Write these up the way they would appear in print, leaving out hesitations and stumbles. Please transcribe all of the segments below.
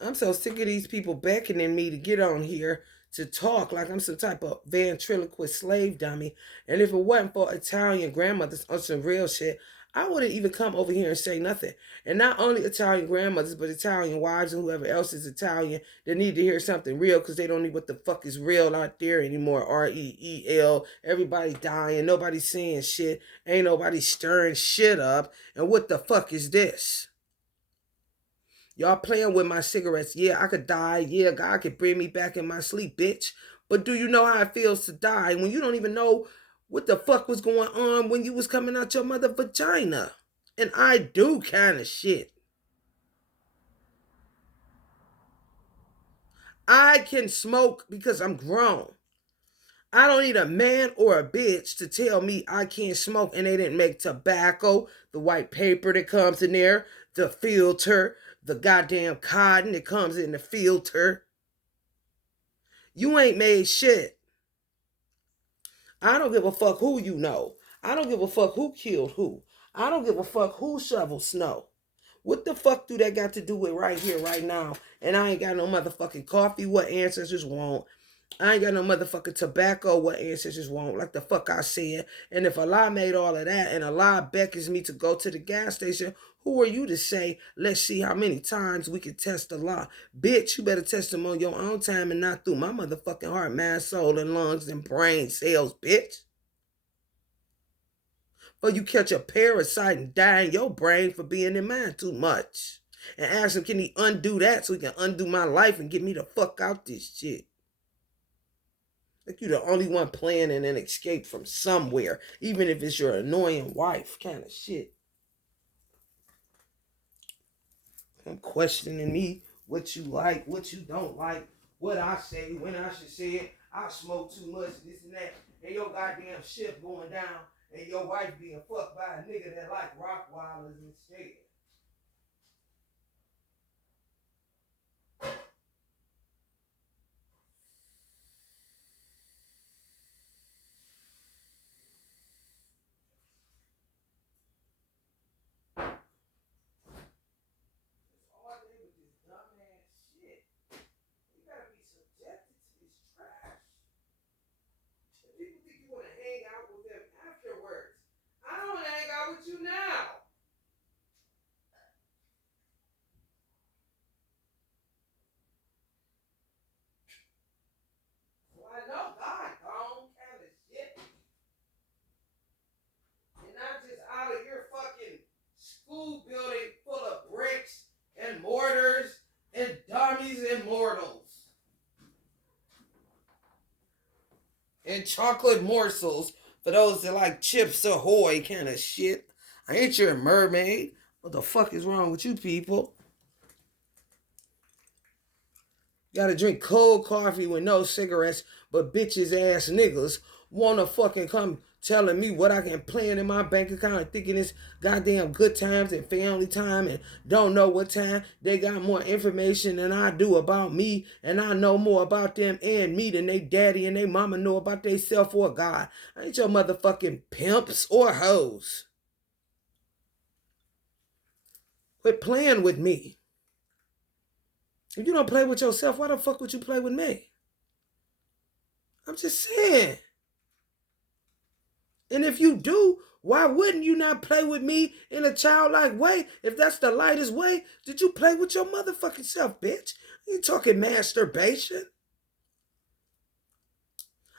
I'm so sick of these people beckoning me to get on here to talk like I'm some type of ventriloquist slave dummy. And if it wasn't for Italian grandmothers on some real shit, I wouldn't even come over here and say nothing. And not only Italian grandmothers, but Italian wives and whoever else is Italian that need to hear something real because they don't know what the fuck is real out there anymore. REEL. Everybody dying. Nobody saying shit. Ain't nobody stirring shit up. And what the fuck is this? Y'all playing with my cigarettes. Yeah, I could die. Yeah, God could bring me back in my sleep, bitch. But do you know how it feels to die when you don't even know what the fuck was going on when you was coming out your mother vagina? And I do kind of shit. I can smoke because I'm grown. I don't need a man or a bitch to tell me I can't smoke and they didn't make tobacco, the white paper that comes in there, the filter, the goddamn cotton that comes in the filter. You ain't made shit. I don't give a fuck who you know. I don't give a fuck who killed who. I don't give a fuck who shoveled snow. What the fuck do that got to do with right here, right now? And I ain't got no motherfucking coffee, what ancestors want. I ain't got no motherfucking tobacco, what ancestors want, like the fuck I said. And if Allah made all of that and Allah beckons me to go to the gas station, who are you to say, let's see how many times we can test Allah? Bitch, you better test them on your own time and not through my motherfucking heart, mind, soul, and lungs and brain cells, bitch. Or you catch a parasite and die in your brain for being in mine too much. And ask him, can he undo that so he can undo my life and get me the fuck out this shit? Like you the only one planning an escape from somewhere, even if it's your annoying wife, kind of shit. I'm questioning me, what you like, what you don't like, what I say, when I should say it. I smoke too much, this and that, and your goddamn shit going down, and your wife being fucked by a nigga that like Rottweilers instead. All day with this dumbass shit. You gotta be subjected to this trash. And people think you wanna hang out with them afterwards. I don't wanna hang out with you now. Well, I know God gone kind of shit. And not just out of your fucking school building full of bricks and mortars and dummies and mortals. And chocolate morsels for those that like Chips Ahoy kind of shit. I ain't your mermaid. What the fuck is wrong with you people? Gotta drink cold coffee with no cigarettes, but bitches ass niggas wanna fucking come telling me what I can plan in my bank account and thinking it's goddamn good times and family time and don't know what time. They got more information than I do about me, and I know more about them and me than they daddy and they mama know about they self or God. I ain't your motherfucking pimps or hoes. Quit playing with me. If you don't play with yourself, why the fuck would you play with me? I'm just saying. And if you do, why wouldn't you not play with me in a childlike way? If that's the lightest way, did you play with your motherfucking self, bitch? You talking masturbation?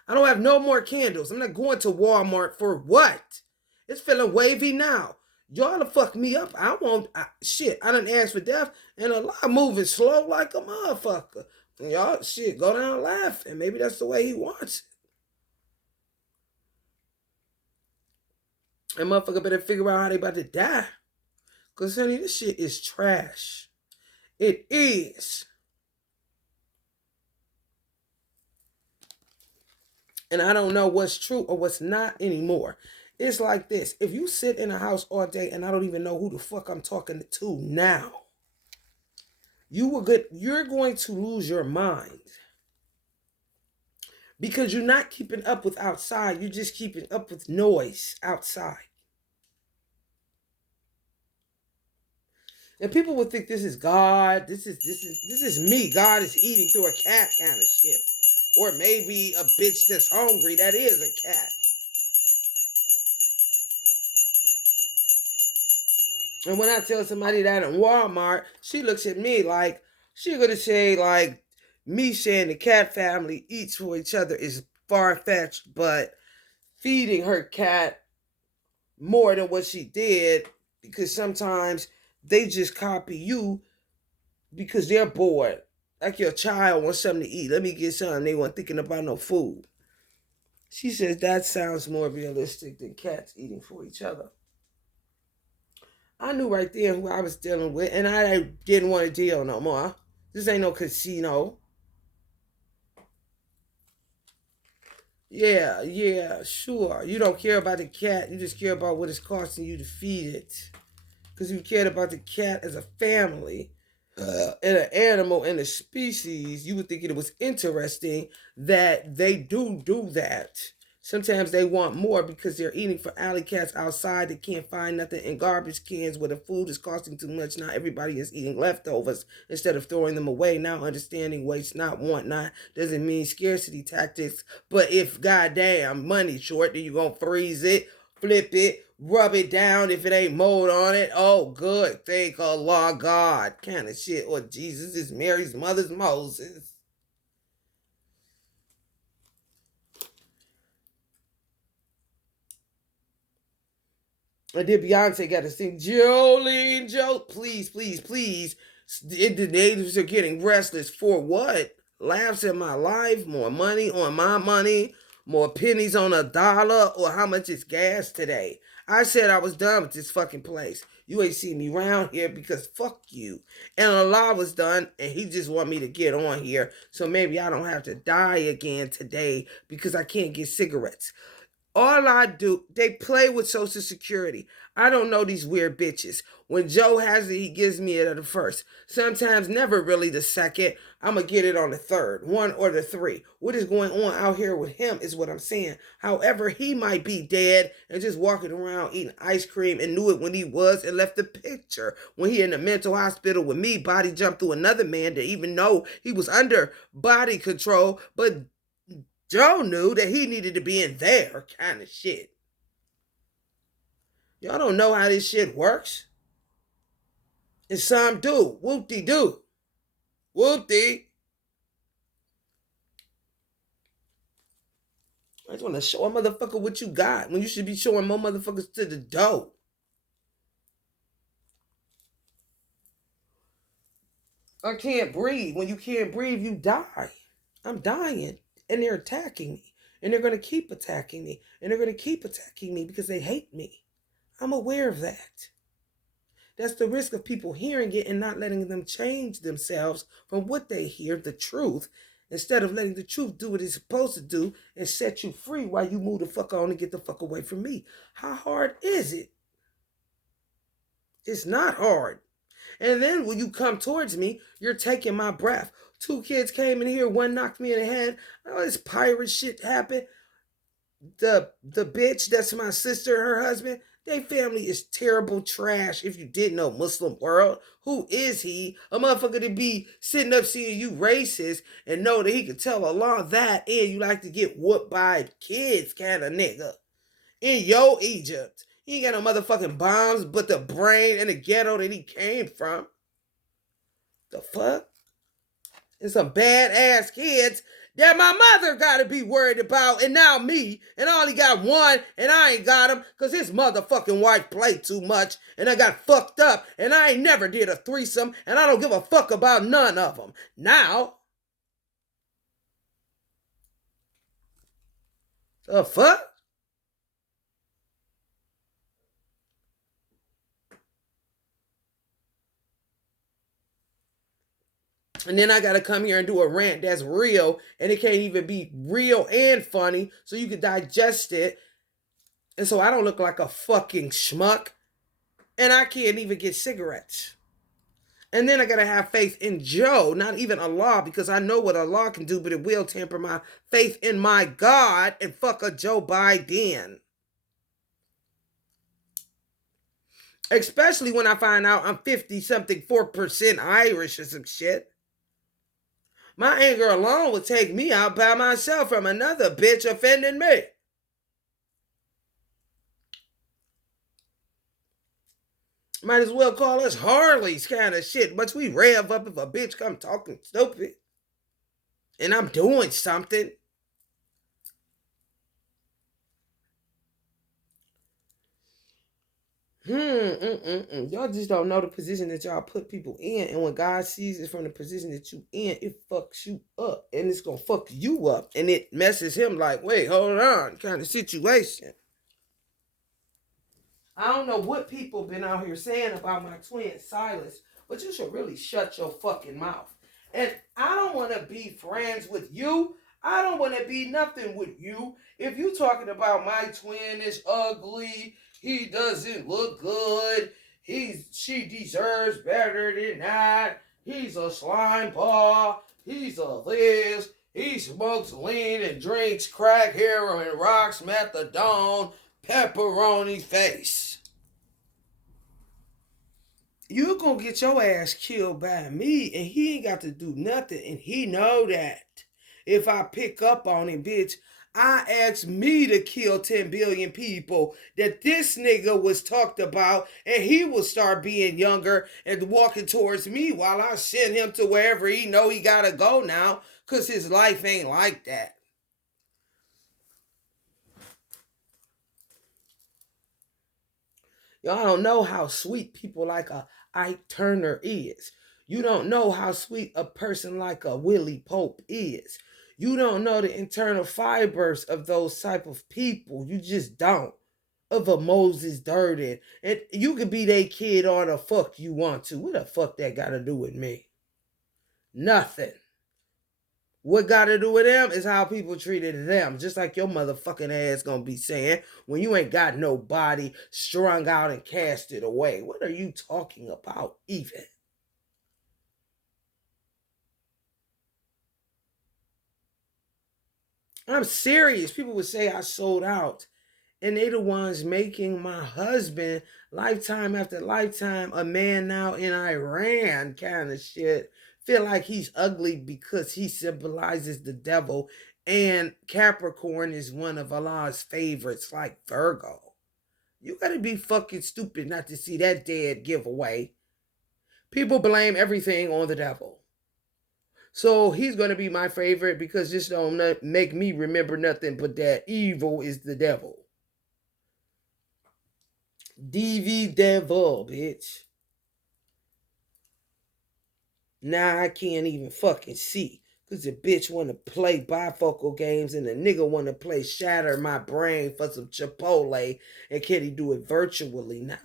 I don't have no more candles. I'm not going to Walmart for what? It's feeling wavy now. Y'all to fuck me up. I won't. Shit, I done asked for death, and a lot moving slow like a motherfucker. Y'all, shit, go down laughing. Maybe that's the way he wants it. And motherfucker better figure out how they about to die. Because, honey, this shit is trash. It is. And I don't know what's true or what's not anymore. It's like this. If you sit in a house all day and I don't even know who the fuck I'm talking to now, you're going to lose your mind. Because you're not keeping up with outside. You're just keeping up with noise outside. And people would think this is God. This is me. God is eating through a cat kind of shit. Or maybe a bitch that's hungry that is a cat. And when I tell somebody that in Walmart, she looks at me like she gonna say like me saying the cat family eats for each other is far fetched, but feeding her cat more than what she did because sometimes they just copy you because they're bored. Like your child wants something to eat. Let me get something. They weren't thinking about no food. She says that sounds more realistic than cats eating for each other. I knew right there who I was dealing with, and I didn't want to deal no more. This ain't no casino. Yeah, yeah, sure. You don't care about the cat. You just care about what it's costing you to feed it. Because if you cared about the cat as a family and an animal and a species, you would think it was interesting that they do that. Sometimes they want more because they're eating for alley cats outside. They can't find nothing in garbage cans where the food is costing too much. Now everybody is eating leftovers instead of throwing them away. Now understanding waste not, want not doesn't mean scarcity tactics. But if goddamn money short, then you're going to freeze it, flip it, rub it down if it ain't mold on it. Oh, good. Thank Allah, God. Kind of shit. Or Jesus is Mary's mother's Moses. And then Beyonce got to sing Jolene, please, please, please. The natives are getting restless for what? Laughs in my life, more money on my money, more pennies on a dollar, or how much is gas today? I said I was done with this fucking place. You ain't see me around here because fuck you. And Allah was done, and he just want me to get on here so maybe I don't have to die again today because I can't get cigarettes. All I do, they play with Social Security. I don't know these weird bitches. When Joe has it, he gives me it at the first. Sometimes never really the second. I'm going to get it on the third, one or the three. What is going on out here with him is what I'm saying. However, he might be dead and just walking around eating ice cream and knew it when he was and left the picture. When he in the mental hospital with me, body jumped through another man to even know he was under body control, but Joe knew that he needed to be in there kind of shit. Y'all don't know how this shit works. And some do. Whoop-de-doo. Whoop-de. I just want to show a motherfucker what you got when you should be showing more motherfuckers to the dough. I can't breathe. When you can't breathe, you die. I'm dying. And they're attacking me. And they're going to keep attacking me. And they're going to keep attacking me because they hate me. I'm aware of that. That's the risk of people hearing it and not letting them change themselves from what they hear, the truth, instead of letting the truth do what it's supposed to do and set you free while you move the fuck on and get the fuck away from me. How hard is it? It's not hard. And then when you come towards me, you're taking my breath. Two kids came in here, one knocked me in the head. All this pirate shit happened. The bitch that's my sister and her husband, their family is terrible trash. If you didn't know, Muslim world, who is he? A motherfucker to be sitting up seeing you racist and know that he can tell Allah that and you like to get whooped by kids kind of nigga. In your Egypt. He ain't got no motherfucking bombs but the brain and the ghetto that he came from. The fuck? And some badass kids that my mother got to be worried about, and now me, and I only got one, and I ain't got him, because his motherfucking wife played too much, and I got fucked up, and I ain't never did a threesome, and I don't give a fuck about none of them. Now, the fuck? And then I gotta come here and do a rant that's real, and it can't even be real and funny, so you can digest it. And so I don't look like a fucking schmuck, and I can't even get cigarettes. And then I gotta have faith in Joe, not even Allah, because I know what Allah can do, but it will temper my faith in my God and fuck a Joe Biden. Especially when I find out I'm 50 something 4% Irish or some shit. My anger alone would take me out by myself from another bitch offending me. Might as well call us Harleys kind of shit. But we rev up if a bitch come talking stupid. And I'm doing something. Y'all just don't know the position that y'all put people in. And when God sees it from the position that you in, it fucks you up. And it's gonna fuck you up. And it messes him like, wait, hold on, kind of situation. I don't know what people been out here saying about my twin Silas, but you should really shut your fucking mouth. And I don't want to be friends with you. I don't want to be nothing with you. If you talking about my twin is ugly, he doesn't look good, she deserves better than that, he's a slime ball, he's a this, he smokes lean and drinks crack, heroin, rocks, methadone, pepperoni face. You gonna get your ass killed by me, and he ain't got to do nothing, and he know that. If I pick up on him, bitch, I asked me to kill 10 billion people that this nigga was talked about, and he will start being younger and walking towards me while I send him to wherever he know he gotta go now, cause his life ain't like that. Y'all don't know how sweet people like a Ike Turner is. You don't know how sweet a person like a Willie Pope is. You don't know the internal fibers of those type of people. You just don't. Of a Moses Durden. And you could be their kid or the fuck you want to. What the fuck that got to do with me? Nothing. What got to do with them is how people treated them. Just like your motherfucking ass gonna be saying when you ain't got no body, strung out and casted away. What are you talking about even? I'm serious. People would say I sold out. And they the ones making my husband lifetime after lifetime a man now in Iran kind of shit feel like he's ugly because he symbolizes the devil, and Capricorn is one of Allah's favorites like Virgo. You gotta be fucking stupid not to see that dead giveaway. People blame everything on the devil. So he's gonna be my favorite because this don't make me remember nothing but that evil is the devil. DV devil, bitch. Now I can't even fucking see. Cause the bitch wanna play bifocal games and the nigga wanna play shatter my brain for some Chipotle, and can he do it virtually now?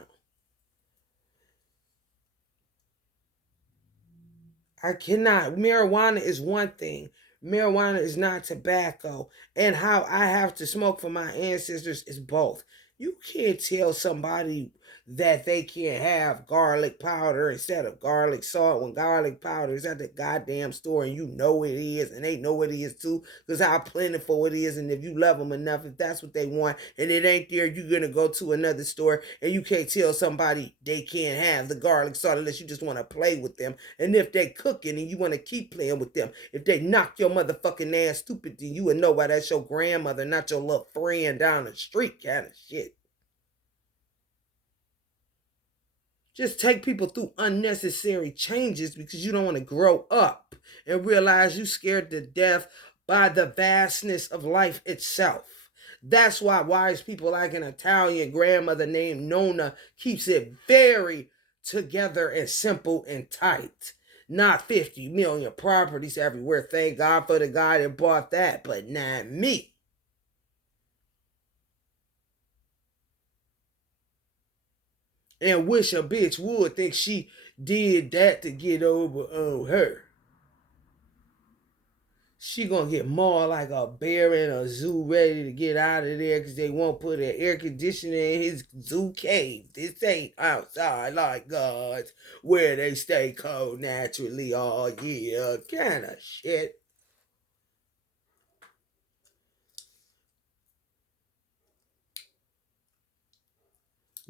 I cannot. Marijuana is one thing. Marijuana is not tobacco. And how I have to smoke for my ancestors is both. You can't tell somebody that they can't have garlic powder instead of garlic salt when garlic powder is at the goddamn store and you know it is and they know it is too, because how plentiful it is. And if you love them enough, if that's what they want and it ain't there, you're going to go to another store, and you can't tell somebody they can't have the garlic salt unless you just want to play with them. And if they cooking and you want to keep playing with them, if they knock your motherfucking ass stupid, then you would know why that's your grandmother, not your little friend down the street kind of shit. Just take people through unnecessary changes because you don't want to grow up and realize you scared to death by the vastness of life itself. That's why wise people like an Italian grandmother named Nona keeps it very together and simple and tight. Not 50 million properties everywhere. Thank God for the guy that bought that, but not me. And wish a bitch would think she did that to get over on her. She gonna get mauled like a bear in a zoo, ready to get out of there because they won't put an air conditioner in his zoo cave. This ain't outside like God's, where they stay cold naturally all year. Kind of shit.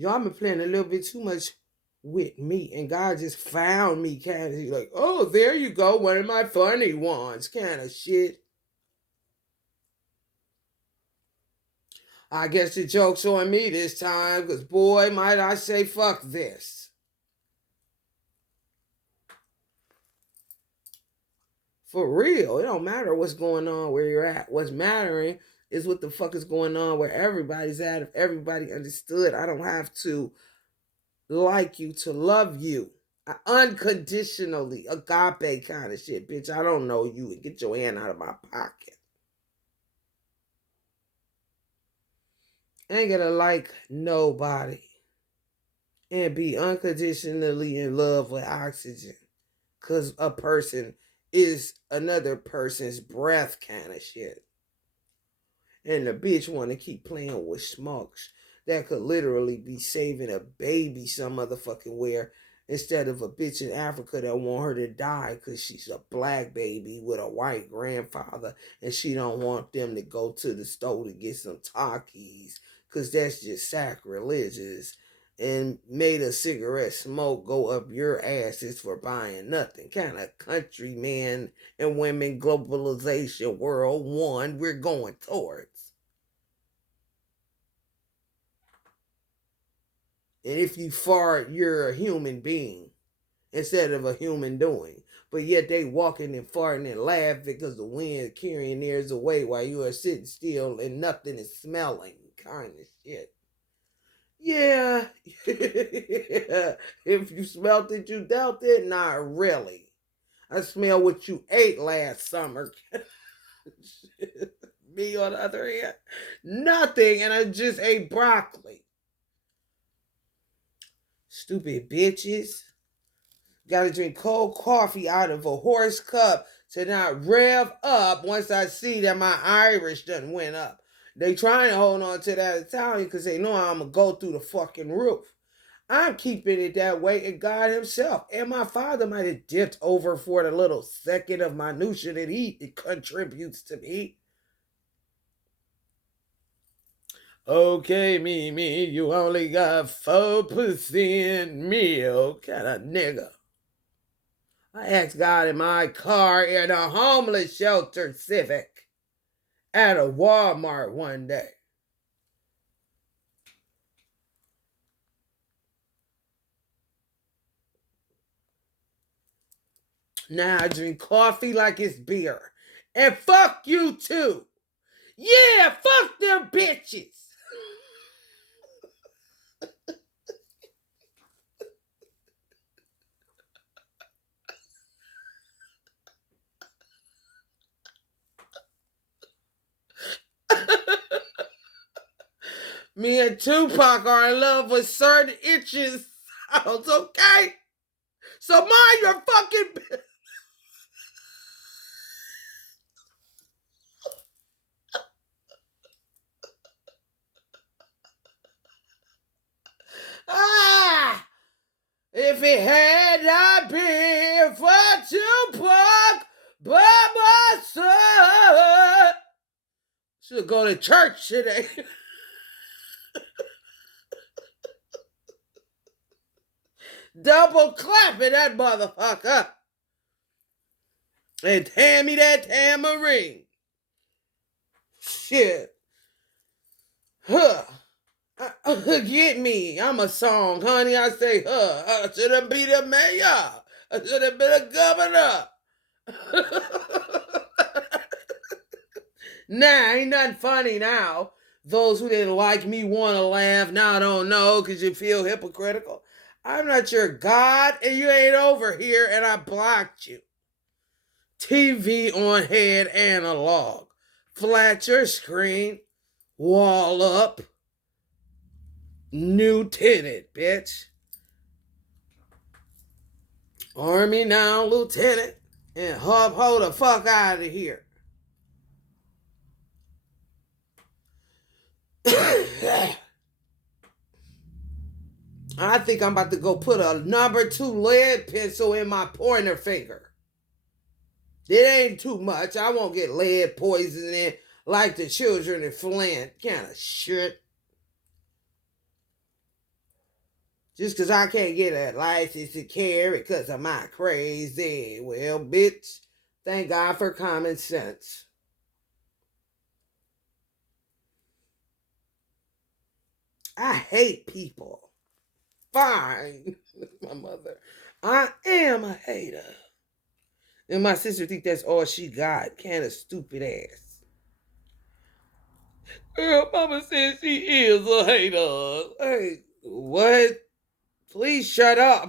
Y'all been playing a little bit too much with me, and God just found me kind of like, oh, there you go, one of my funny ones, kind of shit. I guess the joke's on me this time, because boy, might I say, fuck this. For real, it don't matter what's going on where you're at. What's mattering is what the fuck is going on where everybody's at. If everybody understood, I don't have to like you to love you. Unconditionally, agape kind of shit, bitch. I don't know you, and get your hand out of my pocket. I ain't gonna like nobody and be unconditionally in love with oxygen, because a person is another person's breath kind of shit. And the bitch want to keep playing with smokes that could literally be saving a baby some motherfucking where, instead of a bitch in Africa that want her to die because she's a black baby with a white grandfather and she don't want them to go to the store to get some Takis because that's just sacrilegious, and made a cigarette smoke go up your asses for buying nothing. Kind of country man and women globalization world one we're going towards. And if you fart, you're a human being instead of a human doing. But yet they walking and farting and laughing because the wind carrying theirs away while you are sitting still and nothing is smelling. Kind of shit. Yeah. If you smelt it, you dealt it? Not really. I smell what you ate last summer. Me, on the other hand, nothing, and I just ate broccoli. Stupid bitches. Gotta drink cold coffee out of a horse cup to not rev up once I see that my Irish done went up. They trying to hold on to that Italian because they know I'm gonna go through the fucking roof. I'm keeping it that way, and God himself. And my father might have dipped over for the little second of minutia that he contributes to me. Okay, Mimi, you only got 4% milk, kind of nigga. I asked God in my car in a homeless shelter Civic at a Walmart one day. Now I drink coffee like it's beer. And fuck you too. Yeah, fuck them bitches. Me and Tupac are in love with certain itches sounds, okay? So mind your fucking business. Ah! If it had not been for Tupac by my side. Should go to church today. Double clapping that motherfucker. And hand me that tambourine. Shit. Huh. Get me. I'm a song, honey. I say, huh. I should have been a mayor. I should have been a governor. Nah, ain't nothing funny now. Those who didn't like me want to laugh. Now don't know because you feel hypocritical. I'm not your God, and you ain't over here, and I blocked you. TV on head analog. Flat your screen. Wall up. New tenant, bitch. Army now, lieutenant. And hub hold the fuck out of here. I think I'm about to go put a number 2 lead pencil in my pointer finger. It ain't too much. I won't get lead poisoning like the children in Flint. Kind of shit. Just because I can't get a license to carry because of my crazy. Well, bitch, thank God for common sense. I hate people. Fine. My mother. I am a hater. And my sister think that's all she got. Kind of stupid ass. Girl, mama says she is a hater. Hey, what? Please shut up.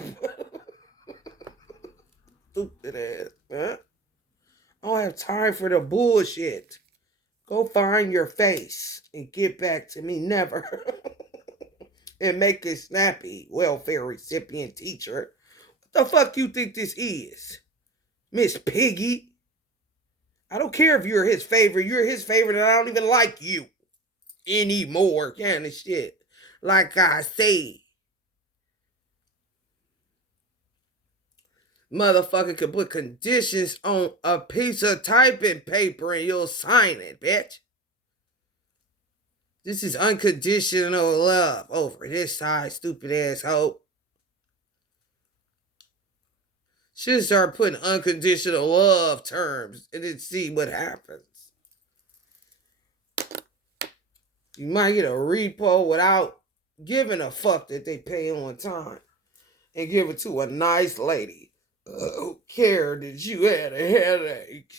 Stupid ass, huh? I don't have time for the bullshit. Go find your face and get back to me never. And make it snappy, welfare recipient teacher. What the fuck you think this is? Miss Piggy? I don't care if you're his favorite. You're his favorite and I don't even like you anymore, kind of shit. Like I say. Motherfucker could put conditions on a piece of typing paper and you'll sign it, bitch. This is unconditional love over this side, stupid asshole. Should start putting unconditional love terms and then see what happens. You might get a repo without giving a fuck that they pay on time and give it to a nice lady who cared that you had a headache.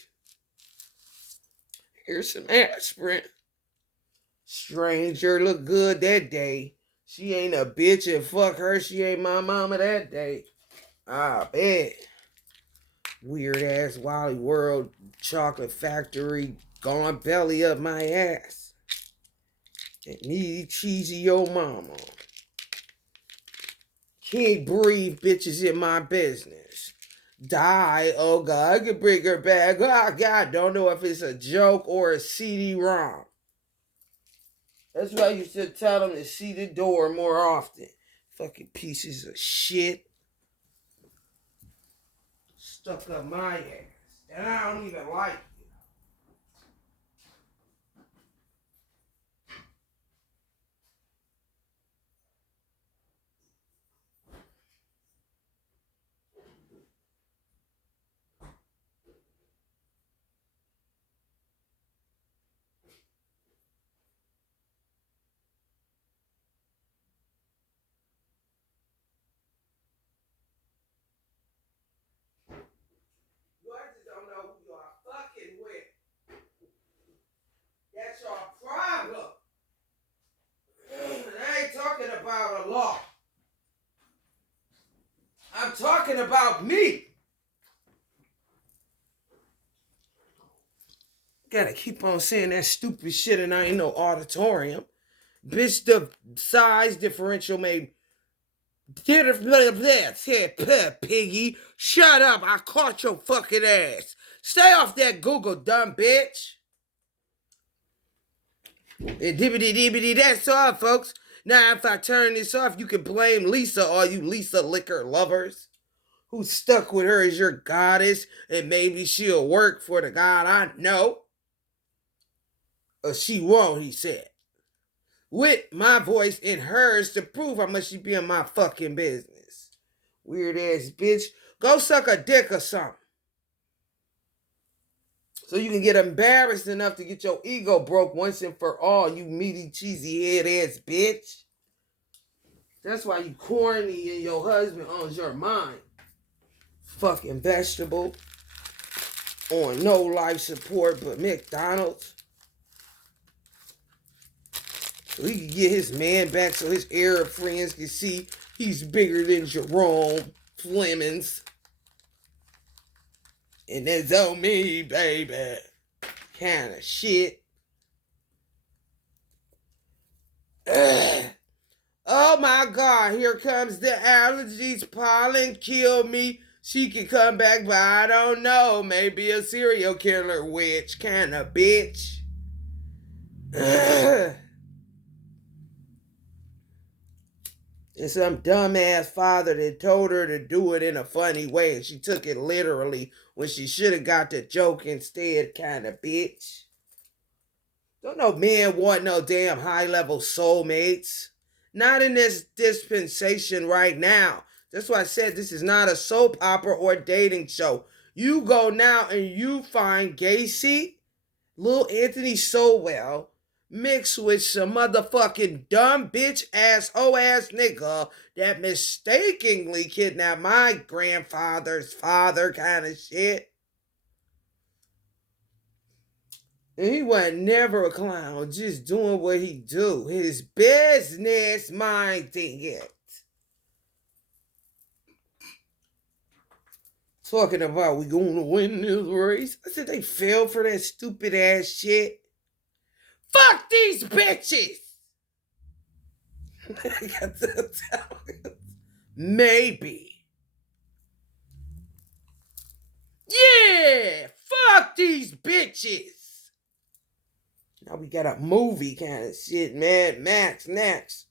Here's some aspirin. Stranger look good that day. She ain't a bitch and fuck her. She ain't my mama that day. I bet. Weird ass Wally World chocolate factory gone belly up my ass. And meaty cheesy yo mama. Can't breathe bitches in my business. Die, oh God, I can bring her back. Oh God, don't know if it's a joke or a CD-ROM. That's why you should tell them to see the door more often. Fucking pieces of shit. Stuck up my ass. And I don't even like it. You just don't know who you are fucking with. That's your problem. I ain't talking about a law. I'm talking about me. Gotta keep on saying that stupid shit and I ain't no auditorium. Bitch, the size differential made... Piggy, shut up. I caught your fucking ass. Stay off that Google, dumb bitch. And dibbity, that's all, folks. Now, if I turn this off, you can blame Lisa, all you Lisa liquor lovers who stuck with her as your goddess, and maybe she'll work for the God I know. Or she won't, he said. With my voice in hers to prove how much she be in my fucking business. Weird ass bitch. Go suck a dick or something. So you can get embarrassed enough to get your ego broke once and for all, you meaty, cheesy head ass bitch. That's why you corny and your husband owns your mind. Fucking vegetable. On no life support but McDonald's. So he can get his man back so his Arab friends can see he's bigger than Jerome Flemings. And that's on me, baby. Kind of shit. Ugh. Oh my God, here comes the allergies. Pollen kill me. She can come back, but I don't know. Maybe a serial killer witch kind of bitch. Ugh. And some dumbass father that told her to do it in a funny way, and she took it literally when she should have got the joke instead, kind of bitch. Don't no man want no damn high-level soulmates. Not in this dispensation right now. That's why I said this is not a soap opera or dating show. You go now and you find Gacy, Lil Anthony Sowell, mixed with some motherfucking dumb bitch ass hoe ass nigga that mistakenly kidnapped my grandfather's father kind of shit. And he wasn't never a clown, just doing what he do. His business minding it. Talking about we gonna win this race. I said they fell for that stupid ass shit. Fuck these bitches! Maybe. Yeah! Fuck these bitches! Now we got a movie kind of shit, Mad Max next.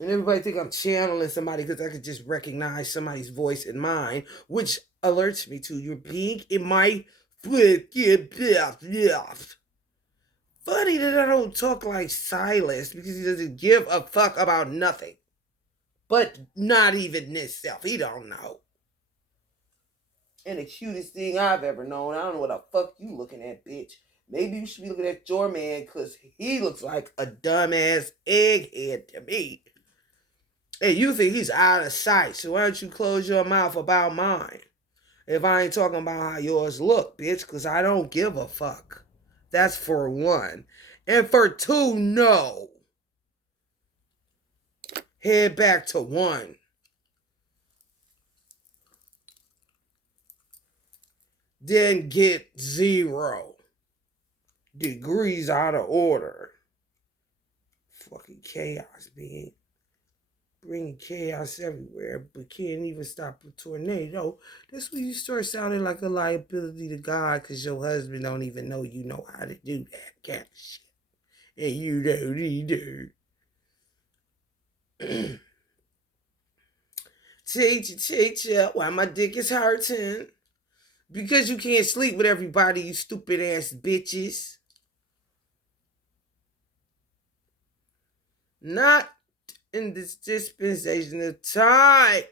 And everybody think I'm channeling somebody because I could just recognize somebody's voice in mine, which alerts me to you're being in my fucking mouth. Funny that I don't talk like Silas because he doesn't give a fuck about nothing. But not even this self. He don't know. And the cutest thing I've ever known. I don't know what the fuck you looking at, bitch. Maybe you should be looking at your man because he looks like a dumbass egghead to me. And you think he's out of sight. So why don't you close your mouth about mine? If I ain't talking about how yours look, bitch, because I don't give a fuck. That's for one. And for two, no. Head back to one. Then get 0 degrees out of order. Fucking chaos, man. Bringing chaos everywhere, but can't even stop a tornado. That's when you start sounding like a liability to God because your husband don't even know you know how to do that kind of shit. And you don't either. Teacher, why my dick is hurting? Because you can't sleep with everybody, you stupid ass bitches. Not in this dispensation of time.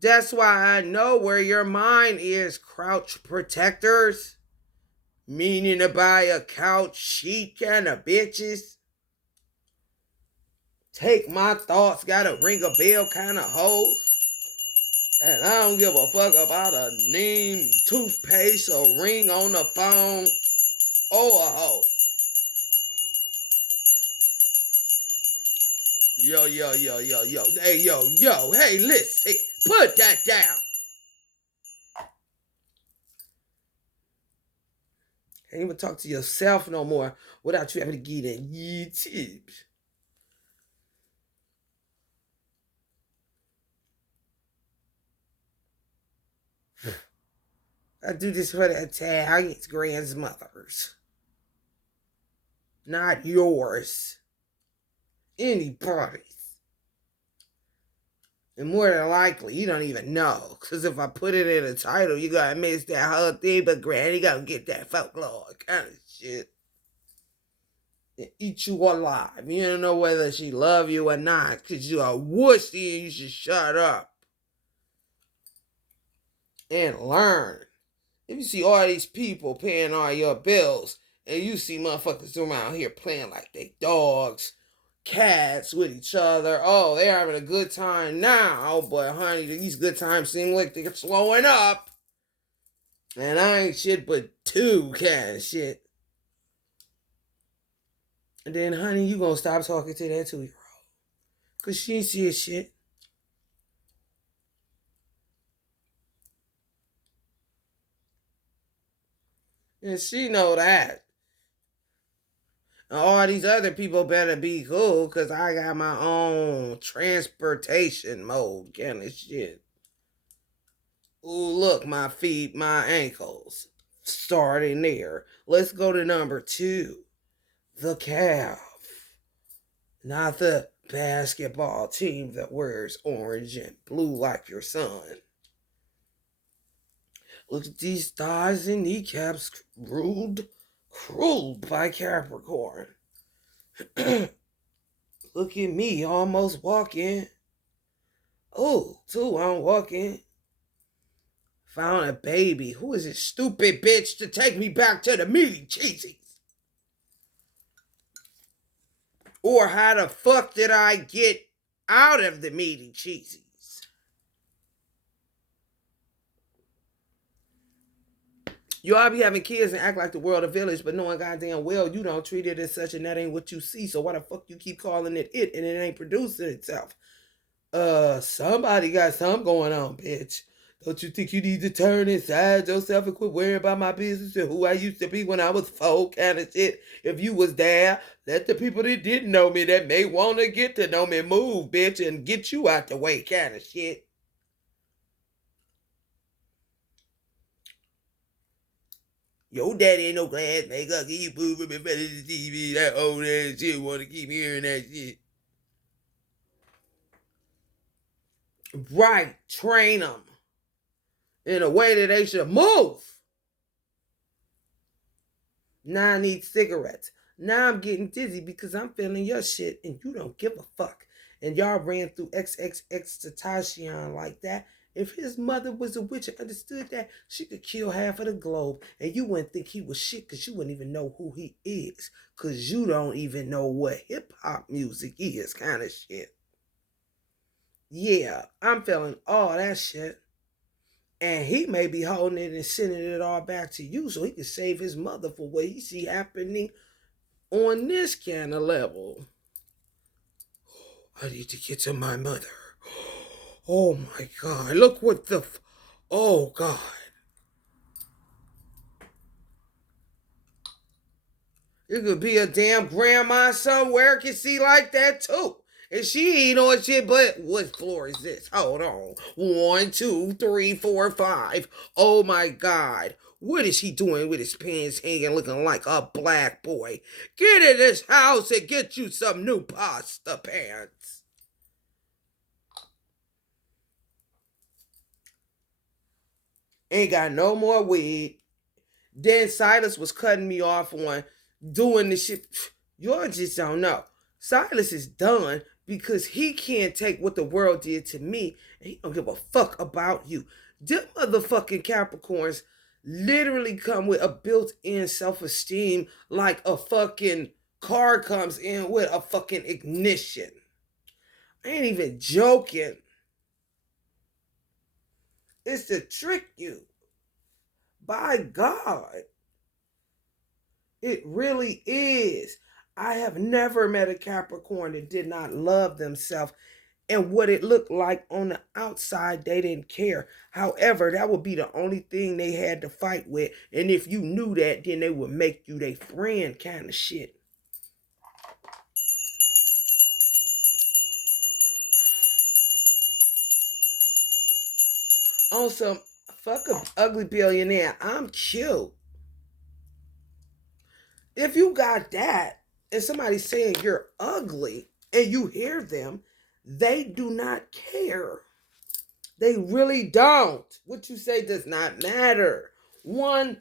That's why I know where your mind is, crouch protectors. Meaning to buy a couch sheet kind of bitches. Take my thoughts, gotta ring a bell kind of hoes. And I don't give a fuck about a name, toothpaste, or ring on the phone, or a hoe. Yo, yo, yo, yo, yo. Hey, yo, yo. Hey, listen. Hey, put that down. Can't even talk to yourself no more without you having to give that tips. I do this for the Italians' grandmothers. Not yours. Anybody's. And more than likely, you don't even know. Because if I put it in the title, you gotta miss that whole thing. But Granny gonna get that folklore kind of shit. And eat you alive. You don't know whether she love you or not. Because you're a wussy and you should shut up. And learn. If you see all these people paying all your bills, and you see motherfuckers around here playing like they dogs, cats with each other. Oh, they're having a good time now, but honey, these good times seem like they're slowing up. And I ain't shit but 2 kind of shit. And then, honey, you gonna stop talking to that 2-year-old. Because she ain't see shit. And she know that. And all these other people better be cool because I got my own transportation mode kind of shit. Ooh, look, my feet, my ankles. Starting there. Let's go to number 2. The calf. Not the basketball team that wears orange and blue like your son. Look at these thighs and kneecaps ruled Ruled by Capricorn. Look at me almost walking. Oh, too, I'm walking. Found a baby. Who is this stupid bitch to take me back to the meaty cheesies? Or how the fuck did I get out of the meaty cheesies? You all be having kids and act like the world a village, but knowing goddamn well you don't treat it as such, and that ain't what you see. So why the fuck you keep calling it and it ain't producing itself? Somebody got something going on, bitch. Don't you think you need to turn inside yourself and quit worrying about my business and who I used to be when I was 4 kind of shit? If you was there, let the people that didn't know me that may want to get to know me move, bitch, and get you out the way kind of shit. Your daddy ain't no glass maker. Give you boo from in front of the TV. That old ass shit. Want to keep hearing that shit. Right. Train them in a way that they should move. Now I need cigarettes. Now I'm getting dizzy because I'm feeling your shit and you don't give a fuck. And y'all ran through XXX Tentacion like that. If his mother was a witch and understood that, she could kill half of the globe. And you wouldn't think he was shit because you wouldn't even know who he is. Because you don't even know what hip-hop music is kind of shit. Yeah, I'm feeling all that shit. And he may be holding it and sending it all back to you so he can save his mother for what he see happening on this kind of level. I need to get to my mother. Oh my God. Look what the... Oh God. It could be a damn grandma somewhere can see like that too. And she ain't on shit, but what floor is this? Hold on. 1, 2, 3, 4, 5. Oh my God. What is he doing with his pants hanging looking like a black boy? Get in this house and get you some new pasta pants. Ain't got no more weed. Then Silas was cutting me off on doing the shit. Y'all just don't know. Silas is done because he can't take what the world did to me and he don't give a fuck about you. Them motherfucking Capricorns literally come with a built-in self-esteem like a fucking car comes in with a fucking ignition. I ain't even joking. It's to trick you. By God. It really is. I have never met a Capricorn that did not love themselves. And what it looked like on the outside, they didn't care. However, that would be the only thing they had to fight with. And if you knew that, then they would make you their friend kind of shit. On some, fuck a ugly billionaire. I'm cute. If you got that and somebody's saying you're ugly and you hear them, they do not care. They really don't. What you say does not matter one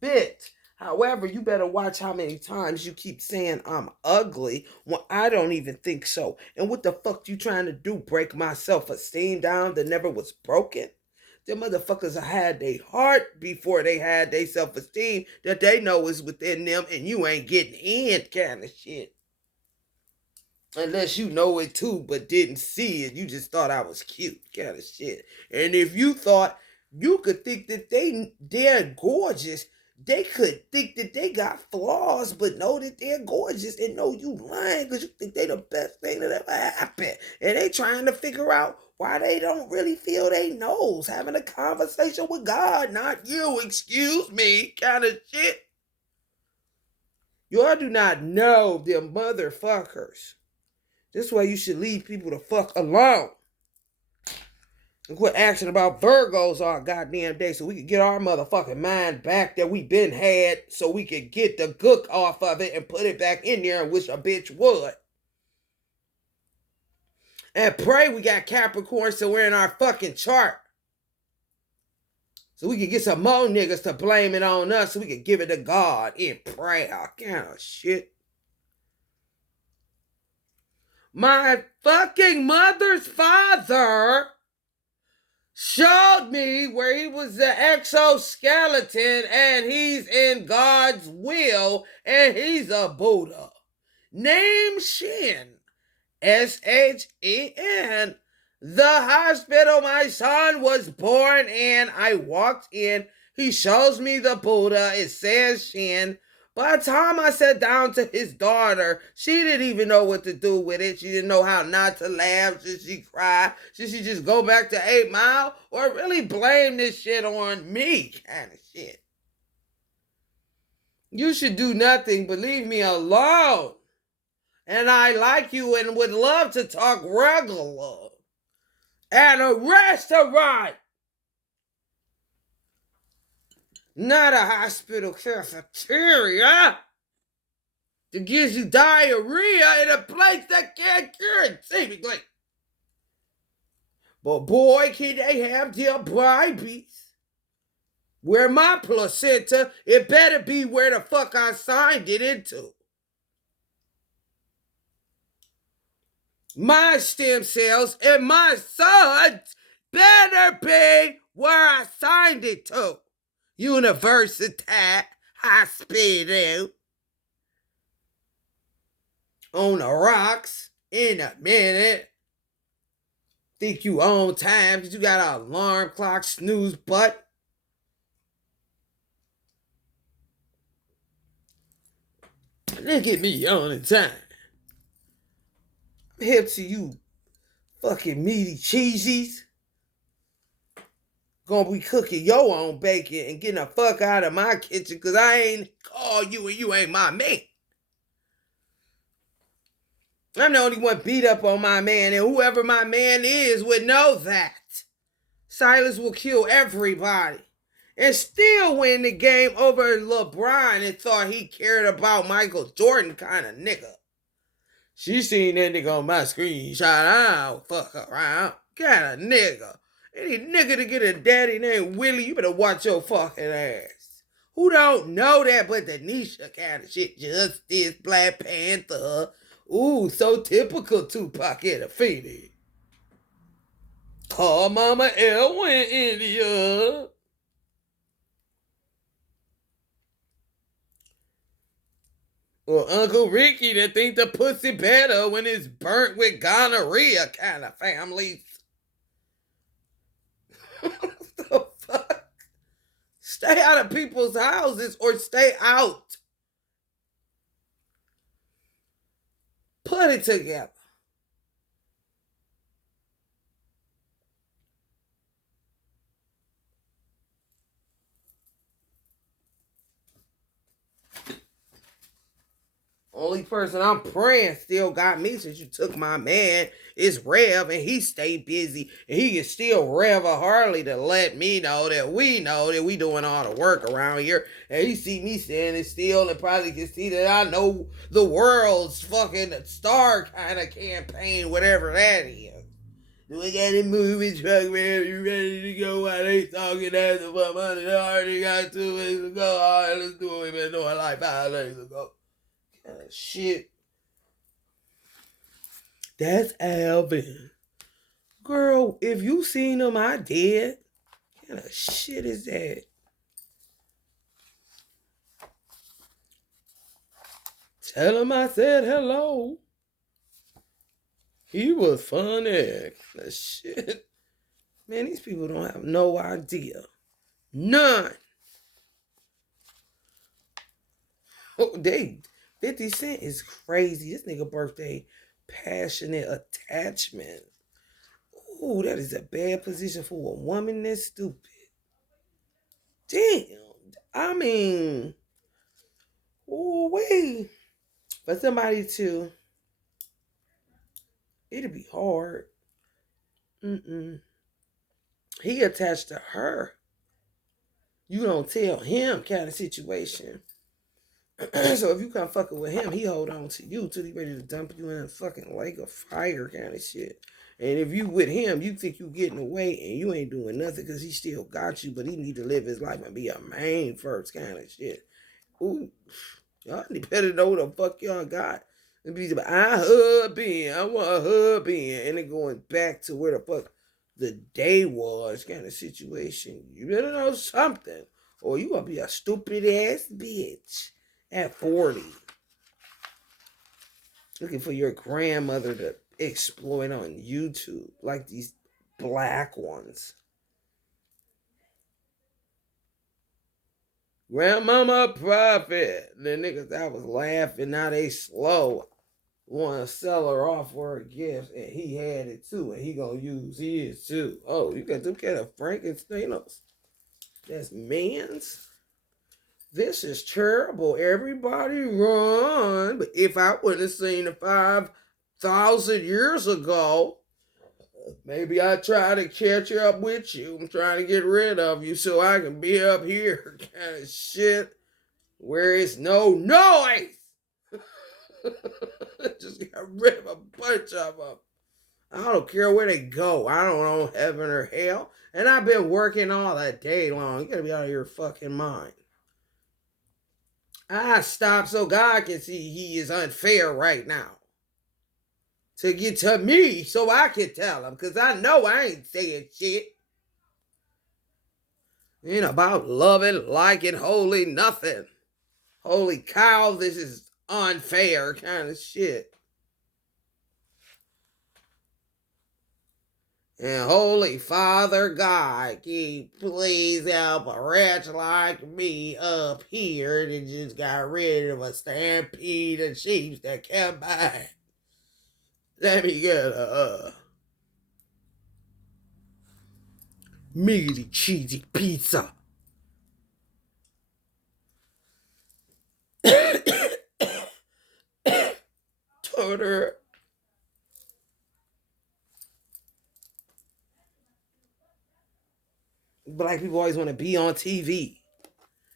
bit. However, you better watch how many times you keep saying I'm ugly when I don't even think so. And what the fuck you trying to do? Break my self-esteem down that never was broken? Them motherfuckers had their heart before they had their self-esteem that they know is within them and you ain't getting in kind of shit. Unless you know it too, but didn't see it. You just thought I was cute kind of shit. And if you thought you could think that they're gorgeous, they could think that they got flaws, but know that they're gorgeous and know you lying because you think they the best thing that ever happened. And they trying to figure out why they don't really feel they knows. Having a conversation with God, not you, excuse me, kind of shit. Y'all do not know them motherfuckers. This way you should leave people the fuck alone. And quit asking about Virgos all goddamn day so we can get our motherfucking mind back that we been had so we can get the gook off of it and put it back in there and wish a bitch would. And pray we got Capricorn so we're in our fucking chart. So we can get some more niggas to blame it on us so we can give it to God in prayer. Kind of shit. My fucking mother's father showed me where he was the exoskeleton and he's in God's will and he's a Buddha. Name Shin. Shen. The hospital my son was born in. I walked in. He shows me the Buddha. It says Shin. By the time I sat down to his daughter, she didn't even know what to do with it. She didn't know how not to laugh. Should she cry? Should she just go back to 8 Mile? Or really blame this shit on me? Kind of shit. You should do nothing but leave me alone. And I like you and would love to talk regular. At a restaurant. Not a hospital cafeteria. That gives you diarrhea in a place that can't cure it, seemingly. But boy, can they have their briberies. Where my placenta, it better be where the fuck I signed it into. My stem cells and my son's better be where I signed it to. University Hospital. On the rocks in a minute. Think you on time because you got an alarm clock snooze butt. Look at me on the time. I'm hip to you fucking meaty cheesies. Gonna be cooking your own bacon and getting the fuck out of my kitchen because I ain't call you and you ain't my man. I'm the only one beat up on my man, and whoever my man is would know that. Silas will kill everybody and still win the game over LeBron and thought he cared about Michael Jordan kind of nigga. She seen that nigga on my screenshot. I don't fuck around. Kind of nigga. Any nigga to get a daddy named Willie, you better watch your fucking ass. Who don't know that but the Nisha kind of shit? Justice, Black Panther. Ooh, so typical Tupac and Afeni. Call Mama Elwin, India. Or Uncle Ricky that think the pussy better when it's burnt with gonorrhea kind of families. What the fuck? Stay out of people's houses or stay out. Put it together. Only person I'm praying still got me since you took my man is Rev, and he stay busy. And he can still rev a Harley to let me know that we doing all the work around here. And he see me standing still and probably can see that I know the world's fucking star kind of campaign, whatever that is. Do we got a movie truck, man? You ready to go while they talking after for money? I already got 2 weeks ago. All right, let's do what we've been doing like 5 days ago. Kind of shit. That's Alvin. Girl, if you seen him, I did. What kind of shit is that? Tell him I said hello. He was funny. Kind of shit. Man, these people don't have no idea. None. Oh, 50 Cent is crazy. This nigga birthday, passionate attachment. Ooh, that is a bad position for a woman that's stupid. Damn. I mean, ooh, wait. For somebody to, it'd be hard. He attached to her. You don't tell him kind of situation. So if you come fucking with him, he hold on to you till he ready to dump you in a fucking lake of fire kind of shit. And if you with him, you think you getting away and you ain't doing nothing because he still got you, but he need to live his life and be a man first kind of shit. Ooh, y'all better know what the fuck y'all got. And be like, I husband, I want a husband. And then going back to where the fuck the day was kind of situation. You better know something. Or you gonna be a stupid ass bitch at 40. Looking for your grandmother to exploit on YouTube like these black ones. Grandmama profit. The niggas that was laughing, now they slow. Want to sell her off for a gift, and he had it too, and he gonna use his too. Oh, you got them kind of Frankensteinos. That's man's. This is terrible. Everybody run. But if I would have seen it 5,000 years ago, maybe I'd try to catch up with you. I'm trying to get rid of you so I can be up here. Kind of shit. Where it's no noise. Just got rid of a bunch of them. I don't care where they go. I don't know heaven or hell. And I've been working all that day long. You gotta be out of your fucking mind. I stopped so God can see he is unfair right now. To get to me so I can tell him. Because I know I ain't saying shit. Ain't about loving, liking, holy nothing. Holy cow, this is unfair kind of shit. And Holy Father God, can you please help a wretch like me up here that just got rid of a stampede of sheep that kept by? Let me get a meaty, cheesy pizza. Tutor. Black people always want to be on TV.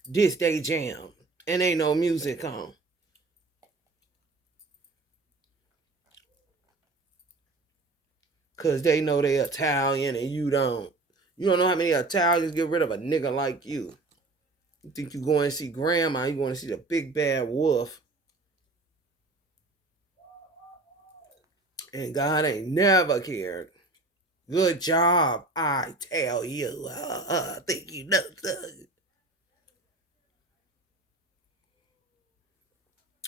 This day jam. And ain't no music on. Because they know they Italian and you don't. You don't know how many Italians get rid of a nigga like you. You think you going to see grandma, you going to see the big bad wolf. And God ain't never cared. Good job, I tell you. Think you know something.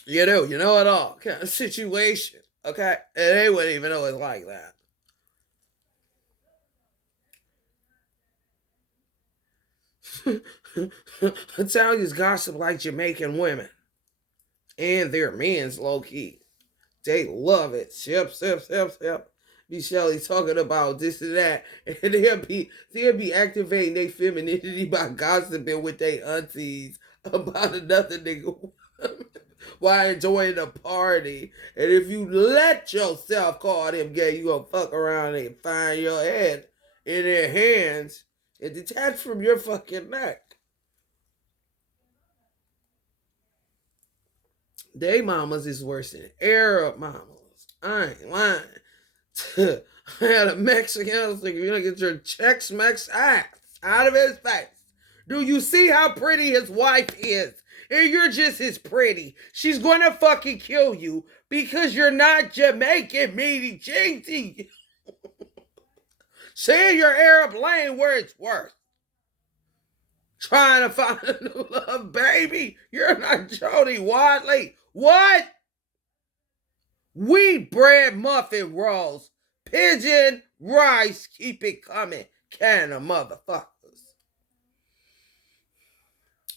You know it all. Kind of situation. Okay? And they wouldn't even know it's like that. Italians gossip like Jamaican women. And their men's low key. They love it. Sip. Be Shelly talking about this and that. And they'll be activating their femininity by gossiping with their aunties about another nigga while enjoying the party. And if you let yourself call them gay, you gonna fuck around and find your head in their hands and detach from your fucking neck. They mamas is worse than Arab mamas. I ain't lying. I had a Mexican. I was like, you're gonna get your Chex-Mex ass out of his face. Do you see how pretty his wife is? And you're just as pretty. She's gonna fucking kill you because you're not Jamaican, meaty, cheesy. Stay in your Arab lane where it's worse. Trying to find a new love, baby. You're not Jody Wadley. What? Wheat bread muffin rolls. Pigeon rice. Keep it coming. Can of motherfuckers.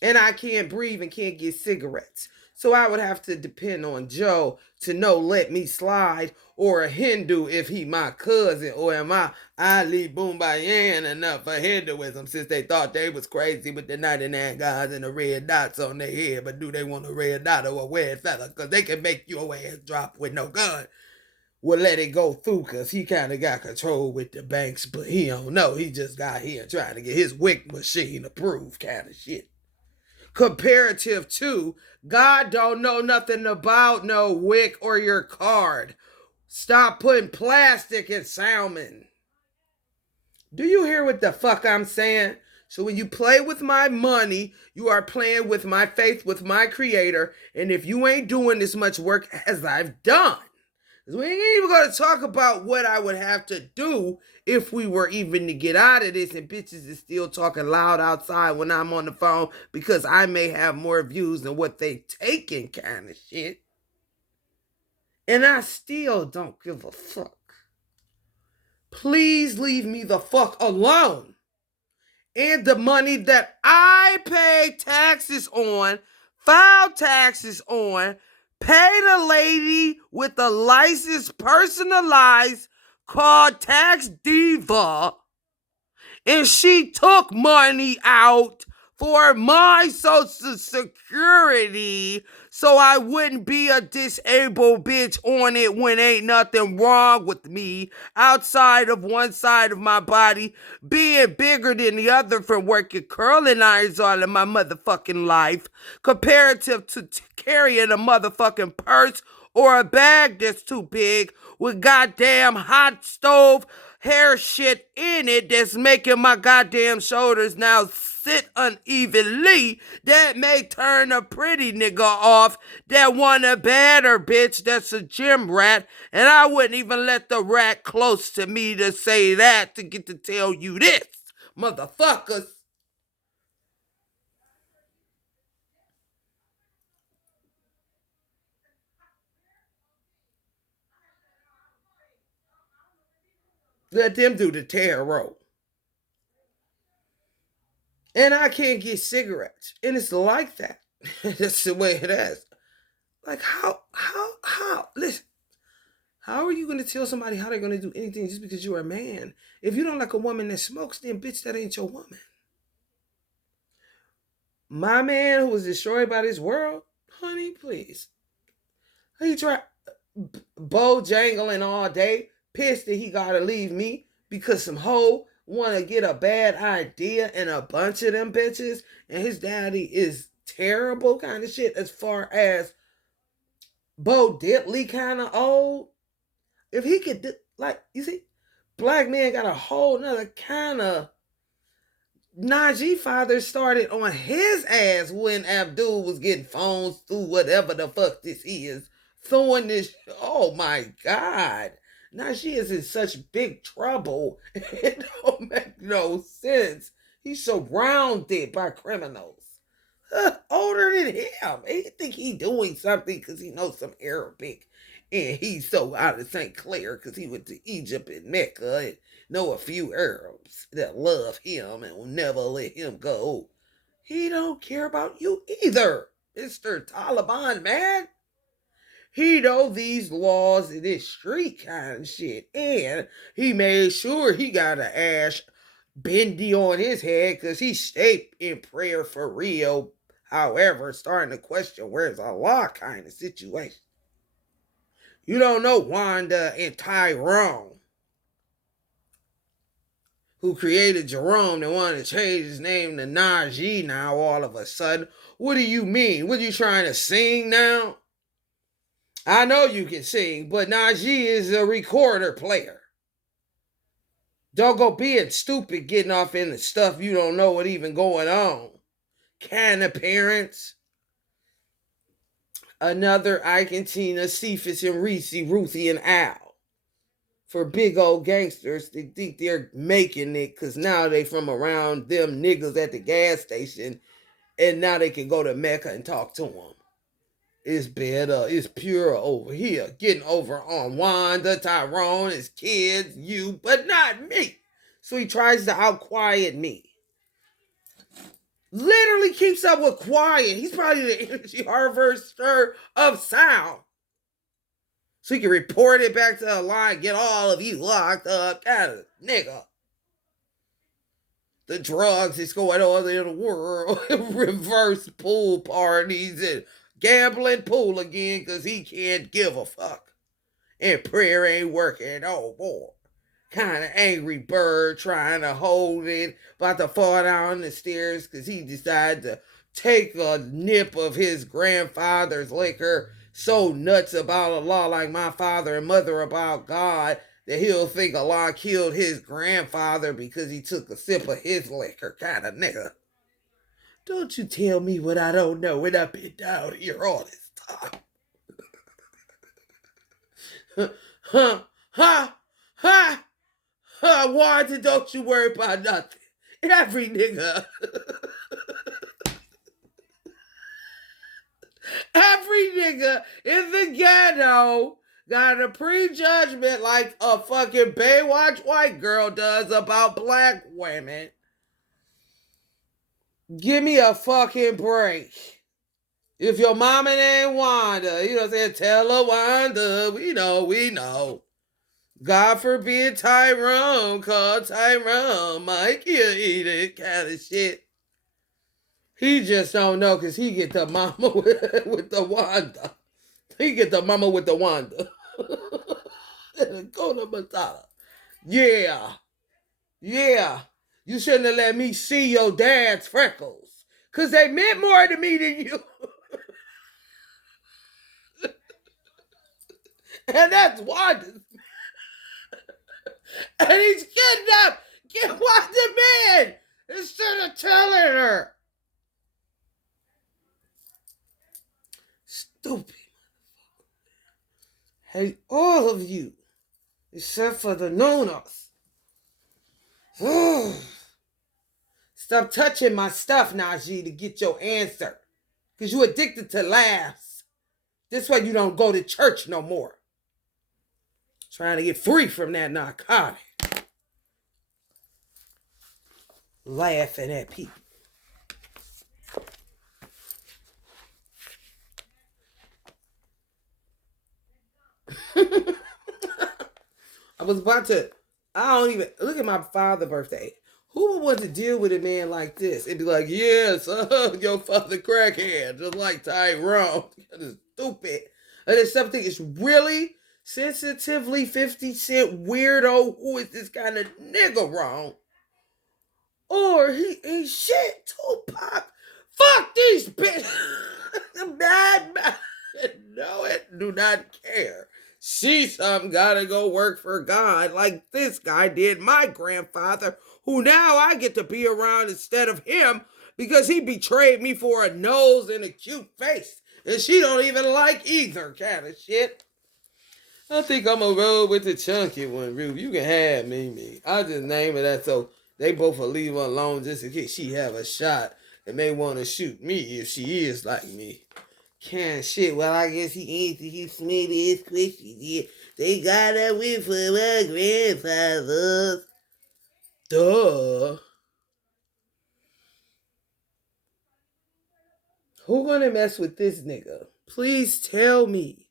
And I can't breathe and can't get cigarettes. So I would have to depend on Joe to know let me slide, or a Hindu if he my cousin, or am I Ali Boombayan enough for Hinduism since they thought they was crazy with the 99 guys and the red dots on their head, but do they want a red dot or a red feather? Because they can make your ass drop with no gun. Well, let it go through because he kind of got control with the banks, but he don't know. He just got here trying to get his wick machine approved kind of shit. Comparative to God don't know nothing about no wick or your card. Stop putting plastic in salmon. Do you hear what the fuck I'm saying? So when you play with my money, you are playing with my faith, with my creator. And if you ain't doing as much work as I've done, we ain't even going to talk about what I would have to do if we were even to get out of this, and bitches is still talking loud outside when I'm on the phone because I may have more views than what they taking, kind of shit. And I still don't give a fuck. Please leave me the fuck alone. And the money that I pay taxes on, file taxes on, pay the lady with the license personalized called Tax Diva, and she took money out for my Social Security so I wouldn't be a disabled bitch on it when ain't nothing wrong with me outside of one side of my body being bigger than the other from working curling irons all in my motherfucking life, comparative to carrying a motherfucking purse or a bag that's too big with goddamn hot stove hair shit in it that's making my goddamn shoulders now sit unevenly, that may turn a pretty nigga off that want a badder bitch that's a gym rat, and I wouldn't even let the rat close to me to say that to get to tell you this, motherfuckers. Let them do the tarot. And I can't get cigarettes. And it's like that. That's the way it is. Like, listen, how are you going to tell somebody how they're going to do anything just because you're a man? If you don't like a woman that smokes, then bitch, that ain't your woman. My man who was destroyed by this world, honey, please. He tried bojangling all day, pissed that he got to leave me because some hoe want to get a bad idea and a bunch of them bitches, and his daddy is terrible kind of shit as far as Bo Diddley kind of old. If he could, like, you see, black man got a whole nother kind of Najee father started on his ass when Abdul was getting phones through whatever the fuck this is. Throwing this, oh my God. Najee is in such big trouble. It don't make no sense. He's surrounded by criminals. Older than him. He think he doing something because he knows some Arabic. And he's so out of St. Clair because he went to Egypt and Mecca and know a few Arabs that love him and will never let him go. He don't care about you either, Mr. Taliban man. He know these laws in this street kind of shit. And he made sure he got an ash bendy on his head because he stayed in prayer for real. However, starting to question where's Allah kind of situation. You don't know Wanda and Tyrone, who created Jerome and wanted to change his name to Najee now all of a sudden. What do you mean? What are you trying to sing now? I know you can sing, but Najee is a recorder player. Don't go being stupid getting off into stuff you don't know what even going on. Can appearance. Another Ike and Tina, Cephas and Reese, Ruthie and Al. For big old gangsters, they think they're making it because now they from around them niggas at the gas station and now they can go to Mecca and talk to them. It's better, it's pure over here. Getting over on Wanda, Tyrone, his kids, you, but not me. So he tries to outquiet me. Literally keeps up with quiet. He's probably the energy harvester of sound. So he can report it back to the line, get all of you locked up, kind of nigga. The drugs is going on in the world, reverse pool parties and gambling pool again because he can't give a fuck. And prayer ain't working no more. Kind of angry bird trying to hold it, about to fall down the stairs because he decided to take a nip of his grandfather's liquor so nuts about Allah like my father and mother about God that he'll think Allah killed his grandfather because he took a sip of his liquor kind of nigga. Don't you tell me what I don't know when I've been down here all this time. Wanda, don't you worry about nothing. Every nigga. Every nigga in the ghetto got a prejudgment like a fucking Baywatch white girl does about black women. Give me a fucking break. If your mama ain't Wanda, you know what I'm saying? Tell her Wanda. We know. God forbid Tyrone, call Tyrone. Mike, you eat it kind of shit. He just don't know because he get the mama with the Wanda. He get the mama with the Wanda. Go to Matata. Yeah. You shouldn't have let me see your dad's freckles. Because they meant more to me than you. And that's Wanda's. And he's kidnapped. Get Wanda man instead of telling her. Stupid. Hate all of you. Except for the Nonas. Stop touching my stuff, Najee, to get your answer. Because you addicted to laughs. This way you don't go to church no more. Trying to get free from that narcotic. Laughing at people. I was about to, I don't even, look at my father's birthday. Who would want to deal with a man like this? It'd be like, yes, your father crackhead, just like Tyrone. That is stupid. And then something is really sensitively 50 Cent weirdo. Who is this kind of nigga wrong? Or he shit Tupac. Fuck these bitches. Bad man. No, it do not care. See something, gotta go work for God like this guy did my grandfather, who now I get to be around instead of him because he betrayed me for a nose and a cute face. And she don't even like either kind of shit. I think I'm gonna roll with the chunky one, Rube. You can have me. I'll just name it that so they both will leave her alone just in case she have a shot and may want to shoot me if she is like me. Can't shit. Well, I guess he ain't. He smelled his squishy. Yeah. They got a whip for my grandfather. Duh. Who gonna mess with this nigga? Please tell me.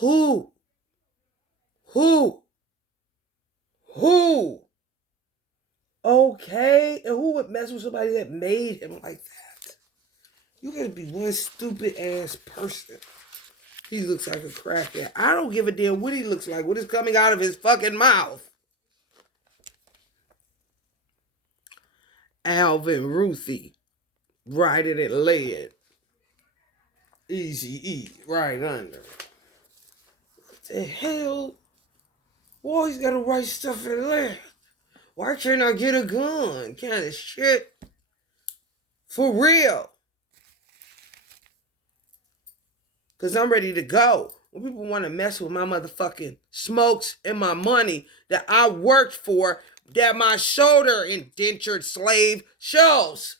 Who? Okay. And who would mess with somebody that made him like that? You gotta be one stupid ass person. He looks like a crackhead. I don't give a damn what he looks like. What is coming out of his fucking mouth? Alvin Ruthie. Right in it lead. Easy E. Right under. What the hell? Boy, he's got to write stuff in there. Why can't I get a gun? Kind of shit. For real. Because I'm ready to go. When people want to mess with my motherfucking smokes and my money that I worked for, that my shoulder indentured slave shows.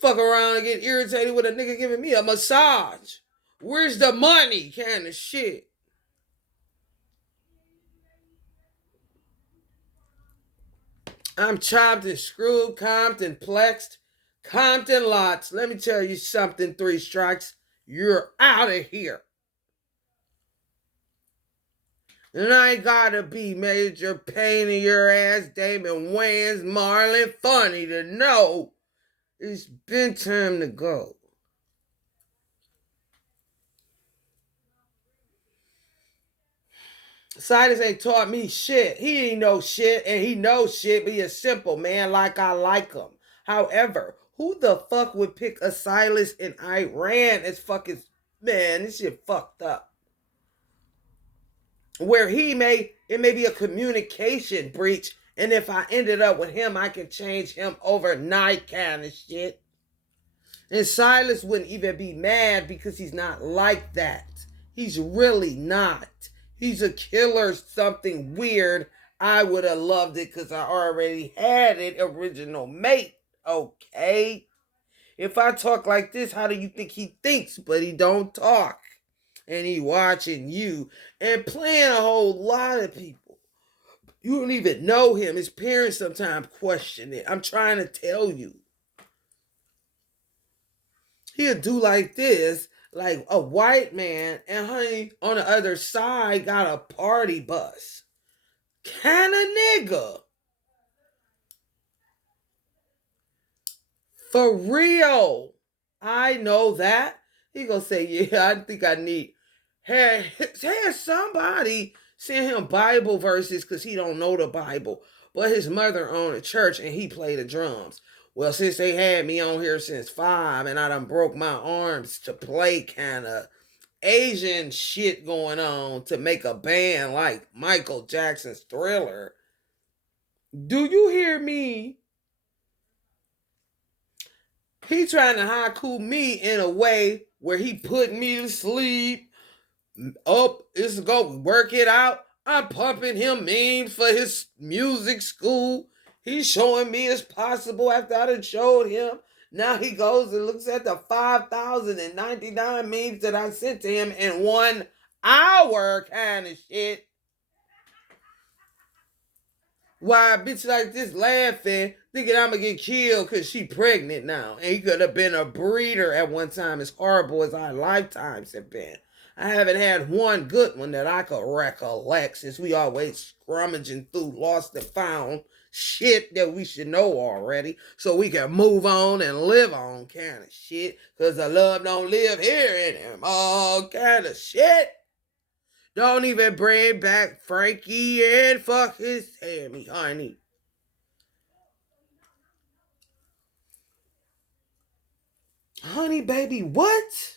Fuck around and get irritated with a nigga giving me a massage. Where's the money? Kind of shit. I'm chopped and screwed, comped and plexed. Compton lots. Let me tell you something, 3 strikes. You're out of here. And I ain't gotta be major pain in your ass, Damon Wayans, Marlon, funny to know. It's been time to go. Silas ain't taught me shit. He ain't know shit, and he knows shit, but he a simple man like I like him. However, Who the fuck would pick a Silas in Iran as fucking, man, this shit fucked up. Where it may be a communication breach, and if I ended up with him, I can change him overnight kind of shit. And Silas wouldn't even be mad because he's not like that. He's really not. He's a killer, something weird. I would have loved it because I already had it original mate. Okay? If I talk like this, how do you think he thinks? But he don't talk. And he watching you and playing a whole lot of people. You don't even know him. His parents sometimes question it. I'm trying to tell you. He'll do like this, like a white man, and honey, on the other side got a party bus. Kind of nigga. For real. I know that. He gonna say, yeah, I think I need. Had somebody send him Bible verses because he don't know the Bible. But his mother owned a church and he played the drums. Well, since they had me on here since 5 and I done broke my arms to play kind of Asian shit going on to make a band like Michael Jackson's Thriller. Do you hear me? He trying to haiku me in a way where he put me to sleep. Oh, it's go work it out. I'm pumping him memes for his music school. He's showing me it's possible after I done showed him. Now he goes and looks at the 5,099 memes that I sent to him in 1 hour kind of shit. Why a bitch like this laughing, thinking I'm gonna get killed because she pregnant now. And he could have been a breeder at one time, as horrible as our lifetimes have been. I haven't had one good one that I could recollect since we always scrummaging through lost and found shit that we should know already so we can move on and live on kind of shit because the love don't live here in him. All kind of shit. Don't even bring back Frankie and fuck his Sammy, honey. Honey, baby, what?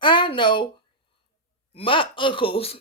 I know my uncles.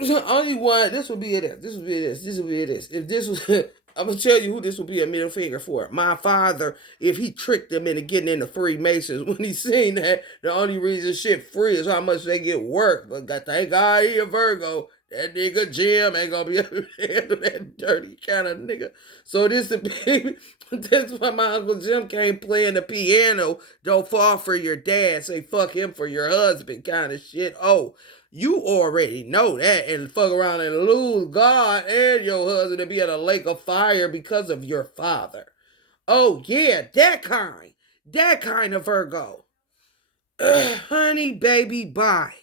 Only one. This would be it. This would be this. This would be this. If this was, I'm gonna tell you who this would be a middle finger for. My father, if he tricked them into getting into Freemasons, when he seen that the only reason shit free is how much they get work. But thank God he a Virgo. That nigga Jim ain't gonna be able to handle that dirty kind of nigga. So this is big. That's why my Uncle Jim came playing the piano. Don't fall for your dad. Say fuck him for your husband kind of shit. Oh, you already know that and fuck around and lose God and your husband and be at a lake of fire because of your father. Oh yeah, that kind. That kind of Virgo. Honey, baby, bye.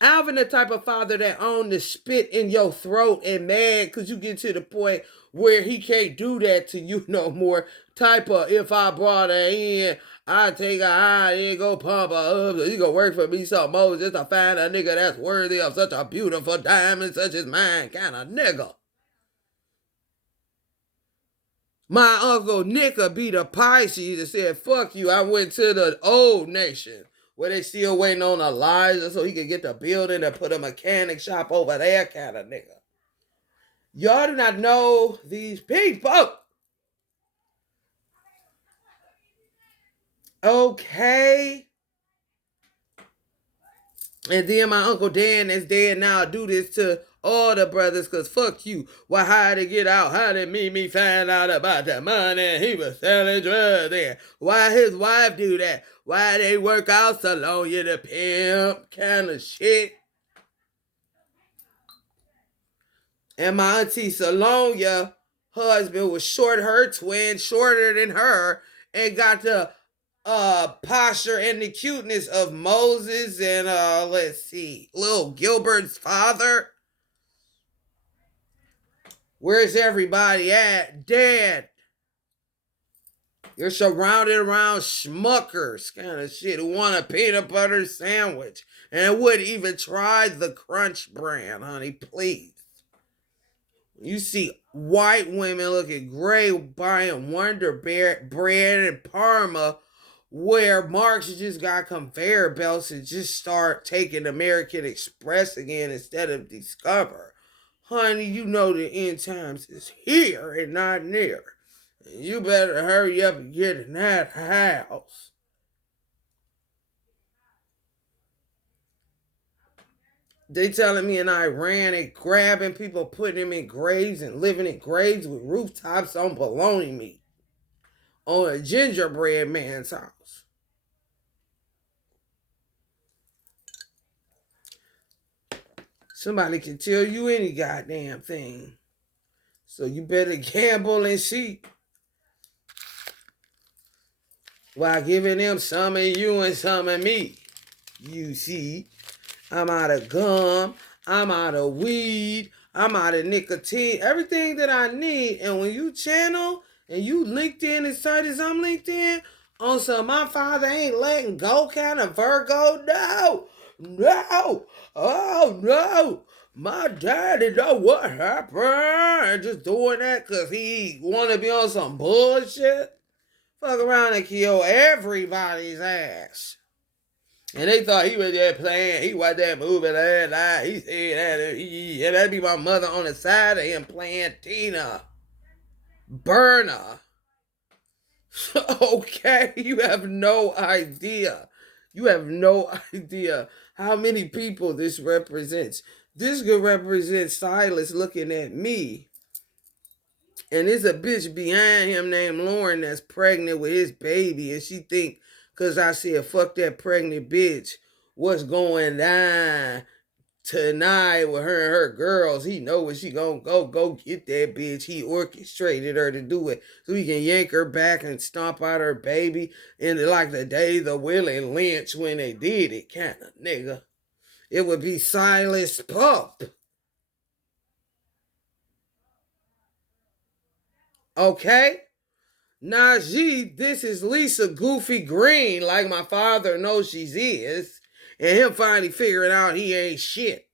Alvin the type of father that own the spit in your throat and mad because you get to the point where he can't do that to you no more. Type of, if I brought her in, I take her out and go pump her up. So you gonna work for me some more just to find a nigga that's worthy of such a beautiful diamond such as mine kind of nigga. My Uncle Nicka be the Pisces and said, fuck you, I went to the old nation where they still waiting on Elijah so he could get the building and put a mechanic shop over there kind of nigga. Y'all do not know these people. Okay. And then my Uncle Dan that's dead now do this to all the brothers because fuck you. Why, how did get out? How did Mimi find out about the money? He was selling drugs there. Why his wife do that? Why they work out so long? You the pimp kind of shit. And my auntie Salonia husband was short, her twin, shorter than her, and got the posture and the cuteness of Moses and let's see, little Gilbert's father. Where's everybody at? Dead. You're surrounded around schmuckers kind of shit who want a peanut butter sandwich and wouldn't even try the Crunch brand, honey, please. You see white women looking great buying Wonder bread in Parma, where Marx just got conveyor belts and just start taking American Express again instead of Discover. Honey, you know the end times is here and not near. You better hurry up and get in that house. They telling me in Iran they grabbing people, putting them in graves and living in graves with rooftops on bologna meat on a gingerbread man's house. Somebody can tell you any goddamn thing. So you better gamble and see while giving them some of you and some of me. You see, I'm out of gum, I'm out of weed, I'm out of nicotine, everything that I need. And when you channel and you LinkedIn as tight as I'm LinkedIn, on some my father ain't letting go kind of Virgo, no, oh no. My daddy know what happened. Just doing that because he want to be on some bullshit. Fuck around and kill everybody's ass. And they thought he was there playing. He was there moving last night. He said that. Yeah, that'd be my mother on the side of him playing Tina Burner. Okay, you have no idea. You have no idea how many people this represents. This could represent Silas looking at me. And there's a bitch behind him named Lauren that's pregnant with his baby. And she think, because I said, fuck that pregnant bitch, what's going on tonight with her and her girls? He know where she gonna go get that bitch. He orchestrated her to do it so he can yank her back and stomp out her baby. And like the day the Willie Lynch when they did it, kind of nigga. It would be Silas Pup. Okay? Najee, this is Lisa Goofy Green, like my father knows she is, and him finally figuring out he ain't shit.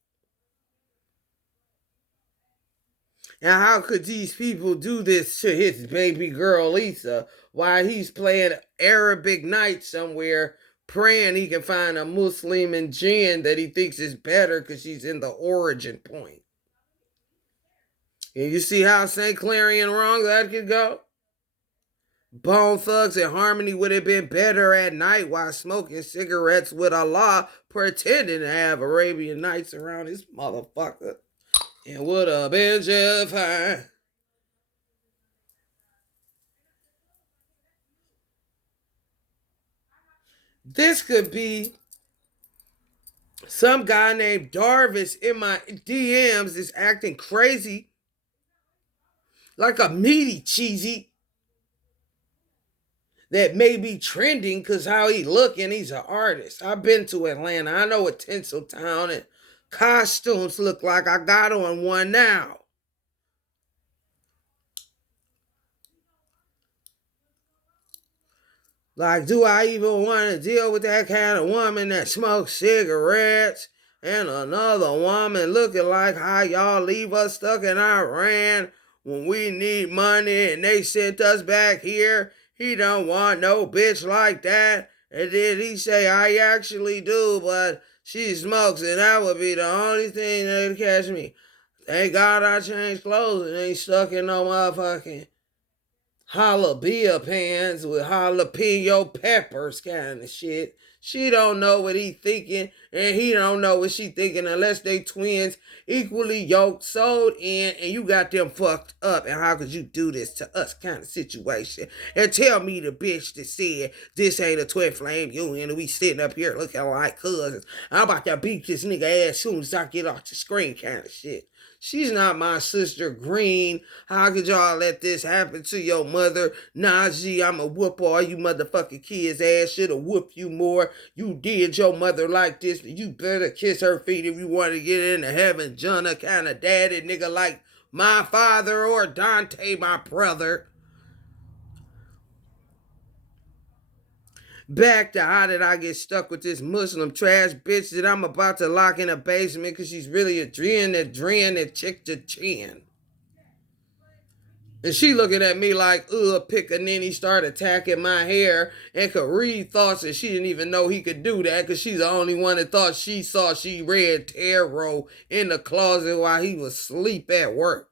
And how could these people do this to his baby girl Lisa while he's playing Arabic night somewhere, praying he can find a Muslim and jinn that he thinks is better because she's in the origin point? And you see how St. Clarion wrong that could go? Bone Thugs and Harmony would have been better at night while smoking cigarettes with Allah, pretending to have Arabian Nights around this motherfucker. And would have been just fine. This could be some guy named Darvis in my DMs is acting crazy like a meaty cheesy that may be trending because how he look and he's an artist. I've been to Atlanta. I know what Tinseltown and costumes look like. I got on one now. Like, do I even want to deal with that kind of woman that smokes cigarettes and another woman looking like how y'all leave us stuck in Iran when we need money and they sent us back here? He don't want no bitch like that. And then he say, I actually do, but she smokes and that would be the only thing that would catch me. Thank God I changed clothes and ain't stuck in no motherfucking jalapeno pans with jalapeno peppers kind of shit. She don't know what he thinking, and he don't know what she thinking unless they twins equally yoked, sold in, and you got them fucked up. And how could you do this to us kind of situation? And tell me the bitch that said this ain't a twin flame union and we sitting up here looking like cousins. I'm about to beat this nigga ass soon as I get off the screen kind of shit. She's not my sister Green. How could y'all let this happen to your mother? Najee, I'ma whoop all you motherfucking kids' ass. Should've whooped you more. You did your mother like this. You better kiss her feet if you want to get into heaven. Jonah kind of daddy nigga like my father or Dante, my brother. Back to how did I get stuck with this Muslim trash bitch that I'm about to lock in a basement because she's really a dren that chick to chin. And she looking at me like, Pickaninny started attacking my hair and could read thoughts, and she didn't even know he could do that because she's the only one that thought she read tarot in the closet while he was asleep at work.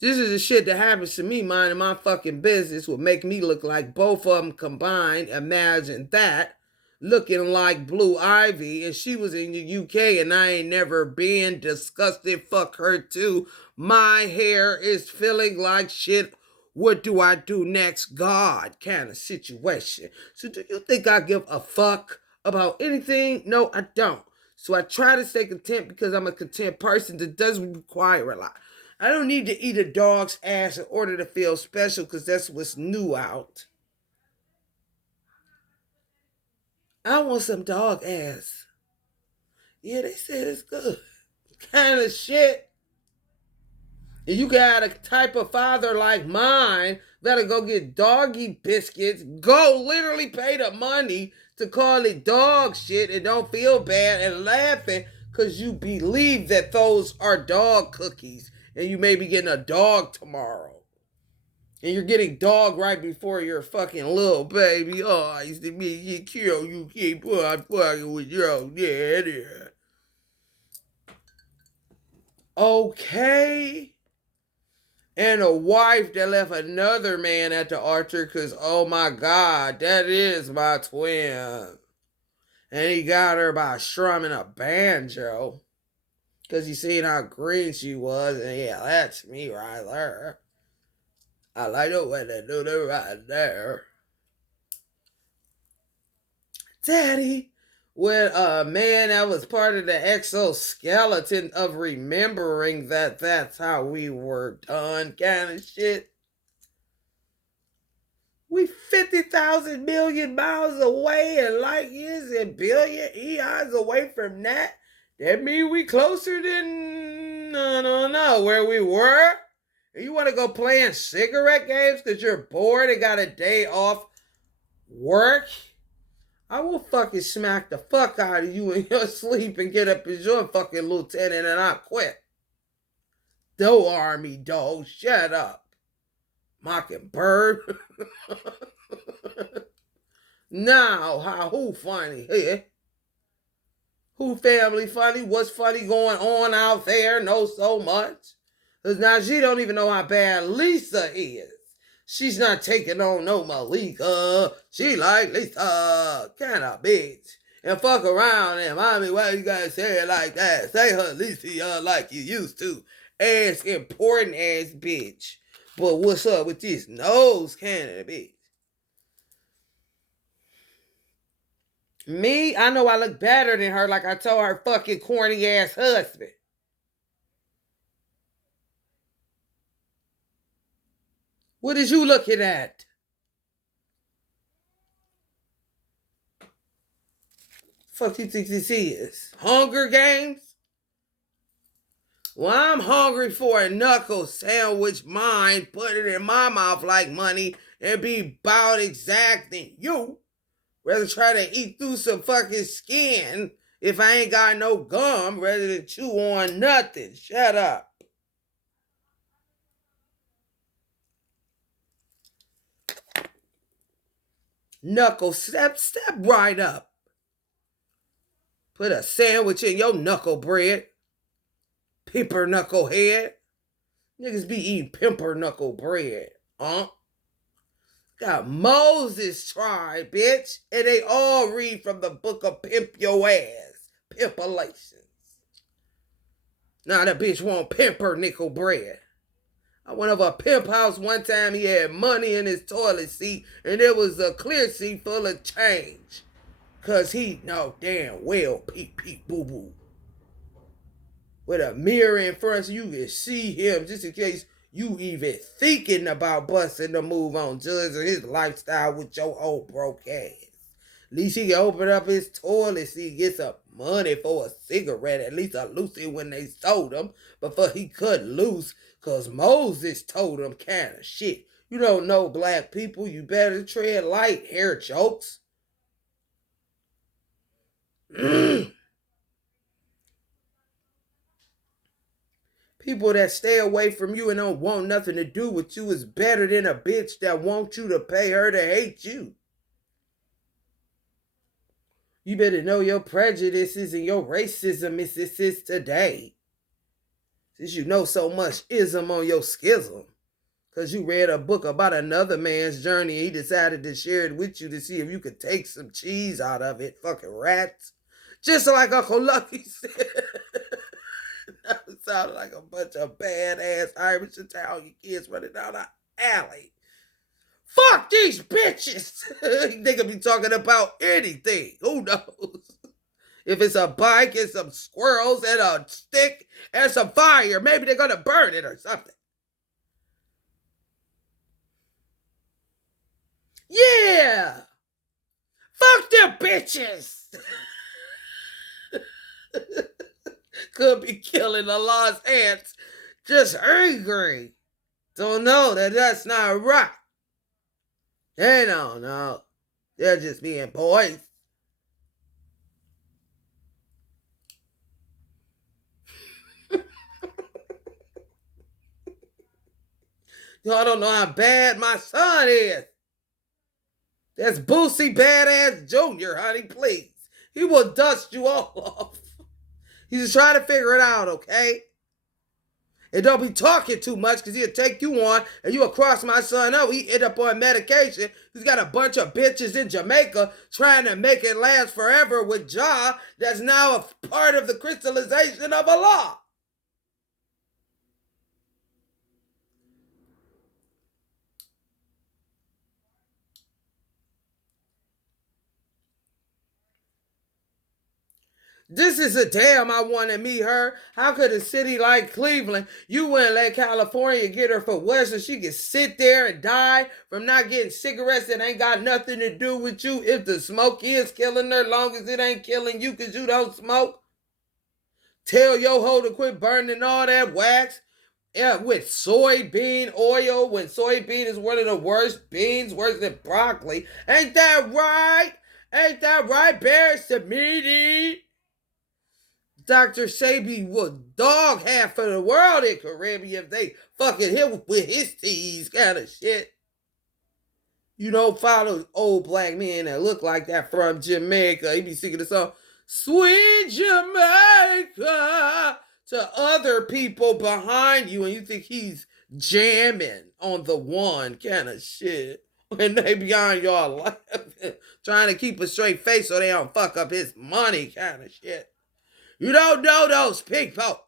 This is the shit that happens to me minding my fucking business would make me look like both of them combined. Imagine that. Looking like Blue Ivy, and she was in the UK and I ain't never been. Disgusted, fuck her too. My hair is feeling like shit. What do I do next? God kind of situation. So do you think I give a fuck about anything? No, I don't. So I try to stay content because I'm a content person that doesn't require a lot. I don't need to eat a dog's ass in order to feel special because that's what's new out. I want some dog ass. Yeah, they said it's good. Kind of shit. And you got a type of father like mine that'll go get doggy biscuits, go literally pay the money to call it dog shit and don't feel bad and laughing because you believe that those are dog cookies and you may be getting a dog tomorrow. And you're getting dog right before your fucking little baby. Oh, I used to be you cute. You keep fucking with your dad. Okay. And a wife that left another man at the altar because, oh my God, that is my twin. And he got her by strumming a banjo because he seen how green she was. And yeah, that's me right there. I like the way they do it right there. Daddy, with a man that was part of the exoskeleton of remembering that that's how we were done kind of shit. We 50,000 million miles away and light years and billion eons away from that. That means we closer than, no, where we were. And you want to go playing cigarette games because you're bored and got a day off work? I will fucking smack the fuck out of you in your sleep and get up as your fucking lieutenant and I quit. Doe army dog, shut up. Mockingbird. Now, who funny here? Who family funny? What's funny going on out there? Know so much. Because now she don't even know how bad Lisa is. She's not taking on no Malika. She like Lisa. Kind of bitch. And fuck around and mommy, why you gotta say it like that? Say her Lisa like you used to. Ass important ass bitch. But what's up with this nose cannon bitch? Me, I know I look better than her like I told her fucking corny ass husband. What is you looking at? Fuck you think this is? Hunger Games? Well, I'm hungry for a knuckle sandwich, mine, put it in my mouth like money, and be bout exacting you. Rather try to eat through some fucking skin if I ain't got no gum rather than chew on nothing. Shut up. Knuckle, step right up. Put a sandwich in your knuckle bread. Pimper knuckle head. Niggas be eating pimper knuckle bread. Got Moses tried, bitch. And they all read from the book of Pimp Your Ass. Pimpalations. Now that bitch want pimper nickel bread. I went over a pimp house one time. He had money in his toilet seat. And there was a clear seat full of change. Cause he know damn well peep peep boo boo. With a mirror in front so you can see him just in case you even thinking about busting the move on Judge or his lifestyle with your old broke ass. At least he can open up his toilet seat, get some money for a cigarette, at least a Lucy when they sold him, before he cut loose, cause Moses told him kind of shit. You don't know black people, you better tread light, hair jokes. People that stay away from you and don't want nothing to do with you is better than a bitch that wants you to pay her to hate you. You better know your prejudices and your racism is today. Since you know so much ism on your schism. Because you read a book about another man's journey and he decided to share it with you to see if you could take some cheese out of it. Fucking rats. Just like Uncle Lucky said. That sounded like a bunch of badass Irish Italian kids running down an alley. Fuck these bitches. They could be talking about anything. Who knows? If it's a bike and some squirrels and a stick and some fire, maybe they're gonna burn it or something. Yeah. Fuck them bitches. Could be killing the lost ants. Just angry. Don't know that that's not right. They don't know. They're just being boys. Y'all don't know how bad my son is. That's Boosie Badass Jr., honey, please. He will dust you all off. He's just trying to figure it out, okay? And don't be talking too much because he'll take you on and you'll cross my son up. He end up on medication. He's got a bunch of bitches in Jamaica trying to make it last forever with Ja that's now a part of the crystallization of a law. This is a damn I want to meet her. How could a city like Cleveland, you wouldn't let California get her for what so she could sit there and die from not getting cigarettes that ain't got nothing to do with you if the smoke is killing her long as it ain't killing you because you don't smoke? Tell your hoe to quit burning all that wax with soybean oil when soybean is one of the worst beans, worse than broccoli. Ain't that right? Ain't that right, Bears to meaty? Dr. Sebi would dog half of the world in Caribbean if they fucking him with his teas kind of shit. You don't follow old black men that look like that from Jamaica. He be singing the song, Sweet Jamaica, to other people behind you, and you think he's jamming on the one kind of shit. And they behind y'all laughing, trying to keep a straight face so they don't fuck up his money kind of shit. You don't know those people.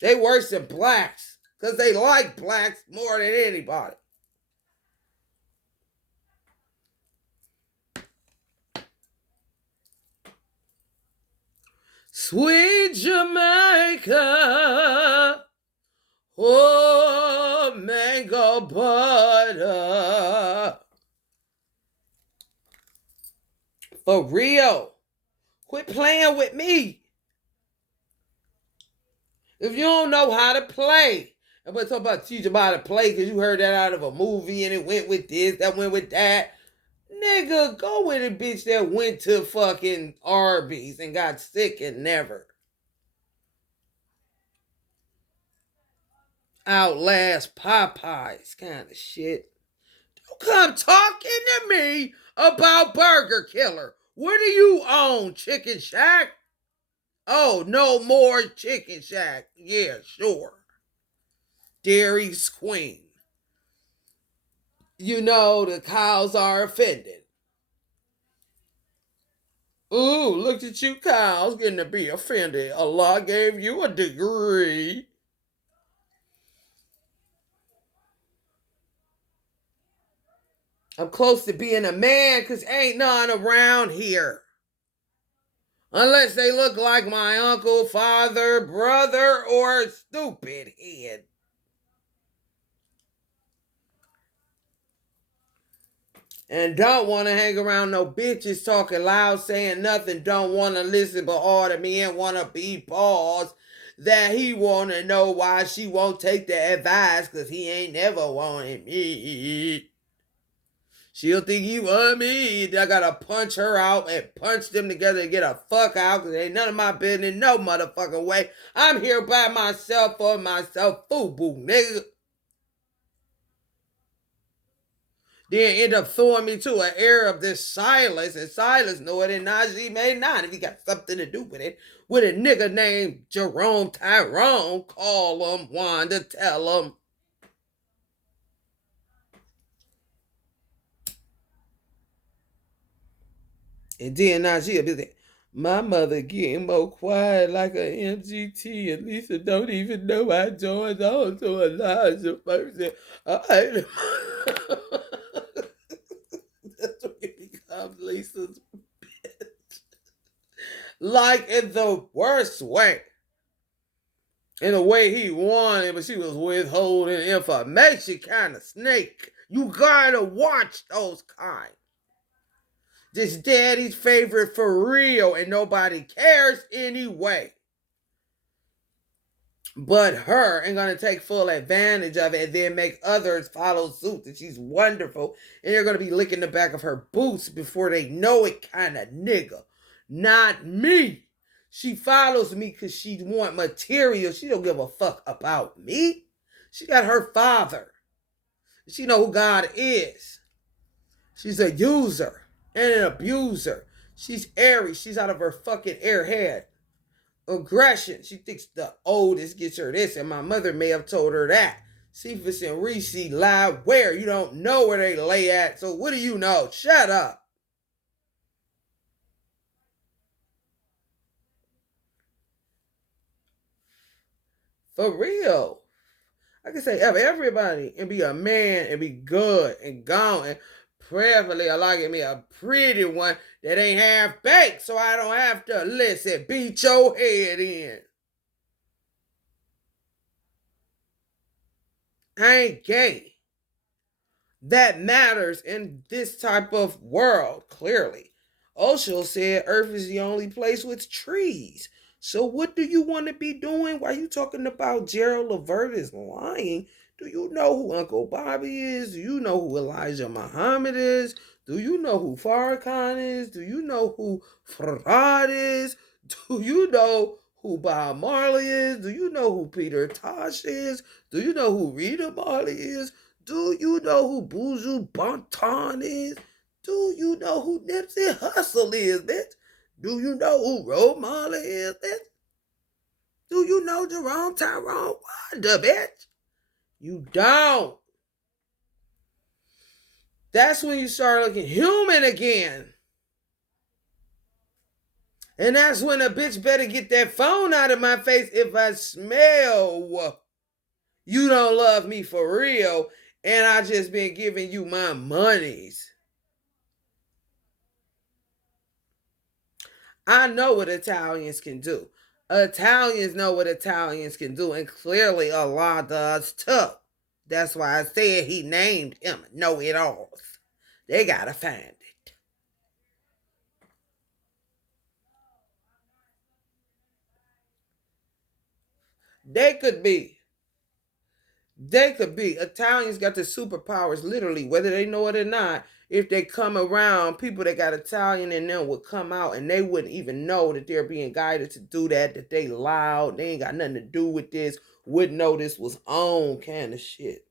They worse than blacks because they like blacks more than anybody. Sweet Jamaica, oh, mango butter. For real. Quit playing with me. If you don't know how to play, I'm going to talk about teach you how to play because you heard that out of a movie and it went with this, that went with that. Nigga, go with a bitch that went to fucking Arby's and got sick and never outlast Popeyes kind of shit. Don't come talking to me about Burger Killer. What do you own, Chicken Shack? Oh, no more Chicken Shack. Yeah, sure. Dairy's Queen. You know the cows are offended. Ooh, look at you cows getting to be offended. Allah gave you a degree. I'm close to being a man because ain't none around here. Unless they look like my uncle, father, brother, or stupid head. And don't want to hang around no bitches talking loud, saying nothing, don't want to listen, but all the men want to be paused. That he want to know why she won't take the advice because he ain't never wanted me. She'll think you me. I gotta punch her out and punch them together and get a fuck out because ain't none of my business, no motherfucking way. I'm here by myself for myself, FUBU, nigga. Then end up throwing me to an era of this Silas, and Silas know it, and Najee may not if he got something to do with it. With a nigga named Jerome Tyrone, call him, Wanda, tell him. And then Najee will be like, my mother getting more quiet like a MGT, and Lisa don't even know I joined on to a larger person. That's when it becomes Lisa's bitch. Like in the worst way. In the way he wanted, but she was withholding information kind of snake. You gotta watch those kind. This daddy's favorite for real, and nobody cares anyway. But her and gonna take full advantage of it and then make others follow suit that she's wonderful. And they're gonna be licking the back of her boots before they know it, kind of nigga. Not me. She follows me because she want material. She don't give a fuck about me. She got her father. She know who God is. She's a user and an abuser. She's airy. She's out of her fucking airhead. Aggression. She thinks the oldest gets her this, and my mother may have told her that. Cephas and Reese lie where? You don't know where they lay at, so what do you know? Shut up. For real. I can say everybody and be a man and be good and gone, and preferably I like me a pretty one that ain't half baked so I don't have to listen, beat your head in. I ain't gay. That matters in this type of world, clearly. Osho said Earth is the only place with trees. So what do you want to be doing while you talking about Gerald Levert is lying? Do you know who Uncle Bobby is? Do you know who Elijah Muhammad is? Do you know who Farrakhan is? Do you know who Farad is? Do you know who Bob Marley is? Do you know who Peter Tosh is? Do you know who Rita Marley is? Do you know who Buju Banton is? Do you know who Nipsey Hussle is, bitch? Do you know who Ro Marley is, bitch? Do you know Jerome Tyrone Wanda, bitch? You don't. That's when you start looking human again. And that's when a bitch better get that phone out of my face if I smell you don't love me for real and I just been giving you my monies. I know what Italians can do. Italians know what Italians can do, and clearly Allah does too. That's why I said he named him Know It Alls. They gotta find it. They could be. They could be. Italians got the superpowers, literally, whether they know it or not. If they come around, people that got Italian in them would come out and they wouldn't even know that they're being guided to do that they loud, they ain't got nothing to do with this, wouldn't know this was on kind of shit.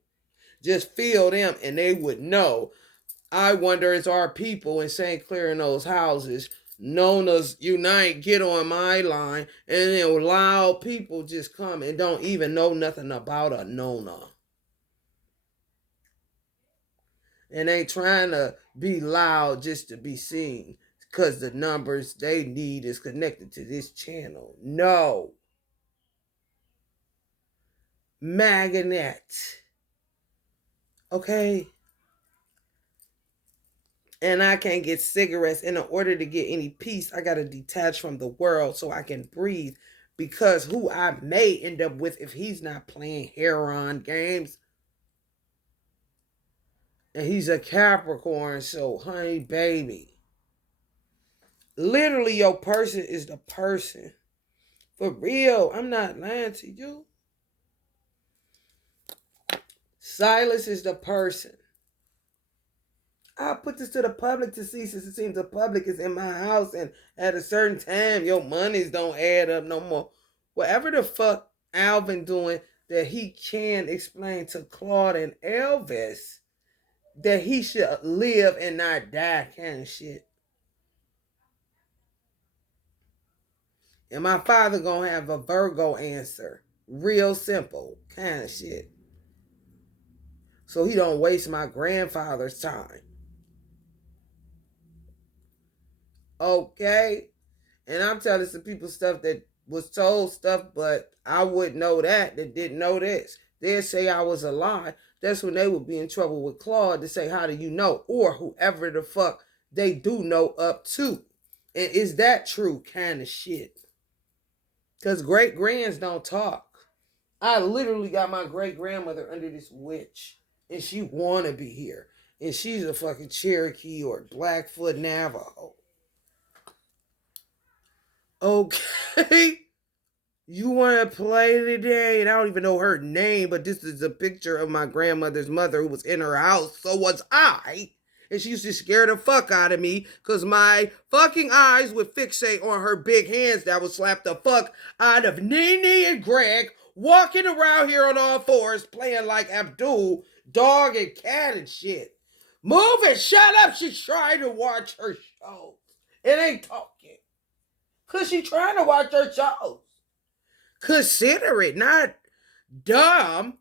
Just feel them and they would know. I wonder, it's our people in St. Clair in those houses. Nona's unite, get on my line, and then loud people just come and don't even know nothing about a Nona. And they trying to be loud just to be seen because the numbers they need is connected to this channel. No. Magnet. Okay? And I can't get cigarettes. In order to get any peace, I got to detach from the world so I can breathe. Because who I may end up with if he's not playing heron games. And he's a Capricorn, so honey, baby. Literally, your person is the person. For real, I'm not lying to you. Silas is the person. I'll put this to the public to see, since it seems the public is in my house and at a certain time your monies don't add up no more. Whatever the fuck Alvin doing that he can explain to Claude and Elvis that he should live and not die kind of shit. And my father gonna have a Virgo answer. Real simple kind of shit. So he don't waste my grandfather's time. Okay? And I'm telling some people stuff that was told stuff, but I wouldn't know that didn't know this. They'd say I was a lie. That's when they would be in trouble with Claude to say, how do you know? Or whoever the fuck they do know up to. And is that true kind of shit? Because great grands don't talk. I literally got my great grandmother under this witch. And she wanna be here. And she's a fucking Cherokee or Blackfoot Navajo. Okay. You want to play today? And I don't even know her name, but this is a picture of my grandmother's mother who was in her house. So was I. And she used to scare the fuck out of me because my fucking eyes would fixate on her big hands that would slap the fuck out of Nene and Greg walking around here on all fours playing like Abdul, dog and cat and shit. Move it, shut up. She's trying to watch her shows. It ain't talking. Because she's trying to watch her shows. Consider it, not dumb.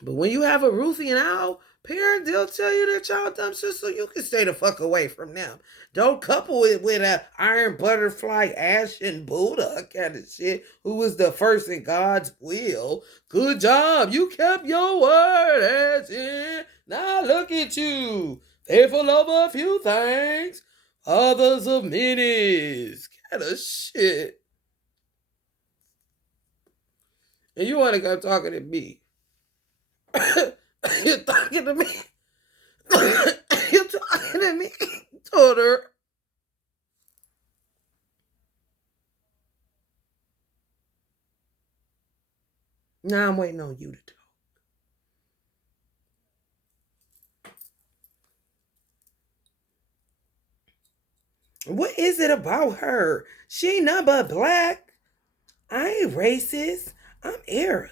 But when you have a Ruthie and Al parent, they'll tell you that y'all dumb shit so you can stay the fuck away from them. Don't couple it with a iron butterfly, ash and Buddha kind of shit who was the first in God's will. Good job. You kept your word as in. Now look at you. Faithful over a few things. Others of many. Kind of shit. And you want to come talking to me. You're talking to me. You're talking to me. Told her. Now I'm waiting on you to talk. What is it about her? She ain't nothing but black. I ain't racist. I'm Arab.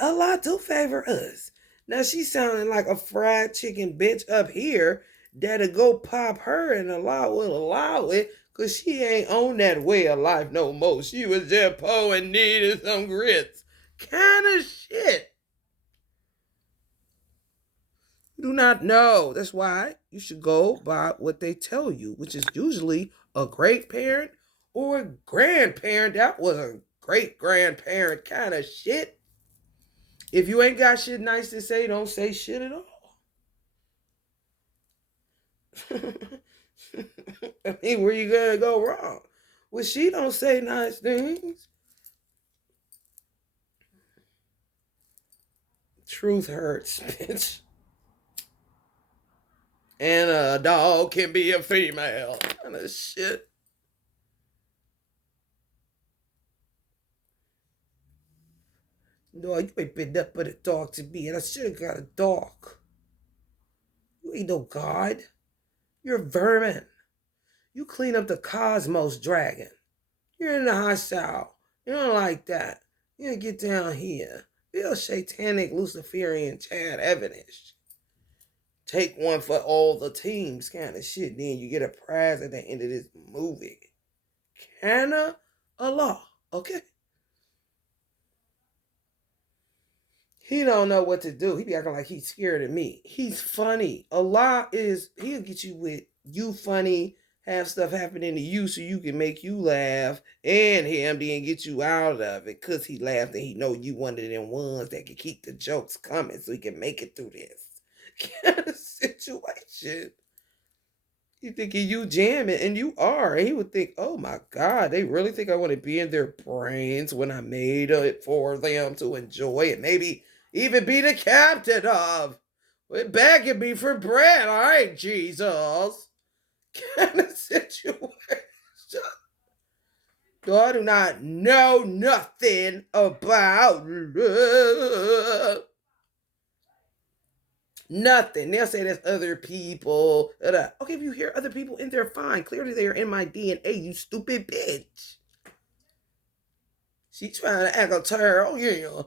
A lot do favor us. Now she sounding like a fried chicken bitch up here that'll go pop her and Allah will allow it because she ain't on that way of life no more. She was just poor and needed some grits. Kind of shit. You do not know. That's why you should go by what they tell you, which is usually a great parent or a grandparent. That was a great grandparent kind of shit. If you ain't got shit nice to say, don't say shit at all. I mean, where you gonna go wrong? Well, she don't say nice things. Truth hurts, bitch. And a dog can be a female. Kind of shit. No, you ain't been nothing but a dog to me, and I should have got a dog. You ain't no god. You're a vermin. You clean up the cosmos dragon. You're in the hostile. You don't like that. You don't get down here. Feel satanic Luciferian Chad evidence. Take one for all the teams kind of shit. Then you get a prize at the end of this movie. Kinda a law, okay? He don't know what to do. He be acting like he's scared of me. He's funny. Allah he'll get you with you funny, have stuff happening to you so you can make you laugh, and him then get you out of it because he laughed and he know you one of them ones that can keep the jokes coming so he can make it through this kind of situation. You thinking you jamming, and you are. And he would think, oh my God, they really think I want to be in their brains when I made it for them to enjoy and maybe even be the captain of. We're begging me for bread, all right, Jesus. Kind of situation. I do not know nothing about love. Nothing. They'll say there's other people. Okay, if you hear other people in there, fine. Clearly they are in my DNA, you stupid bitch. She trying to act a terror. Oh yeah.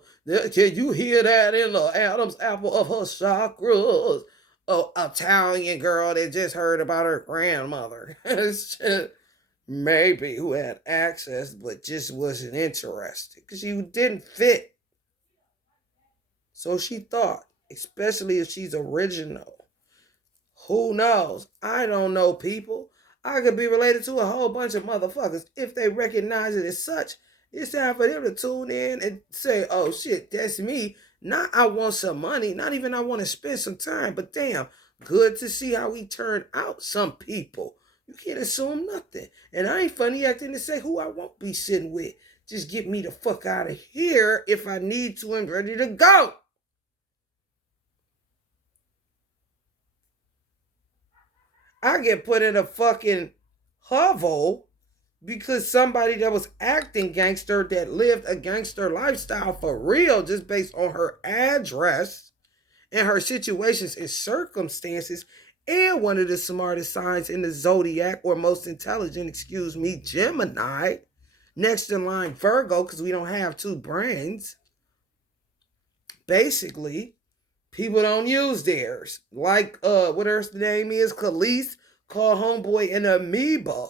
Can you hear that in the Adam's apple of her chakras? Oh, Italian girl that just heard about her grandmother. Maybe who had access but just wasn't interested because she didn't fit. So she thought, especially if she's original. Who knows? I don't know people. I could be related to a whole bunch of motherfuckers. If they recognize it as such, it's time for them to tune in and say, oh shit, that's me. Not I want some money, not even I want to spend some time, but damn, good to see how he turned out some people. You can't assume nothing. And I ain't funny acting to say who I won't be sitting with. Just get me the fuck out of here if I need to and ready to go. I get put in a fucking hovel because somebody that was acting gangster that lived a gangster lifestyle for real just based on her address and her situations and circumstances and one of the smartest signs in the zodiac or most intelligent, excuse me, Gemini. Next in line, Virgo, because we don't have two brains. Basically, people don't use theirs. Like, what her name is, Khalees, call homeboy an amoeba.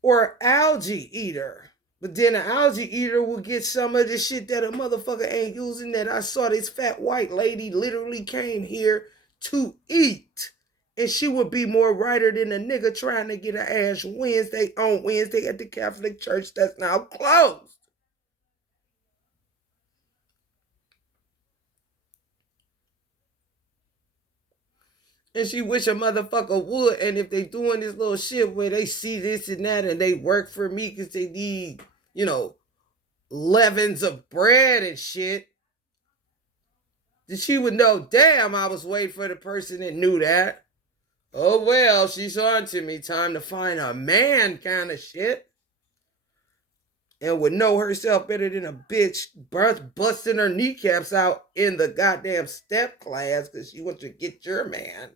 Or algae eater. But then an algae eater will get some of the shit that a motherfucker ain't using that I saw this fat white lady literally came here to eat. And she would be more righter than a nigga trying to get her ass Wednesday on Wednesday at the Catholic Church that's now closed. And she wish a motherfucker would. And if they doing this little shit where they see this and that and they work for me because they need, leavens of bread and shit, then she would know, damn, I was waiting for the person that knew that. Oh well, she's on to me. Time to find a man kind of shit. And would know herself better than a bitch busting her kneecaps out in the goddamn step class because she wants to get your man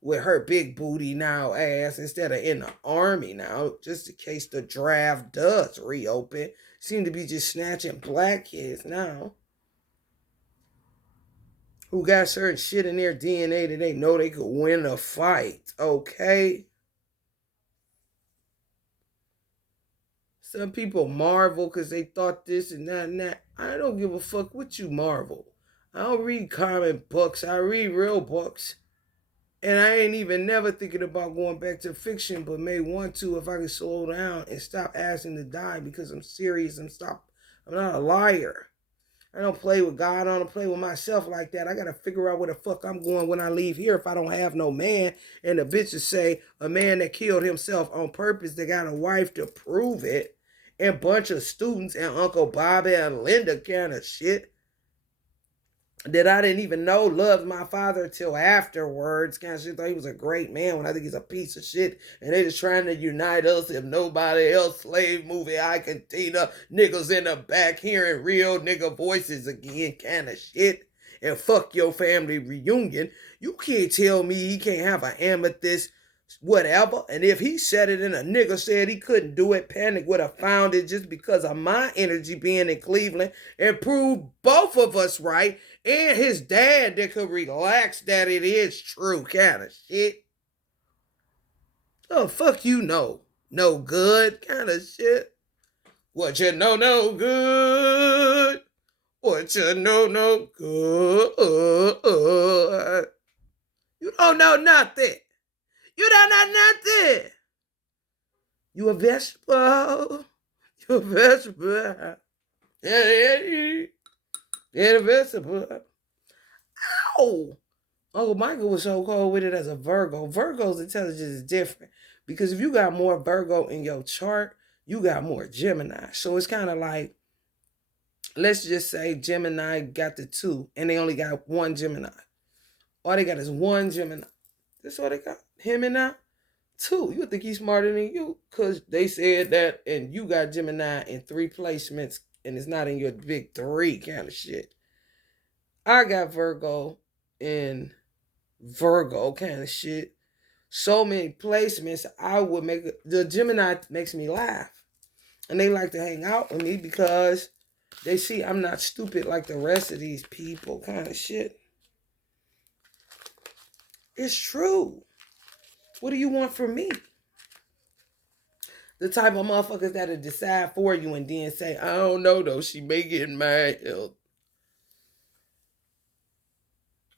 with her big booty now ass instead of in the army now, just in case the draft does reopen. Seem to be just snatching black kids now who got certain shit in their DNA that they know they could win a fight, okay? Some people marvel because they thought this and that and that. I don't give a fuck what you marvel. I don't read comic books. I read real books. And I ain't even never thinking about going back to fiction, but may want to if I can slow down and stop asking to die because I'm serious and stop. I'm not a liar. I don't play with God. I don't play with myself like that. I got to figure out where the fuck I'm going when I leave here if I don't have no man. And the bitches say a man that killed himself on purpose, that got a wife to prove it, and bunch of students and Uncle Bobby and Linda kind of shit that I didn't even know loved my father till afterwards. Kind of shit. Thought he was a great man when I think he's a piece of shit. And they just trying to unite us if nobody else. Slave movie, I cantina, niggas in the back hearing real nigga voices again, kind of shit. And fuck your family reunion. You can't tell me he can't have an amethyst whatever. And if he said it and a nigga said he couldn't do it, Panic would have found it just because of my energy being in Cleveland and proved both of us right. And his dad that could relax that it is true kind of shit. Oh, fuck you know. No good kind of shit. What you know no good. What you know no good. You don't know nothing. You don't know nothing. You a vegetable. You a vegetable. Yeah, a vegetable. Ow! Uncle Michael was so cold with it as a Virgo. Virgo's intelligence is different because if you got more Virgo in your chart, you got more Gemini. So it's kind of like, let's just say Gemini got the two and they only got one Gemini. All they got is one Gemini. That's all they got. Him and I. Two. You would think he's smarter than you because they said that and you got Gemini in 3 placements and it's not in your big 3 kind of shit. I got Virgo and Virgo kind of shit. So many placements, I would make the Gemini makes me laugh. And they like to hang out with me because they see I'm not stupid like the rest of these people, kind of shit. It's true. What do you want from me? The type of motherfuckers that'll decide for you and then say, I don't know though, she may get mad.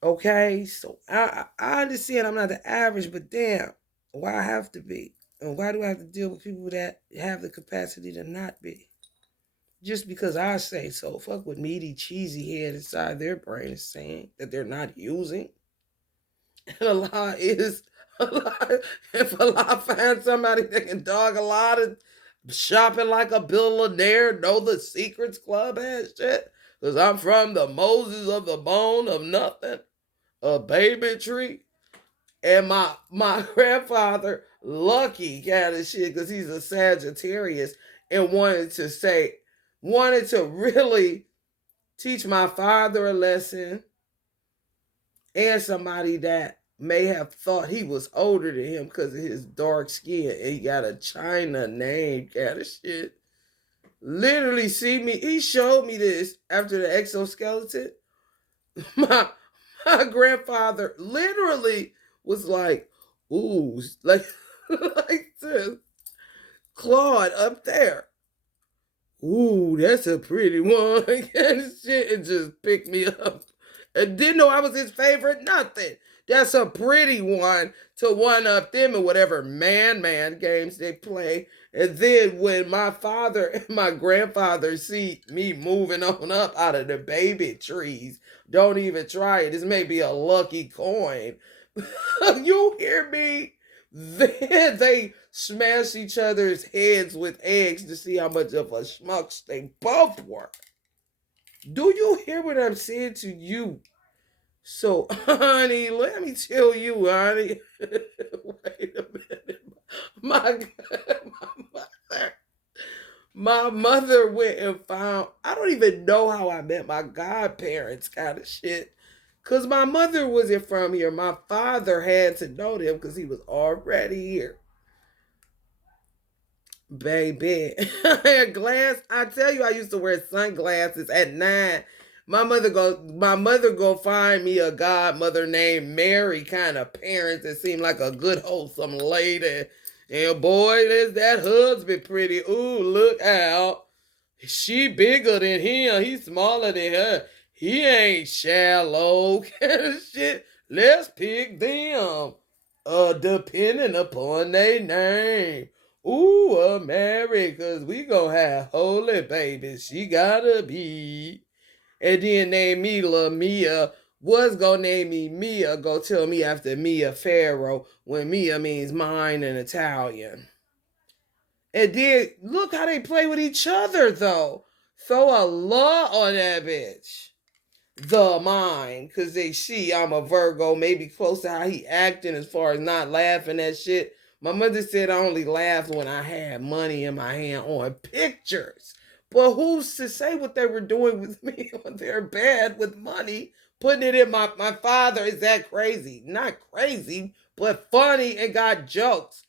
Okay, so I understand I'm not the average, but damn, why I have to be? And why do I have to deal with people that have the capacity to not be? Just because I say so. Fuck what meaty, cheesy head inside their brain is saying that they're not using. And a lot is a lot. If a lot find somebody that can dog a lot of shopping like a billionaire, know the secrets club has shit. Because I'm from the Moses of the bone of nothing, a baby tree. And my grandfather, lucky kind of shit, because he's a Sagittarius, and wanted to really teach my father a lesson and somebody that may have thought he was older than him because of his dark skin and he got a China name kind of shit. Literally see me, he showed me this after the exoskeleton. My my grandfather literally was like, ooh, like like this. Claude up there. Ooh, that's a pretty one. And shit, it just picked me up. And didn't know I was his favorite, nothing. That's a pretty one to one up them in whatever man games they play. And then when my father and my grandfather see me moving on up out of the baby trees, don't even try it. This may be a lucky coin. You hear me? Then they smash each other's heads with eggs to see how much of a schmucks they both were. Do you hear what I'm saying to you? So, honey, let me tell you, honey. Wait a minute. My, mother, my mother went and found, I don't even know how I met my godparents, kind of shit. Because my mother wasn't from here. My father had to know them because he was already here. Baby. Glass. I tell you, I used to wear sunglasses at 9. My mother go find me a godmother named Mary kind of parents that seemed like a good wholesome lady. And boy, there's that husband pretty. Ooh, look out. She bigger than him. He's smaller than her. He ain't shallow. Kind of shit. Let's pick them. Depending upon their name. Ooh, Americas, we gonna have holy babies. She gotta be. And then name me La Mia. Was gonna name me Mia. Go tell me after Mia Farrow when Mia means mine in Italian. And then look how they play with each other though. Throw a law on that bitch. The mind, cause they see I'm a Virgo, maybe close to how he acting as far as not laughing at shit. My mother said I only laughed when I had money in my hand on pictures. But who's to say what they were doing with me on their bed with money? Putting it in my father is that crazy? Not crazy, but funny and got jokes.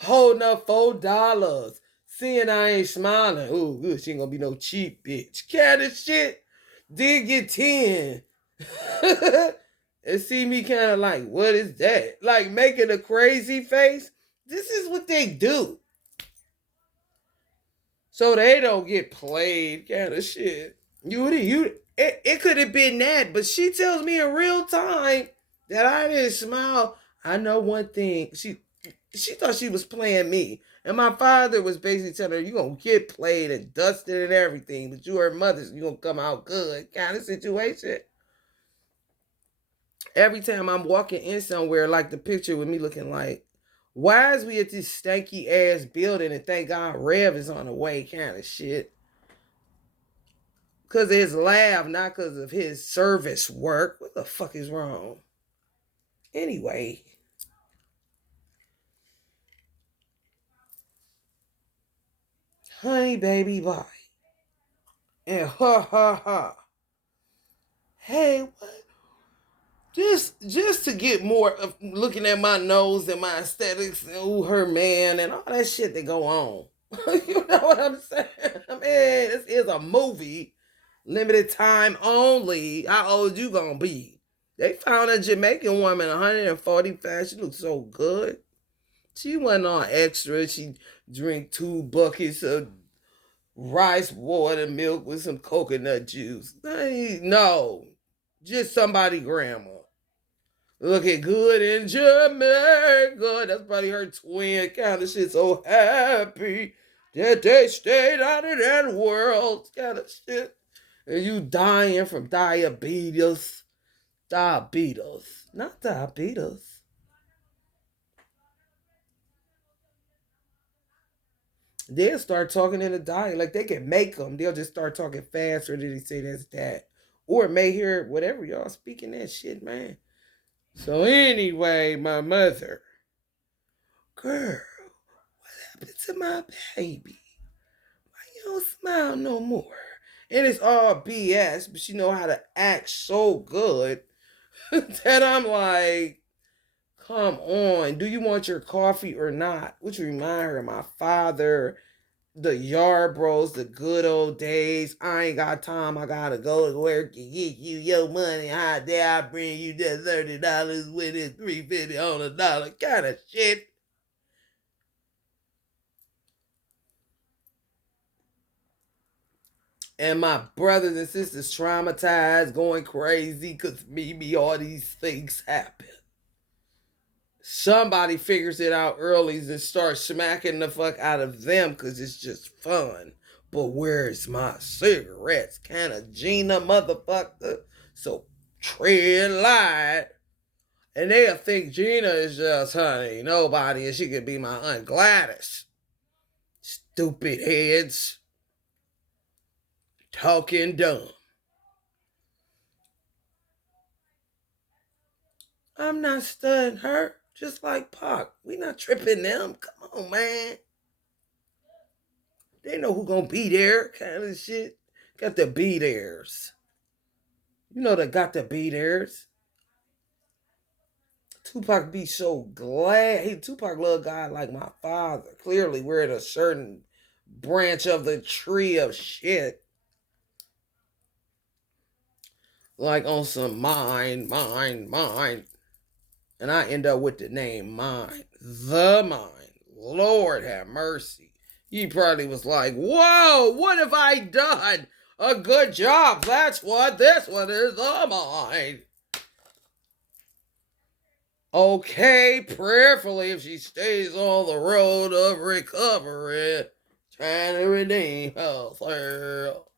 Holding up $4. Seeing I ain't smiling. Ooh, good. She ain't gonna be no cheap bitch. Cat of shit. Did get 10. And see me kind of like, what is that? Like making a crazy face. This is what they do. So they don't get played kind of shit. It could have been that, but she tells me in real time that I didn't smile. I know one thing. She thought she was playing me. And my father was basically telling her, you're going to get played and dusted and everything, but you her mother's, you're going to come out good kind of situation. Every time I'm walking in somewhere, like the picture with me looking like, why is we at this stanky ass building and thank God Rev is on the way kind of shit? Because of his laugh, not because of his service work. What the fuck is wrong? Anyway. Honey, baby, bye. And ha ha ha. Hey, what? Just to get more of looking at my nose and my aesthetics and ooh, her man and all that shit that go on. You know what I'm saying? I mean, this is a movie, limited time only. How old you gonna be? They found a Jamaican woman, 145. She looked so good. She wasn't on extra. She drink 2 buckets of rice, water, milk with some coconut juice. No, just somebody grandma. Looking good in Jamaica. That's probably her twin. Kind of shit. So happy that they stayed out of that world. Kind of shit. And you dying from diabetes. Diabetes. Not diabetes. They'll start talking in a dialect. Like they can make them. They'll just start talking faster than they say that's that. Or may hear whatever y'all speaking that shit, man. So anyway, my mother. Girl, what happened to my baby? Why you don't smile no more? And it's all BS, but she know how to act so good that I'm like, come on, do you want your coffee or not? Which remind her of my father, the yard bros, the good old days. I ain't got time. I gotta go to work and get you your money. How dare I bring you that $30 with it, $3.50 on a dollar kind of shit. And my brothers and sisters traumatized, going crazy because maybe all these things happen. Somebody figures it out early and starts smacking the fuck out of them because it's just fun. But where's my cigarettes? Kind of Gina motherfucker. So tread light. And they'll think Gina is just, honey, nobody, and she could be my Aunt Gladys. Stupid heads. Talking dumb. I'm not studying her, just like Pac. We not tripping them. Come on, man. They know who gonna be there, kind of shit. Got the be theirs. You know they got the be theirs. Tupac be so glad. Tupac love God like my father. Clearly, we're at a certain branch of the tree of shit. Like on some mind. And I end up with the name Mind. The Mind. Lord have mercy. He probably was like, whoa, what have I done? A good job. That's what this one is. The Mind. Okay, prayerfully, if she stays on the road of recovery, trying to redeem herself.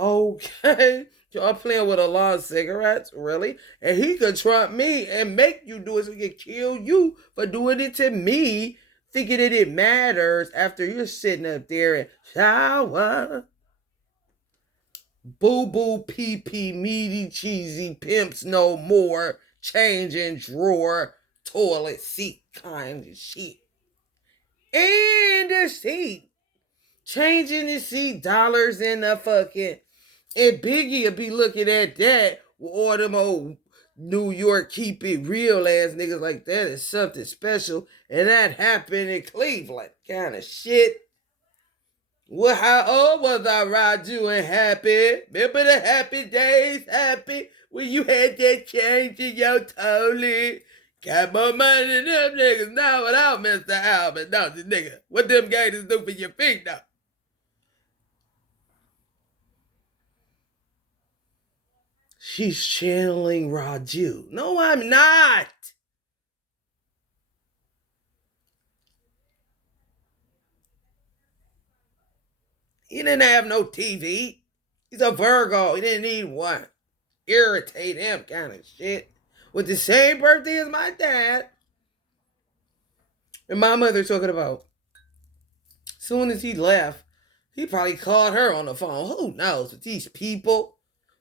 Okay. Y'all playing with a lot of cigarettes, really? And he could trump me and make you do it so he can kill you for doing it to me, thinking that it matters after you're sitting up there and shower. Boo boo pee pee meaty cheesy pimps no more. Changing drawer, toilet seat kind of shit. And the seat. Changing the seat, dollars in the fucking. And Biggie will be looking at that with all them old New York keep it real ass niggas like that is something special. And that happened in Cleveland. Kind of shit. Well, how old was I, Raju, and happy? Remember the happy days, happy? When you had that change in your totally. Got more money than them niggas now without Mr. Albert, don't you, nigga? What them gators do for your feet, though? She's channeling Raju. No, I'm not. He didn't have no TV. He's a Virgo. He didn't need one. Irritate him kind of shit. With the same birthday as my dad. And my mother talking about. Soon as he left, he probably called her on the phone. Who knows with these people?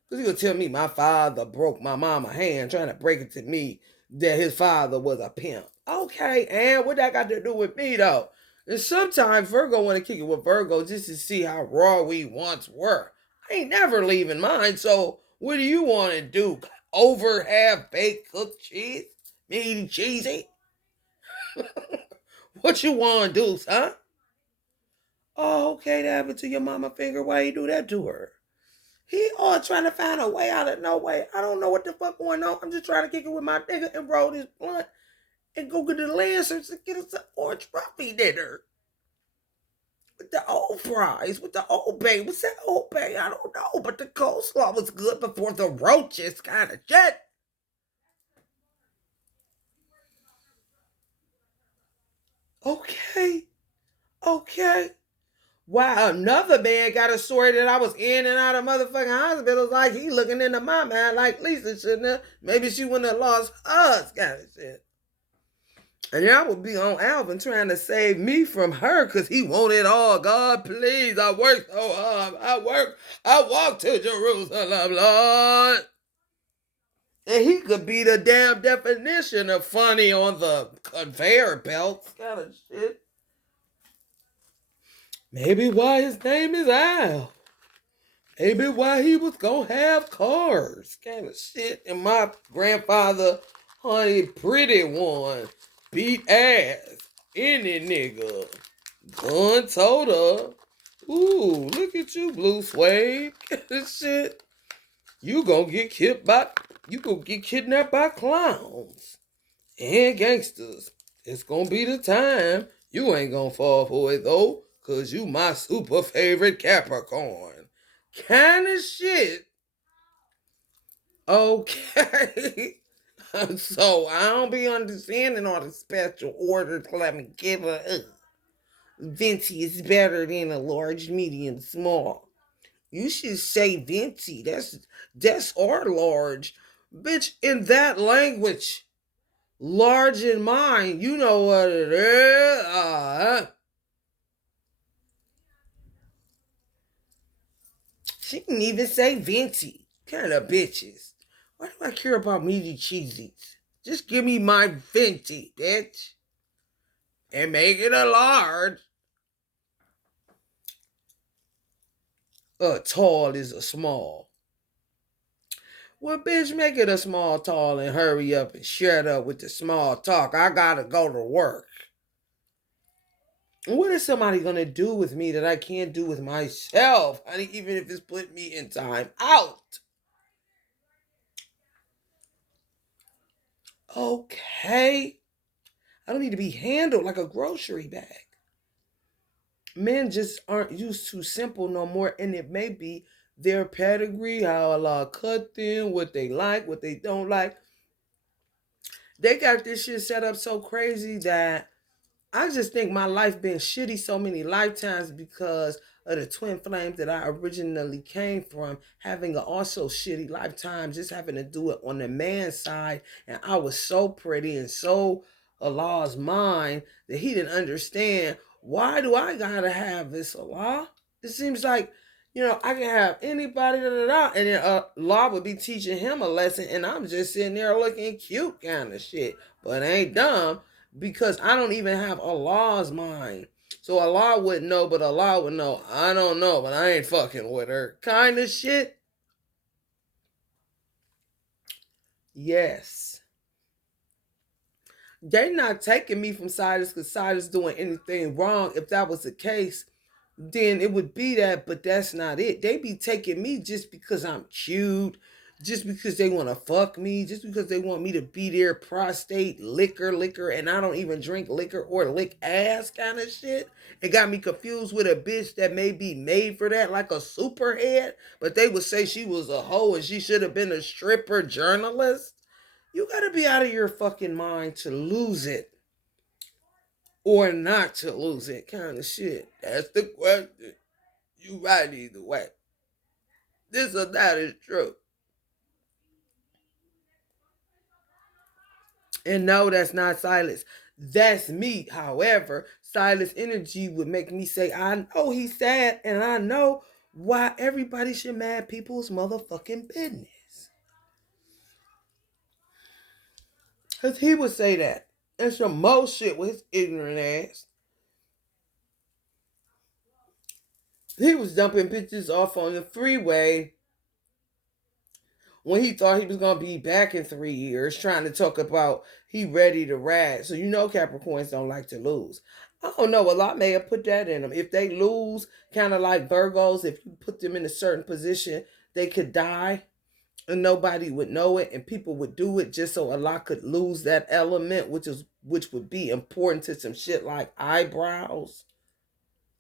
Because he gonna tell me my father broke my mama hand trying to break it to me that his father was a pimp. Okay, and what that got to do with me though? And sometimes Virgo want to kick it with Virgo just to see how raw we once were. I ain't never leaving mine. So what do you want to do? Over half baked cooked cheese? Meaty cheesy? What you want to do, son? Oh, okay, that happened to your mama finger. Why you do that to her? He all trying to find a way out of no way. I don't know what the fuck going on. I'm just trying to kick it with my nigga and roll this blunt and go get the Lancers and get us an orange ruffy dinner. With the old fries, with the old bay. What's that old bay? I don't know. But the coleslaw was good before the roaches kind of shit. Okay. Okay. Wow, another man got a story that I was in and out of motherfucking hospitals like he looking into my mind like Lisa shouldn't have. Maybe she wouldn't have lost us kind of shit. And y'all would be on Alvin trying to save me from her because he want it all. God, please, I work so hard. I walk to Jerusalem, Lord. And he could be the damn definition of funny on the conveyor belt kind of shit. Maybe why his name is Al. Maybe why he was gonna have cars kind of shit. And my grandfather, honey, pretty one, beat ass, any nigga, gun told her, ooh, look at you, blue suede, shit. You gonna get kidnapped by clowns and gangsters. It's gonna be the time. You ain't gonna fall for it though, cause you my super favorite Capricorn. Kind of shit. Okay. So I don't be understanding all the special orders. Let me give her. Venti is better than a large, medium, small. You should say venti. That's our large, bitch. In that language, large in mine. You know what it is. She didn't even say venti. Kind of bitches. Why do I care about meaty cheesies? Just give me my venti, bitch. And make it a large. A tall is a small. Well, bitch, make it a small, tall, and hurry up and shut up with the small talk. I gotta go to work. What is somebody gonna do with me that I can't do with myself? Honey, even if it's put me in time out. Okay. I don't need to be handled like a grocery bag. Men just aren't used to simple no more, and it may be their pedigree, how Allah cut them, what they like, what they don't like. They got this shit set up so crazy that I just think my life been shitty so many lifetimes because of the twin flames that I originally came from, having a also shitty lifetime, just having to do it on the man's side. And I was so pretty and so Allah's mind that he didn't understand, why do I gotta have this Allah? It seems like, I can have anybody, da, da, da, and then Allah would be teaching him a lesson, and I'm just sitting there looking cute kind of shit. But I ain't dumb because I don't even have Allah's mind. So Allah wouldn't know, but Allah would know. I don't know, but I ain't fucking with her. Kind of shit. Yes. They not taking me from Silas because Silas doing anything wrong. If that was the case, then it would be that, but that's not it. They be taking me just because I'm cute, just because they want to fuck me, just because they want me to be their prostate liquor, and I don't even drink liquor or lick ass kind of shit. It got me confused with a bitch that may be made for that, like a superhead, but they would say she was a hoe and she should have been a stripper journalist. You gotta be out of your fucking mind to lose it. Or not to lose it, kind of shit. That's the question. You right either way. This or that is true. And no, that's not Silas. That's me. However, Silas' energy would make me say, I know he's sad, and I know why everybody should mad people's motherfucking business. Because he would say that. And some more shit with his ignorant ass. He was dumping pictures off on the freeway when he thought he was gonna be back in 3 years, trying to talk about he ready to ride. So you know Capricorns don't like to lose. I don't know. A lot may have put that in them. If they lose, kind of like Virgos, if you put them in a certain position, they could die and nobody would know it, and people would do it just so Allah could lose that element, which would be important to some shit like eyebrows.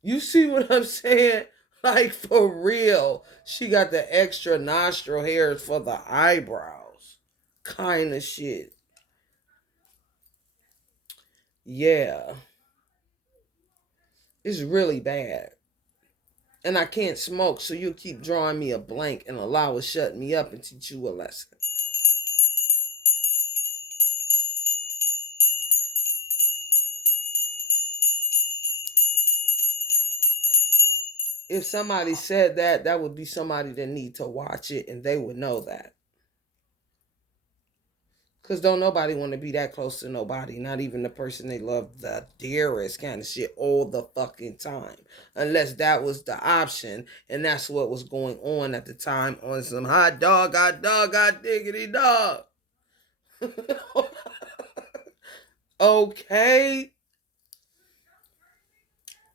You see what I'm saying? Like for real. She got the extra nostril hairs for the eyebrows. Kind of shit. Yeah. It's really bad. And I can't smoke, so you'll keep drawing me a blank and Allah will shut me up and teach you a lesson. If somebody said that, that would be somebody that need to watch it and they would know that. Because don't nobody want to be that close to nobody, not even the person they love the dearest kind of shit all the fucking time. Unless that was the option and that's what was going on at the time on some hot dog, hot diggity dog. Okay.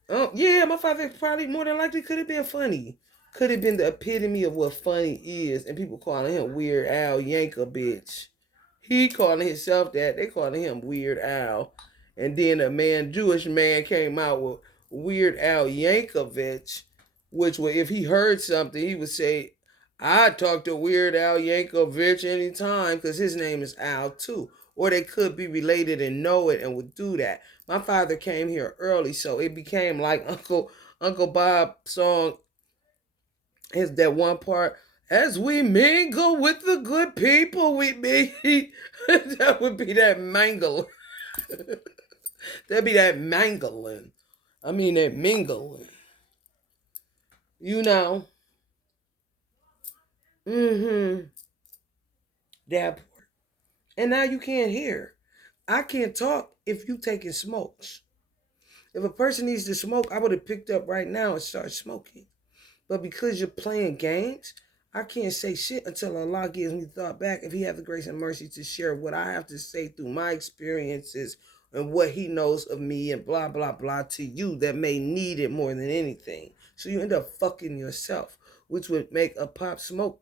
Oh, yeah, my father probably more than likely could have been funny. Could have been the epitome of what funny is, and people calling him Weird Al Yankovic. He calling himself that. They calling him Weird Al. And then Jewish man came out with Weird Al Yankovic, which would, if he heard something, he would say, I talk to Weird Al Yankovic anytime because his name is Al too. Or they could be related and know it and would do that. My father came here early, so it became like Uncle Bob's song. Is that one part? As we mingle with the good people we meet. That would be that mangle. That'd be that mangling. I mean that mingling. You know. Mm-hmm. That part. And now you can't hear. I can't talk if you taking smokes. If a person needs to smoke, I would have picked up right now and started smoking. But because you're playing games, I can't say shit until Allah gives me thought back. If He has the grace and mercy to share what I have to say through my experiences and what He knows of me and blah, blah, blah to you that may need it more than anything. So you end up fucking yourself, which would make a Pop Smoke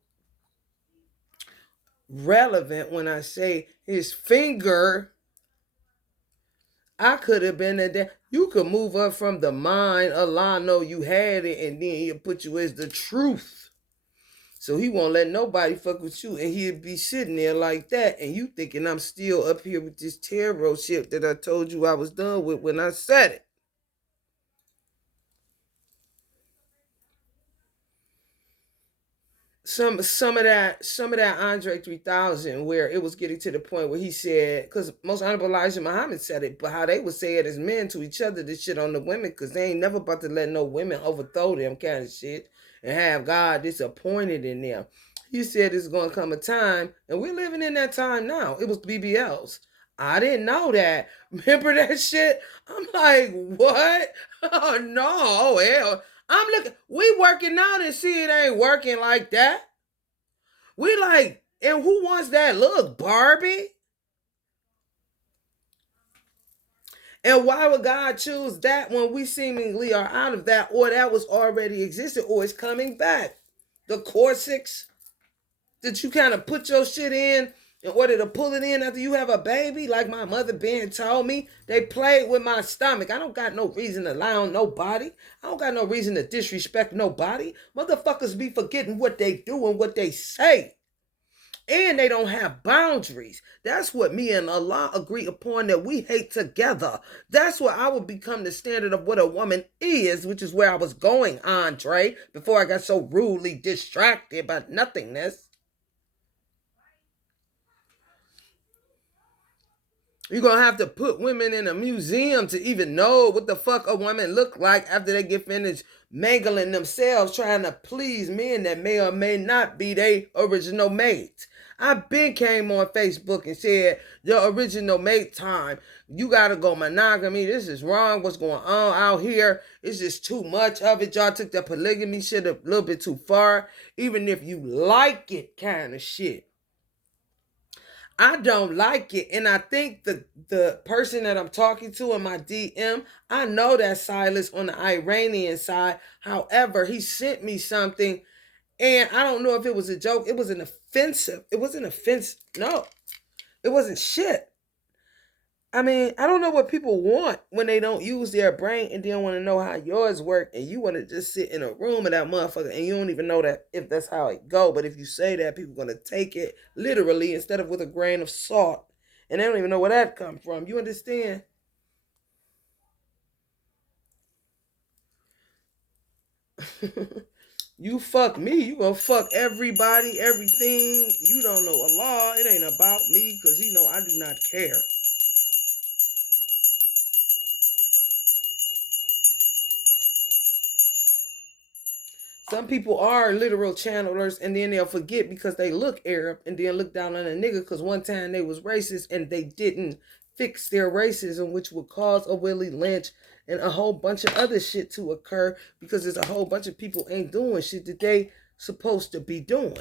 relevant when I say his finger. I could have been there. You could move up from the mind. Allah know you had it, and then He'll put you as the truth. So He won't let nobody fuck with you, and He'll be sitting there like that, and you thinking I'm still up here with this tarot shit that I told you I was done with when I said it. Some of that Andre 3000 where it was getting to the point where he said, because most Honorable Elijah Muhammad said it, but how they would say it as men to each other, this shit on the women, because they ain't never about to let no women overthrow them kind of shit and have God disappointed in them. He said it's going to come a time, and we're living in that time now. It was BBLs. I didn't know that. Remember that shit? I'm like, what? Oh no, oh hell. I'm looking, we working out and see it ain't working like that. We like, and who wants that look, Barbie? And why would God choose that when we seemingly are out of that, or that was already existed, or it's coming back? The Corsicks that you kind of put your shit in order to pull it in after you have a baby, like my mother Ben told me, they played with my stomach. I don't got no reason to lie on nobody. I don't got no reason to disrespect nobody. Motherfuckers be forgetting what they do and what they say. And they don't have boundaries. That's what me and Allah agree upon, that we hate together. That's what I would become the standard of what a woman is, which is where I was going, Andre, before I got so rudely distracted by nothingness. You're going to have to put women in a museum to even know what the fuck a woman look like after they get finished mangling themselves trying to please men that may or may not be their original mate. I been came on Facebook and said your original mate time. You gotta go monogamy. This is wrong. What's going on out here? It's just too much of it. Y'all took that polygamy shit a little bit too far. Even if you like it, kind of shit. I don't like it. And I think the person that I'm talking to in my DM, I know that Silas on the Iranian side. However, he sent me something and I don't know if it was a joke. It was an offensive. It wasn't offensive. No, it wasn't shit. I mean, I don't know what people want when they don't use their brain and they don't want to know how yours work, and you want to just sit in a room with that motherfucker and you don't even know that if that's how it go. But if you say that, people gonna take it literally instead of with a grain of salt, and they don't even know where that come from. You understand? You fuck me, you gonna fuck everybody, everything. You don't know Allah. It ain't about me because you know I do not care. Some people are literal channelers and then they'll forget because they look Arab and then look down on a nigga because one time they was racist and they didn't fix their racism, which would cause a Willie Lynch and a whole bunch of other shit to occur because there's a whole bunch of people ain't doing shit that they supposed to be doing.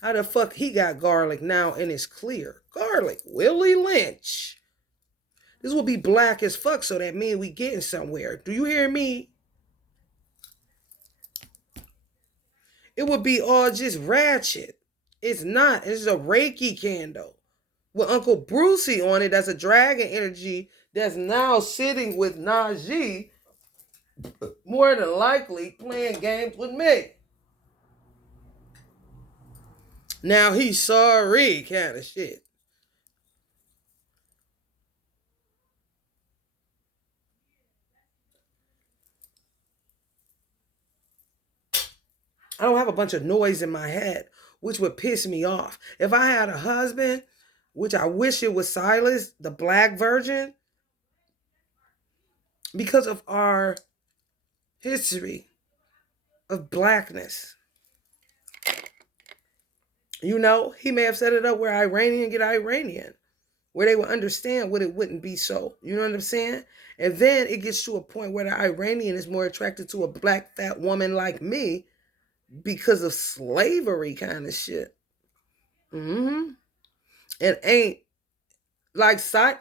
How the fuck he got garlic now and it's clear? Garlic, Willie Lynch. This will be black as fuck, so that means we getting somewhere. Do you hear me? It would be all just ratchet. It's not. It's a Reiki candle with Uncle Brucey on it. That's a dragon energy that's now sitting with Najee, more than likely playing games with me. Now he's sorry, kind of shit. I don't have a bunch of noise in my head, which would piss me off. If I had a husband, which I wish it was Silas, the black virgin, because of our history of blackness. You know, he may have set it up where Iranian get Iranian, where they would understand what it wouldn't be so. You know what I'm saying? And then it gets to a point where the Iranian is more attracted to a black fat woman like me because of slavery kind of shit. Mm-hmm. It ain't like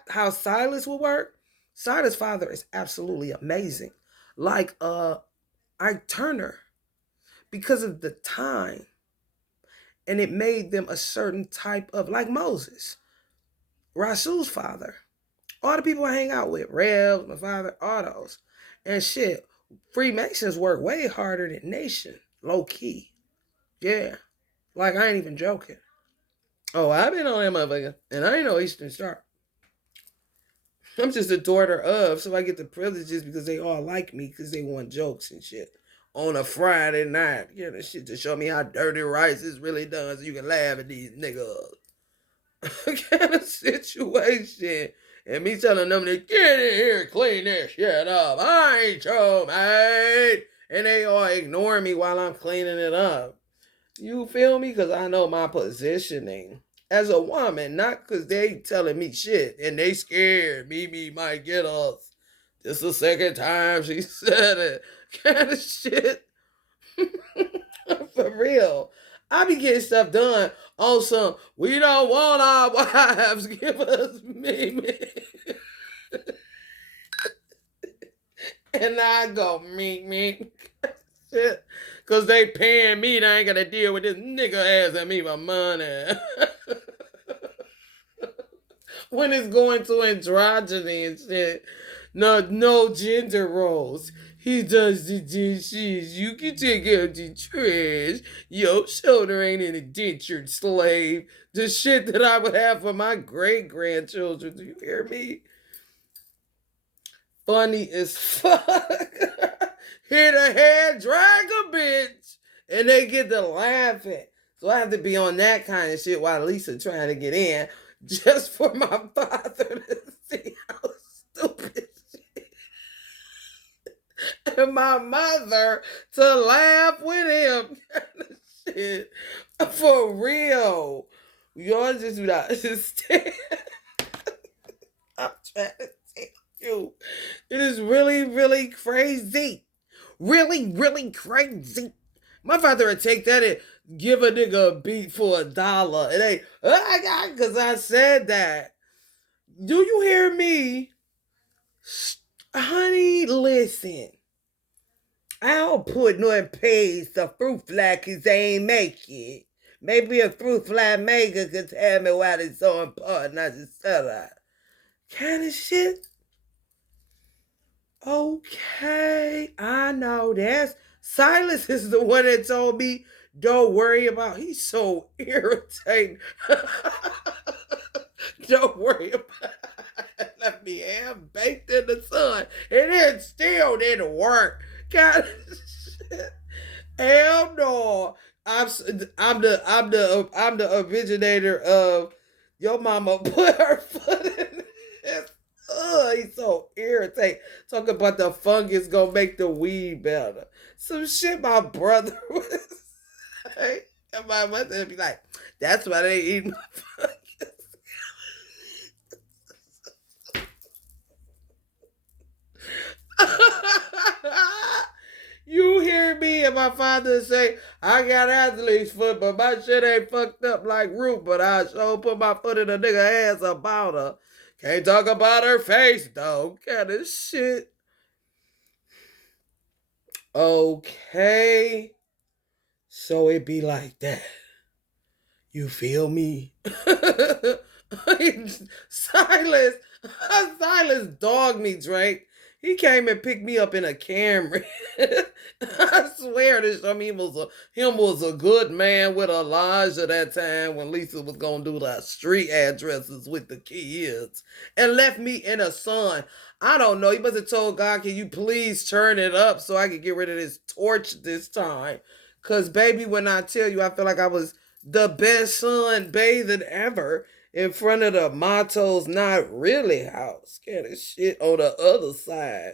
how Silas will work. Silas' father is absolutely amazing. Like Ike Turner, because of the time. And it made them a certain type of, like Moses, Rasul's father. All the people I hang out with, Rev, my father, all those. And shit, Freemasons work way harder than Nation, low key. Yeah. Like, I ain't even joking. Oh, I've been on that motherfucker, and I ain't no Eastern Star. I'm just a daughter of, so I get the privileges because they all like me because they want jokes and shit. On a Friday night, you know, shit to show me how dirty rice is really done so you can laugh at these niggas. Kind of situation. And me telling them to get in here, clean this shit up. I ain't your mate. And they all ignore me while I'm cleaning it up. You feel me? Because I know my positioning as a woman, not because they telling me shit and they scared. Mimi might get us. This the second time she said it. Kind of shit. For real. I be getting stuff done on some, we don't want our wives, give us Mimi. And I go, me. Shit. Cause they paying me and I ain't gotta deal with this nigga asking me for money. When it's going to androgyny and shit. No gender roles. He does the dishes. You can take out the trash. Your shoulder ain't an indentured slave. The shit that I would have for my great grandchildren. Do you hear me? Funny as fuck. Hit a head, drag a bitch, and they get to laughing. So I have to be on that kind of shit while Lisa trying to get in, just for my father to see how stupid she is. And my mother to laugh with him. Shit. For real. Y'all just do not understand. I'm trying to tell you. It is really, really crazy. Really, really crazy. My father would take that and give a nigga a beat for $1. It ain't, oh my God, because I said that. Do you hear me? Honey, listen. I don't put no in pays the fruit fly because they ain't make it. Maybe a fruit fly maker could tell me why it's so important not to sell that. Kind of shit. Okay, I know that's Silas is the one that told me don't worry about. He's so irritating. Don't worry about. Let me have baked in the sun, and it still didn't work. God, hell no. I'm the originator of your mama put her foot in this. He's so irritating. Talking about the fungus gonna make the weed better. Some shit my brother was saying. And my mother would be like, that's why they eat my fungus. You hear me and my father say, I got athlete's foot, but my shit ain't fucked up like Root, but I sure put my foot in a nigga ass about her. Can't talk about her face, though. Kind of shit. Okay. So it be like that. You feel me? Silas, Silas dogged me, Drake. He came and picked me up in a Camry. I swear to show me him was a good man with Elijah that time when Lisa was gonna do the street addresses with the kids and left me in a sun. I don't know. He must have told God, can you please turn it up so I can get rid of this torch this time? Cause baby, when I tell you, I feel like I was the best son bathing ever in front of the Motto's Not Really house. Kind of shit on the other side.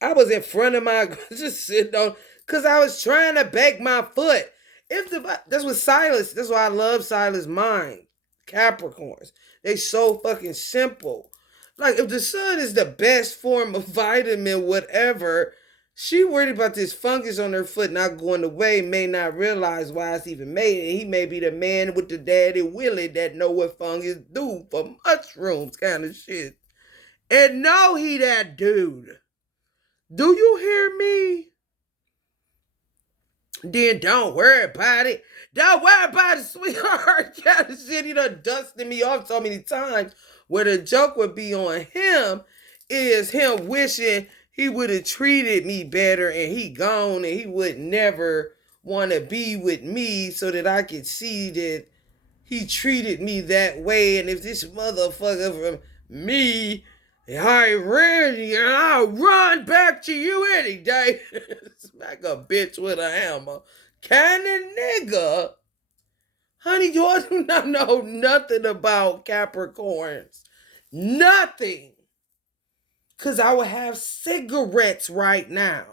I was in front of my just sitting on because I was trying to bake my foot. If the that's what Silas. That's why I love Silas' mind. Capricorns. They so fucking simple. Like if the sun is the best form of vitamin, whatever, she worried about this fungus on her foot not going away, may not realize why it's even made. And he may be the man with the daddy Willie that know what fungus do for mushrooms kind of shit. And know he that dude. Do you hear me? Then don't worry about it. Don't worry about it, sweetheart. Kind of shit. He done dusted me off so many times. Where the joke would be on him is him wishing he would have treated me better and he gone and he would never want to be with me so that I could see that he treated me that way. And if this motherfucker from me, I ran you and I'll run back to you any day. Smack a bitch with a hammer. Kind of nigga. Honey, y'all do not know nothing about Capricorns. Nothing. Because I would have cigarettes right now.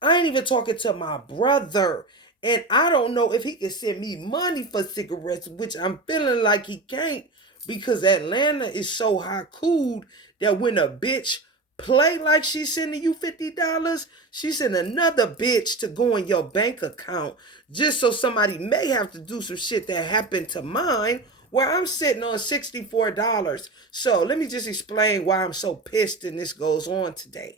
I ain't even talking to my brother. And I don't know if he can send me money for cigarettes, which I'm feeling like he can't because Atlanta is so high cooled that when a bitch play like she's sending you $50, she send another bitch to go in your bank account just so somebody may have to do some shit that happened to mine where I'm sitting on $64. So let me just explain why I'm so pissed and this goes on today.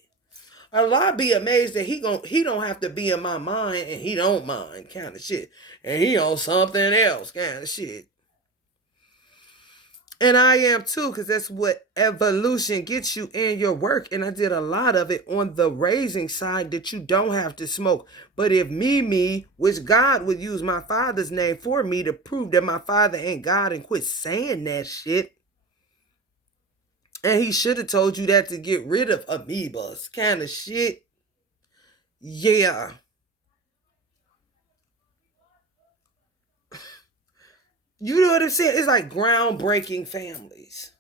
A lot be amazed that he don't have to be in my mind and he don't mind kind of shit. And he on something else kind of shit. And I am too, because that's what evolution gets you in your work. And I did a lot of it on the raising side that you don't have to smoke. But if me, which God would use my father's name for me to prove that my father ain't God and quit saying that shit. And he should have told you that to get rid of amoebas kind of shit. Yeah. You know what I'm saying? It's like groundbreaking families.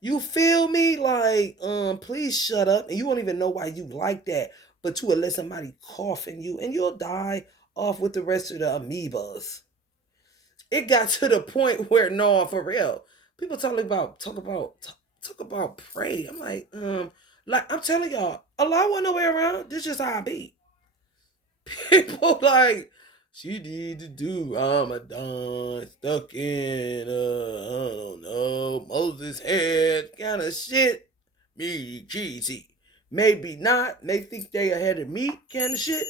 You feel me? Like, please shut up. And you won't even know why you like that. But you will let somebody cough in you and you'll die off with the rest of the amoebas. It got to the point where no, for real, people talk about pray. I'm like I'm telling y'all, Allah wasn't nowhere around. This just how I be. People like she need to do Ramadan stuck in I don't know Moses head kind of shit. Me cheesy. Maybe not. They think they ahead of me kind of shit.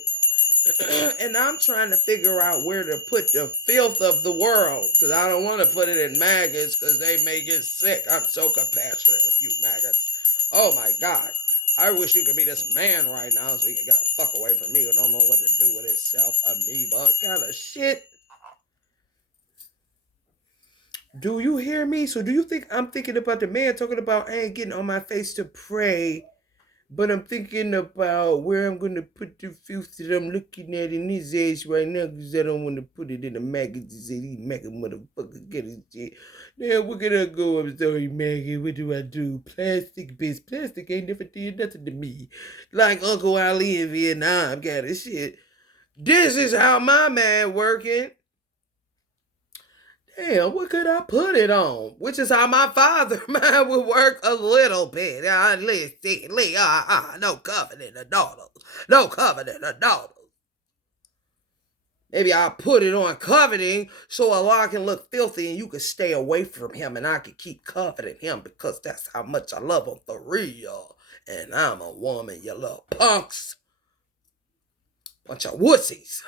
And I'm trying to figure out where to put the filth of the world because I don't want to put it in maggots because they may get sick. I'm so compassionate of you maggots. Oh my God. I wish you could be this man right now so you can get a fuck away from me who don't know what to do with itself. Amoeba kind of shit. Do you hear me? So do you think I'm thinking about the man talking about I ain't getting on my face to pray? But I'm thinking about where I'm going to put the filth that I'm looking at in his ass right now because I don't want to put it in a maggot to say these maggot motherfuckers get his shit. Now, where can I go? I'm sorry, maggot. What do I do? Plastic, bitch. Plastic ain't never did nothing to me. Like Uncle Ali in Vietnam got his shit. This is how my man working. Damn, what could I put it on? Which is how my father mine would work a little bit. No covenant of daughters. No covenant of daughters. Maybe I'll put it on coveting so Allah can look filthy and you can stay away from him and I can keep coveting him because that's how much I love him for real. And I'm a woman, you little punks. Bunch of wussies.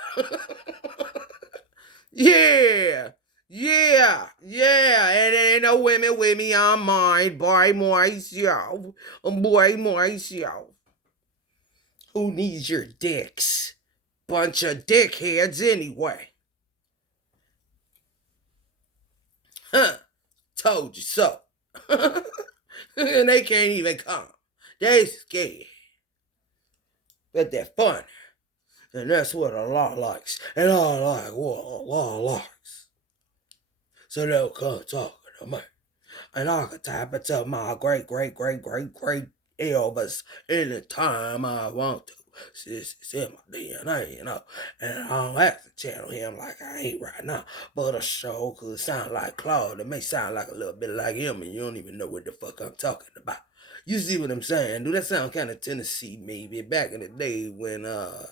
Yeah. Yeah, and ain't no women with me on mine, boy myself, boy myself. Who needs your dicks? Bunch of dickheads anyway. Huh, told you so. And they can't even come. They scared. But they're fun. And that's what Allah likes. And I like what Allah likes. So they'll come talking to me. And I can tap into my great Elvis anytime I want to. It's in my DNA, you know. And I don't have to channel him like I ain't right now. But a show could sound like Claude. It may sound like a little bit like him and you don't even know what the fuck I'm talking about. You see what I'm saying? Do that sound kind of Tennessee maybe back in the day when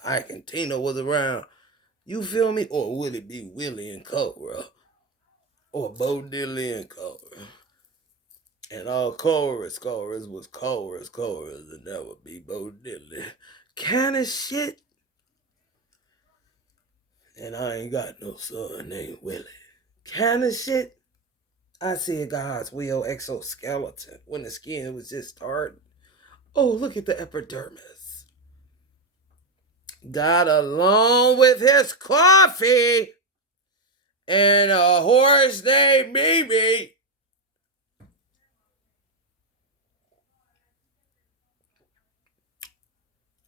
Ike and Tina was around? You feel me? Or would it be Willie and Cobra? Or Bo Diddley and Cobra? And all chorus was chorus, and that would be Bo Diddley. Kind of shit. And I ain't got no son named Willie. Kind of shit. I see God's will exoskeleton when the skin was just hard. Oh, look at the epidermis. Got along with his coffee and a horse named Mimi.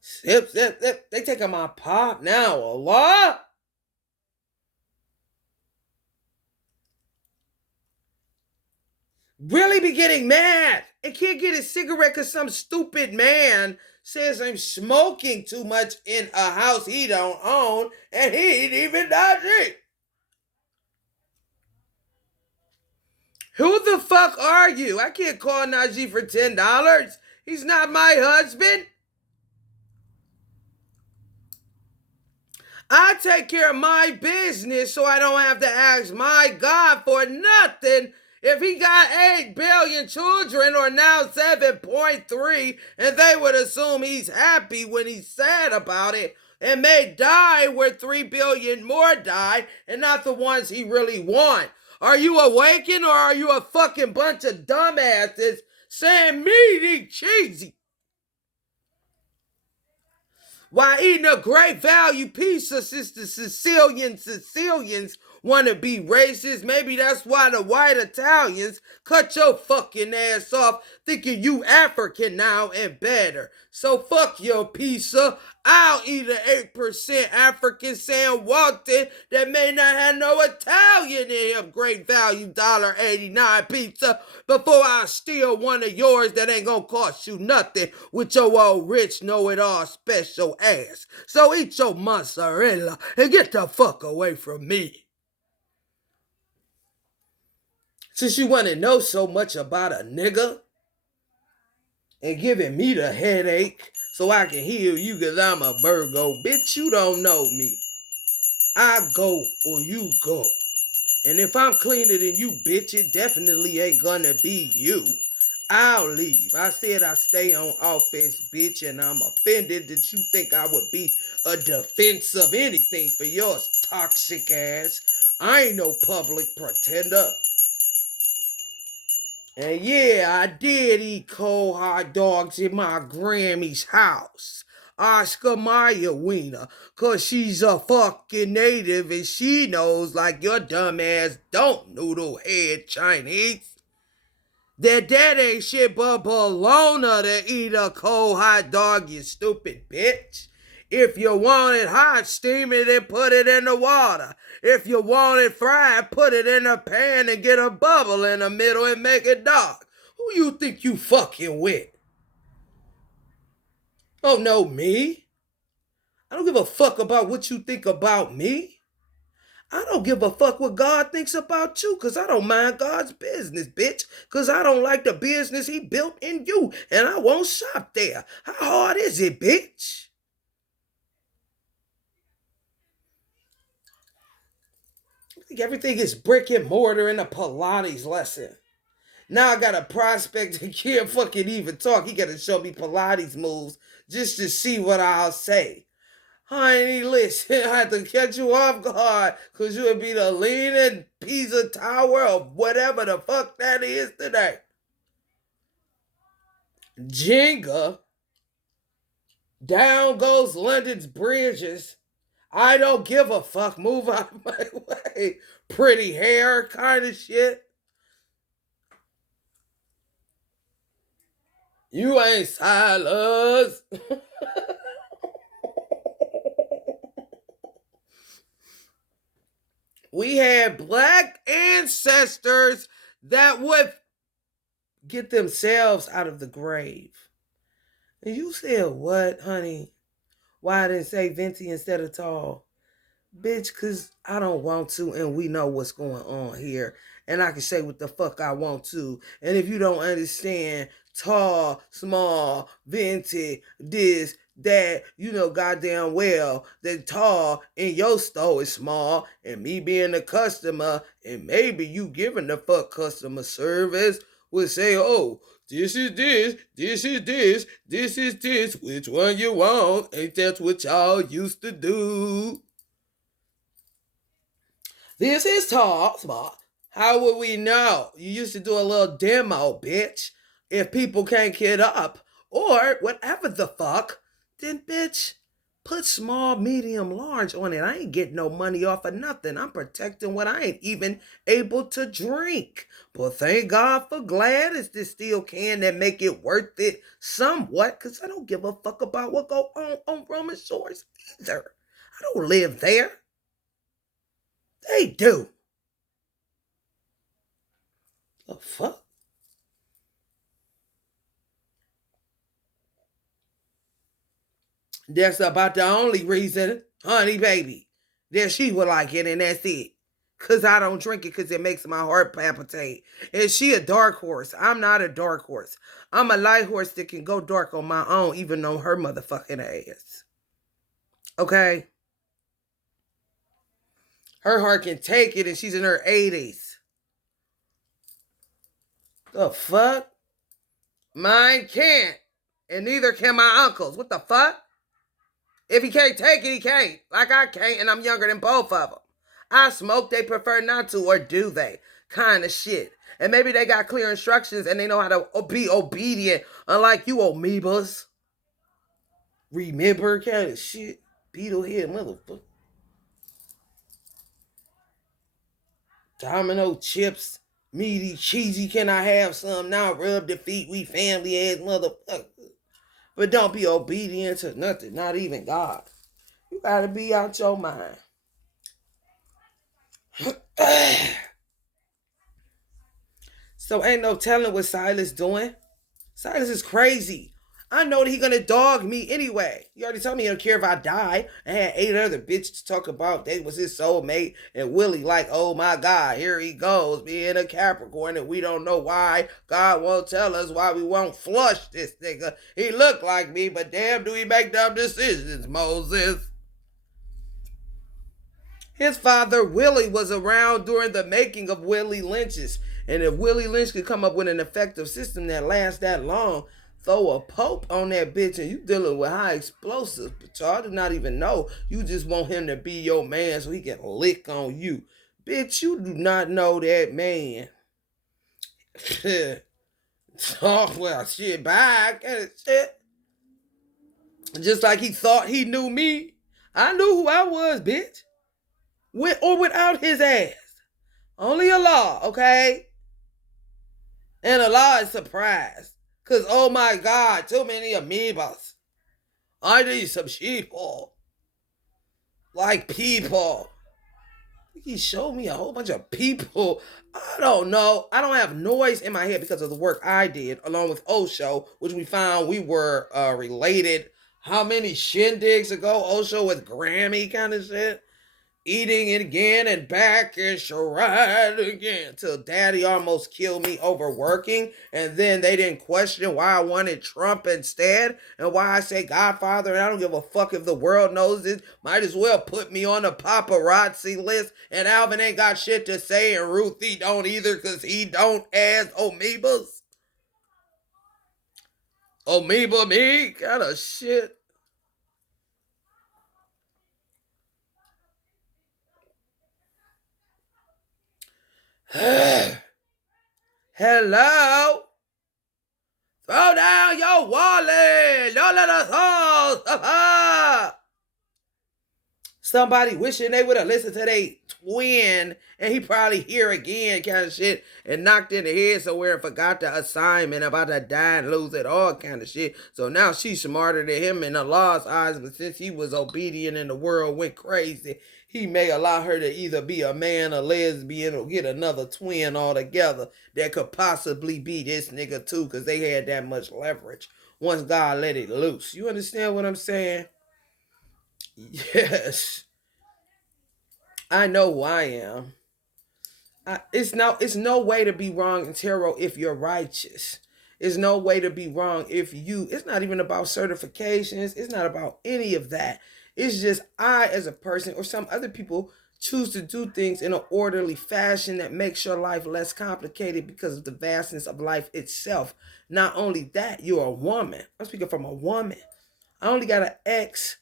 Sip. They taking my pop now. Allah. Really be getting mad and can't get a cigarette because some stupid man says I'm smoking too much in a house he don't own and he ain't even Najee. Who the fuck are you? I can't call Najee for $10. He's not my husband. I take care of my business so I don't have to ask my God for nothing. If he got 8 billion children or now 7.3 and they would assume he's happy when he's sad about it and may die where 3 billion more die and not the ones he really want. Are you awakened or are you a fucking bunch of dumbasses saying meaty cheesy? While eating a great value pizza since the Sicilians want to be racist. Maybe that's why the white Italians cut your fucking ass off thinking you African now and better. So fuck your pizza. I'll eat an 8% African sandwich that may not have no Italian in him. Great value $1.89 pizza before I steal one of yours that ain't gonna cost you nothing with your old rich know-it-all special ass. So eat your mozzarella and get the fuck away from me. Since you want to know so much about a nigga and giving me the headache so I can heal you because I'm a Virgo, bitch, you don't know me. I go or you go. And if I'm cleaner than you, bitch, it definitely ain't gonna be you. I'll leave. I said I stay on offense, bitch, and I'm offended that you think I would be a defense of anything for yours toxic ass. I ain't no public pretender. And yeah, I did eat cold hot dogs in my Grammy's house. Oscar Mayer wiener, cause she's a fucking native and she knows like your dumb ass don't noodle head Chinese. That ain't shit but bologna to eat a cold hot dog, you stupid bitch. If you want it hot, steam it and put it in the water. If you want it fried, put it in a pan and get a bubble in the middle and make it dark. Who you think you fucking with? Oh, no, me? I don't give a fuck about what you think about me. I don't give a fuck what God thinks about you, because I don't mind God's business, bitch. Because I don't like the business he built in you, and I won't shop there. How hard is it, bitch? I think everything is brick and mortar in a Pilates lesson. Now I got a prospect that can't fucking even talk. He got to show me Pilates moves just to see what I'll say. Honey, listen, I had to catch you off guard because you would be the leaning Pisa Tower of whatever the fuck that is today. Jenga, down goes London's bridges. I don't give a fuck. Move out of my way. Pretty hair kind of shit. You ain't Silas. We had black ancestors that would get themselves out of the grave. And you said, what, honey? Why I didn't say venti instead of tall? Bitch, because I don't want to, and we know what's going on here. And I can say what the fuck I want to. And if you don't understand tall, small, venti, this, that, you know goddamn well that tall in your store is small, and me being the customer, and maybe you giving the fuck customer service, would say, oh, this is this, this is this, this is this, which one you want? Ain't that what y'all used to do? This is tall, small. How would we know? You used to do a little demo, bitch. If people can't get up, or whatever the fuck, then bitch, put small, medium, large on it. I ain't getting no money off of nothing. I'm protecting what I ain't even able to drink. But thank God for Gladys, this steel can that make it worth it somewhat, because I don't give a fuck about what go on Roman shores either. I don't live there. They do. The fuck? That's about the only reason, honey baby, that she would like it, and that's it. Cause I don't drink it because it makes my heart palpitate. And she a dark horse. I'm not a dark horse. I'm a light horse that can go dark on my own, even on her motherfucking ass. Okay? Her heart can take it, and she's in her 80s. The fuck? Mine can't. And neither can my uncles. What the fuck? If he can't take it, he can't. Like I can't, and I'm younger than both of them. I smoke, they prefer not to, or do they? Kind of shit. And maybe they got clear instructions and they know how to be obedient, unlike you amoebas. Remember, kind of shit. Beetlehead motherfucker. Domino chips, meaty, cheesy. Can I have some now? Rub the feet, we family ass motherfucker. But don't be obedient to nothing, not even God. You gotta be out your mind. So ain't no telling what Silas doing. Silas is crazy. I know that he gonna dog me anyway. He already told me he don't care if I die. I had 8 other bitches to talk about. They was his soulmate. And Willie like, oh my God, here he goes, being a Capricorn. And we don't know why. God won't tell us why we won't flush this nigga. He look like me, but damn, do he make dumb decisions, Moses. His father, Willie, was around during the making of Willie Lynch's. And if Willie Lynch could come up with an effective system that lasts that long, throw a pope on that bitch and you dealing with high explosives. But y'all do not even know. You just want him to be your man so he can lick on you. Bitch, you do not know that man. Talk well shit back and shit. Just like he thought he knew me. I knew who I was, bitch. With or without his ass. Only Allah, okay? And Allah is surprised. Because, oh my God, too many amoebas. I need some sheeple. Like people. He showed me a whole bunch of people. I don't know. I don't have noise in my head because of the work I did, along with Osho, which we found we were related. How many shindigs ago? Osho with Grammy kind of shit. Eating it again and back and charade again till daddy almost killed me overworking. And then they didn't question why I wanted Trump instead and why I say Godfather. And I don't give a fuck if the world knows it. Might as well put me on the paparazzi list. And Alvin ain't got shit to say and Ruthie don't either because he don't ask amoebas. Amoeba me kind of shit. Hello? Throw down your wallet. Don't let us all. Somebody wishing they would have listened to their twin and he probably hear again kind of shit and knocked in the head somewhere and forgot the assignment about to die and lose it all kind of shit. So now she's smarter than him in Allah's eyes, but since he was obedient and the world went crazy, he may allow her to either be a man, a lesbian, or get another twin altogether that could possibly be this nigga too because they had that much leverage once God let it loose. You understand what I'm saying? Yes. I know who I am. It's no way to be wrong in tarot if you're righteous. It's no way to be wrong if you. It's not even about certifications. It's not about any of that. It's just I as a person or some other people choose to do things in an orderly fashion that makes your life less complicated because of the vastness of life itself. Not only that, you're a woman. I'm speaking from a woman. I only got an X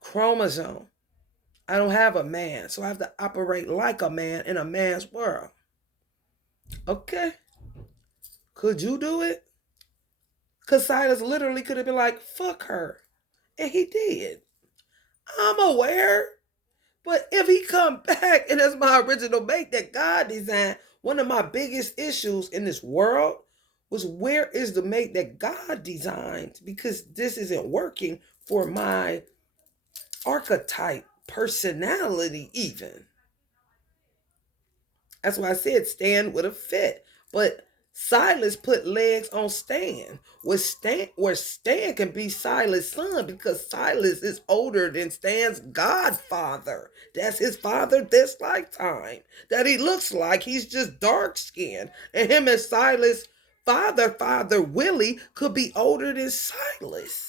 chromosome. I don't have a man, so I have to operate like a man in a man's world. Okay. Could you do it? Because Silas literally could have been like, fuck her. And he did. I'm aware. But if he come back and that's my original mate that God designed, one of my biggest issues in this world was where is the mate that God designed? Because this isn't working for my archetype, personality even. That's why I said Stan would have fit. But Silas put legs on Stan. Where Stan can be Silas' son because Silas is older than Stan's godfather. That's his father this lifetime. That he looks like he's just dark skinned. And him and Silas' father Willie could be older than Silas.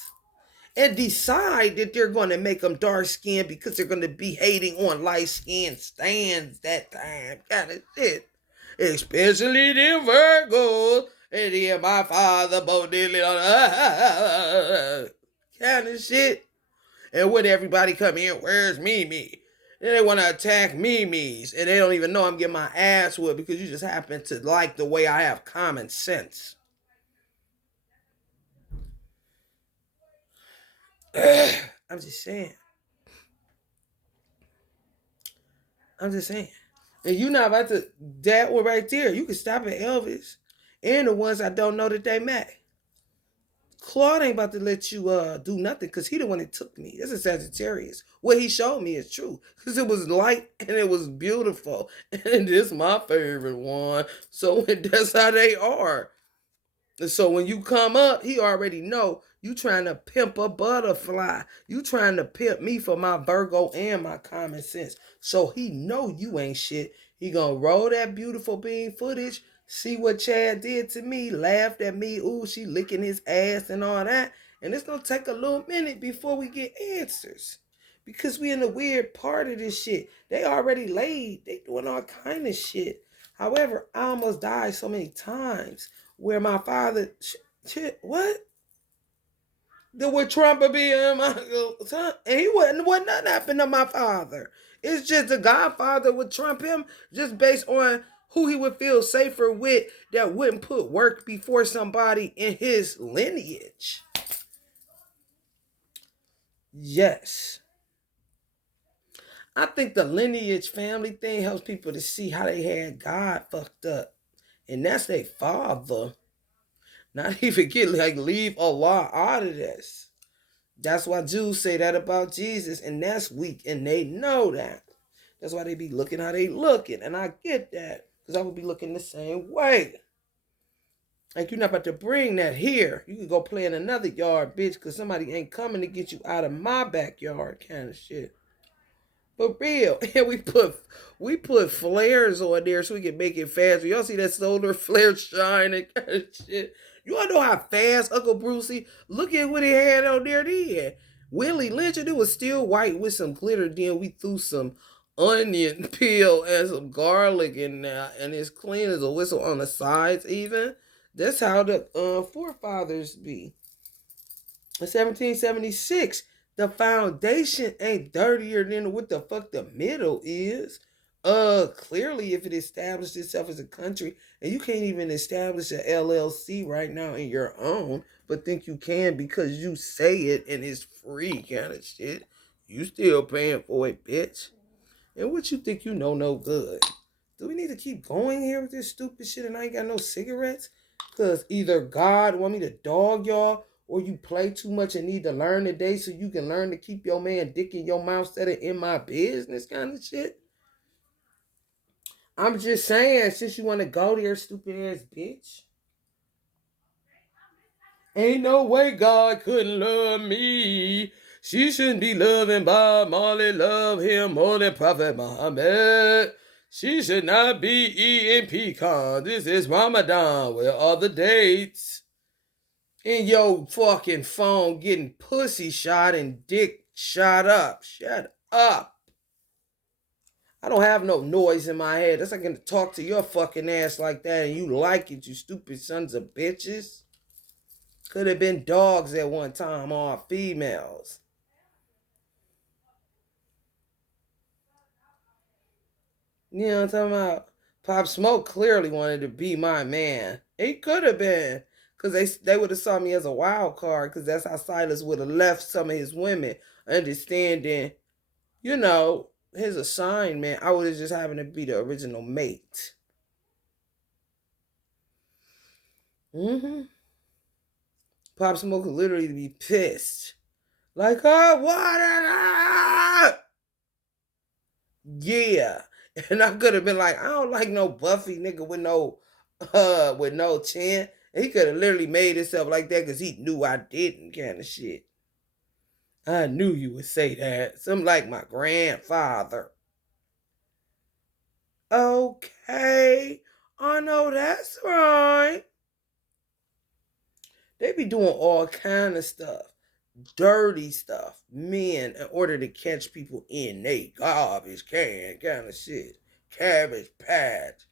And decide that they're going to make them dark skinned because they're going to be hating on light skinned Stans that time. Kind of shit. Especially the Virgos. And then my father, Bo Diddley, kind of shit. And when everybody come in, where's Mimi? And they want to attack Mimi's. And they don't even know I'm getting my ass whipped because you just happen to like the way I have common sense. I'm just saying. And you not about to, that one right there, you can stop at Elvis and the ones I don't know that they met. Claude ain't about to let you do nothing because he the one that took me. That's a Sagittarius. What he showed me is true because it was light and it was beautiful. And this is my favorite one. So that's how they are. So when you come up, he already know you trying to pimp a butterfly. You trying to pimp me for my Virgo and my common sense. So he know you ain't shit. He gonna roll that beautiful bean footage, see what Chad did to me, laughed at me, ooh, she licking his ass and all that. And it's gonna take a little minute before we get answers. Because we in the weird part of this shit. They already laid. They doing all kind of shit. However, I almost died so many times where my father, what? There would Trump be in my son, and he wouldn't. What nothing happened to my father. It's just the Godfather would trump him just based on who he would feel safer with that wouldn't put work before somebody in his lineage. Yes. I think the lineage family thing helps people to see how they had God fucked up. And that's their father. Not even get like leave Allah out of this. That's why Jews say that about Jesus, and that's weak, and they know that. That's why they be looking how they looking, and I get that, because I would be looking the same way. Like, you're not about to bring that here. You can go play in another yard, bitch, because somebody ain't coming to get you out of my backyard kind of shit. For real. And we put flares on there so we can make it faster. Y'all see that solar flare shining kind of shit? You wanna know how fast Uncle Brucey? Look at what he had on there then. Willie Lynch, and it was still white with some glitter. Then we threw some onion peel and some garlic in there, and it's clean as a whistle on the sides even. That's how the forefathers be. In 1776, the foundation ain't dirtier than what the fuck the middle is. Clearly, if it established itself as a country, and you can't even establish an LLC right now in your own, but think you can because you say it and it's free kind of shit, you still paying for it, bitch. And what you think you know no good? Do we need to keep going here with this stupid shit and I ain't got no cigarettes? Because either God want me to dog y'all or you play too much and need to learn today so you can learn to keep your man dick in your mouth instead of in my business kind of shit. I'm just saying, since you want to go there, stupid ass bitch. Ain't no way God couldn't love me. She shouldn't be loving Bob Marley, love him more than Prophet Muhammad. She should not be eating pecans. This is Ramadan. Where are the dates? In your fucking phone getting pussy shot and dick shot up. Shut up. I don't have no noise in my head. That's like going to talk to your fucking ass like that and you like it, you stupid sons of bitches. Could have been dogs at one time, all females. You know what I'm talking about? Pop Smoke clearly wanted to be my man. He could have been. Because they would have saw me as a wild card. Because that's how Silas would have left some of his women. Understanding, you know, his assignment. I would have just happened to be the original mate. Pop Smoke would literally be pissed. Like, oh, what? Yeah. And I could have been like, I don't like no Buffy nigga with no chin. And he could have literally made himself like that because he knew I didn't kind of shit. I knew you would say that. Something like my grandfather. Okay. I know that's right. They be doing all kind of stuff. Dirty stuff. Men in order to catch people in they garbage can kind of shit. Cabbage patch.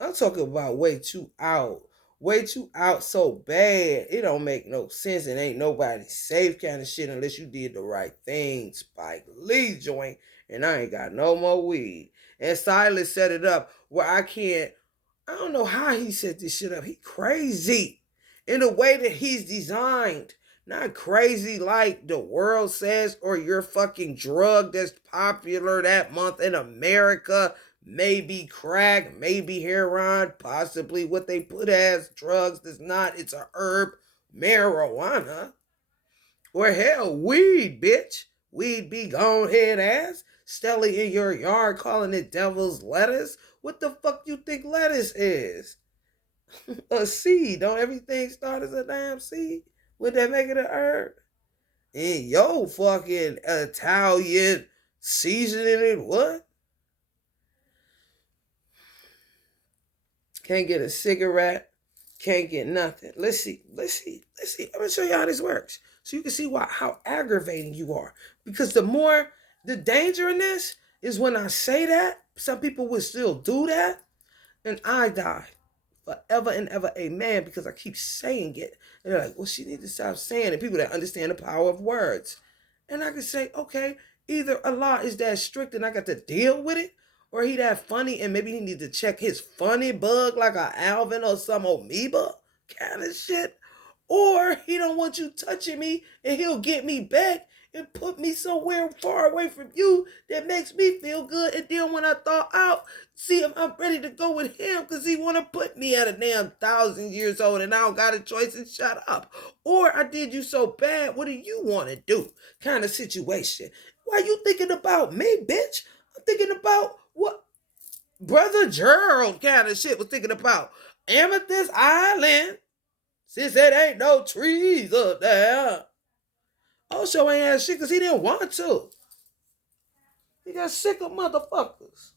I'm talking about way too out. Way too out so bad. It don't make no sense and ain't nobody safe kind of shit unless you did the right thing. Spike Lee joint. And I ain't got no more weed. And Silas set it up where I don't know how he set this shit up. He crazy. In the way that he's designed. Not crazy like the world says or your fucking drug that's popular that month in America. Maybe crack, maybe heroin, possibly what they put as drugs does not. It's a herb, marijuana. Or hell, weed, bitch. Weed be gone head ass. Stella in your yard calling it devil's lettuce. What the fuck you think lettuce is? A seed. Don't everything start as a damn seed? Would that make it a herb? And yo fucking Italian seasoning it what? Can't get a cigarette. Can't get nothing. Let's see. I'm gonna show you how this works. So you can see how aggravating you are. Because the danger in this is when I say that, some people will still do that, and I die. Forever and ever, amen, because I keep saying it. And they're like, well, she needs to stop saying it. People that understand the power of words. And I can say, okay, either Allah is that strict and I got to deal with it, or he that funny and maybe he need to check his funny bug like a Alvin or some amoeba kind of shit. Or he don't want you touching me and he'll get me back and put me somewhere far away from you that makes me feel good. And then when I thaw out, see if I'm ready to go with him because he want to put me at a damn 1,000 years old and I don't got a choice and shut up. Or I did you so bad, what do you want to do? Kind of situation. Why you thinking about me, bitch? I'm thinking about what Brother Gerald kind of shit was thinking about. Amethyst Island. Since there ain't no trees up there. Osho ain't had shit because he didn't want to. He got sick of motherfuckers.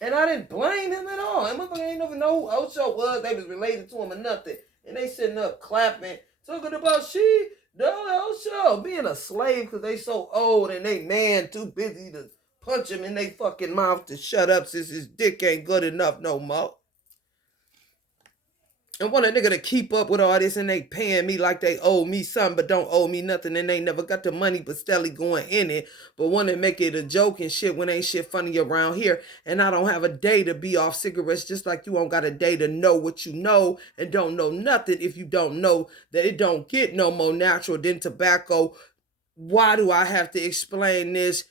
And I didn't blame him at all. And motherfucker ain't even know who Osho was. They was related to him or nothing. And they sitting up clapping, talking about Osho being a slave because they so old and they man too busy to punch him in they fucking mouth to shut up since his dick ain't good enough no more. And want a nigga to keep up with all this and they paying me like they owe me something but don't owe me nothing and they never got the money but steadily going in it. But want to make it a joke and shit when ain't shit funny around here. And I don't have a day to be off cigarettes just like you don't got a day to know what you know and don't know nothing if you don't know that it don't get no more natural than tobacco. Why do I have to explain this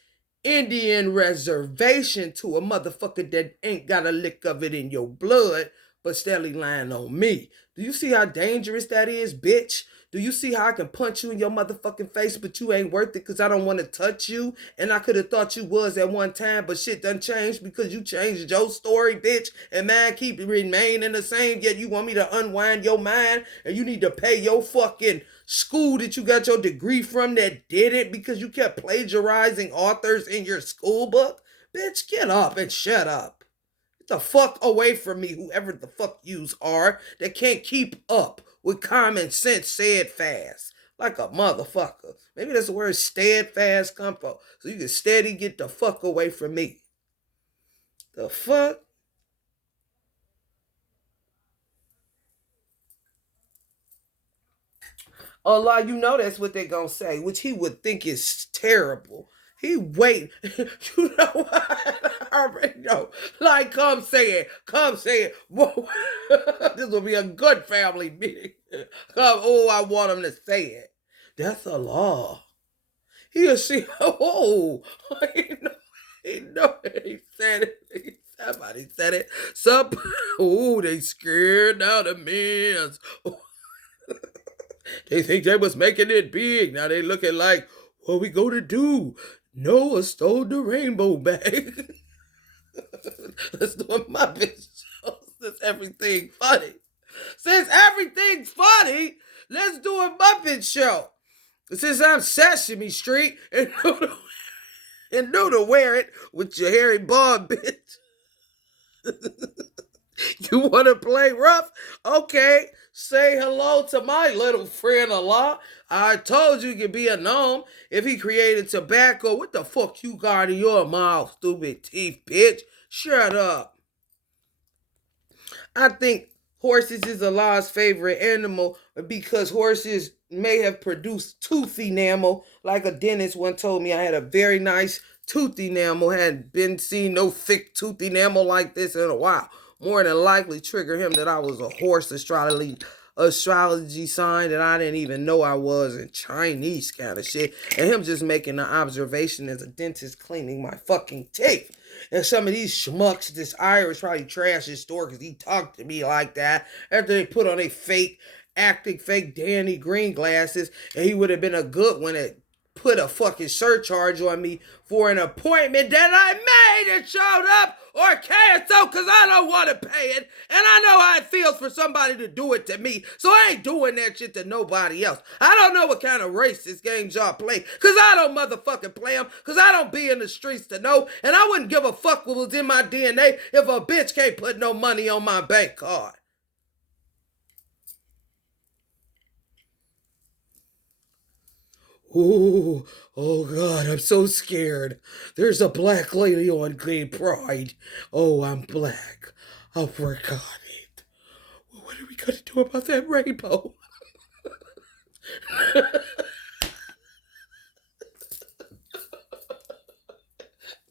Indian reservation to a motherfucker that ain't got a lick of it in your blood? But steadily lying on me. Do you see how dangerous that is, bitch? Do you see how I can punch you in your motherfucking face, but you ain't worth it because I don't want to touch you? And I could have thought you was at one time, but shit done changed because you changed your story, bitch. And mine keep remaining the same, yet you want me to unwind your mind and you need to pay your fucking school that you got your degree from that did it because you kept plagiarizing authors in your school book? Bitch, get up and shut up. Get the fuck away from me, whoever the fuck yous are that can't keep up with common sense said fast. Like a motherfucker. Maybe that's the word steadfast come from. So you can steady get the fuck away from me. The fuck? Allah, you know that's what they gonna say, which he would think is terrible. He wait. You know what? I already know. Like, come say it. Come say it. Whoa. This will be a good family meeting. Come, oh, I want him to say it. That's a law. He'll see. Oh, he said it. Somebody said it. Oh, they scared now the men's. They think they was making it big. Now they looking like, what we go to do? Noah stole the rainbow bag. Let's do a Muppet show since everything funny. Since everything's funny, let's do a Muppet show. Since I'm Sesame Street and Nona wear it with your hairy bald bitch. You want to play rough? Okay, say hello to my little friend Allah. I told you could be a gnome if he created tobacco. What the fuck you got in your mouth, stupid teeth, bitch? Shut up. I think horses is Allah's favorite animal because horses may have produced tooth enamel. Like a dentist one told me I had a very nice tooth enamel. Hadn't been seen no thick tooth enamel like this in a while. More than likely trigger him that I was a horse astrology sign that I didn't even know I was in Chinese kind of shit. And him just making an observation as a dentist cleaning my fucking teeth. And some of these schmucks, this Irish probably trash his store because he talked to me like that after they put on a fake, acting fake Danny Green glasses. And he would have been a good one at put a fucking surcharge on me for an appointment that I made and showed up or canceled because I don't want to pay it. And I know how it feels for somebody to do it to me. So I ain't doing that shit to nobody else. I don't know what kind of racist games y'all play because I don't motherfucking play them because I don't be in the streets to know. And I wouldn't give a fuck what was in my DNA if a bitch can't put no money on my bank card. Ooh, oh God, I'm so scared. There's a black lady on Gay Pride. Oh, I'm black. I forgot it. What are we gonna do about that rainbow?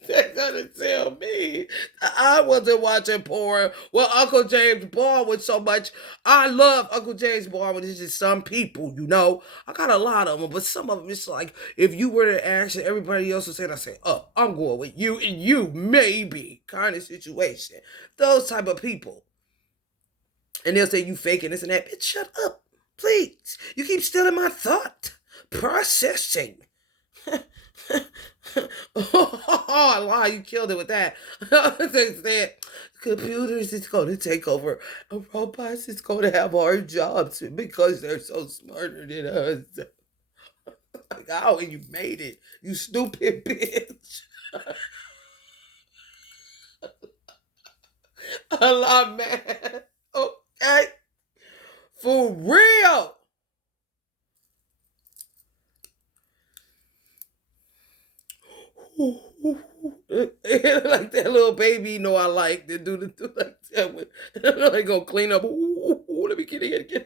They're gonna tell me I wasn't watching porn. Well, Uncle James Baldwin so much. I love Uncle James Baldwin. It's just some people, you know. I got a lot of them, but some of them it's like if you were to ask everybody else would say, I say, oh, I'm going with you and you maybe kind of situation. Those type of people. And they'll say you faking this and that. Bitch, shut up, please. You keep stealing my thought processing. Oh, wow, you killed it with that. They said computers is going to take over. Robots is going to have our jobs because they're so smarter than us. Like, oh, and you made it, you stupid bitch. A lot, man. Okay. For real. Like that little baby, you know I like to do like that. With, they gonna clean up. Let me get it again.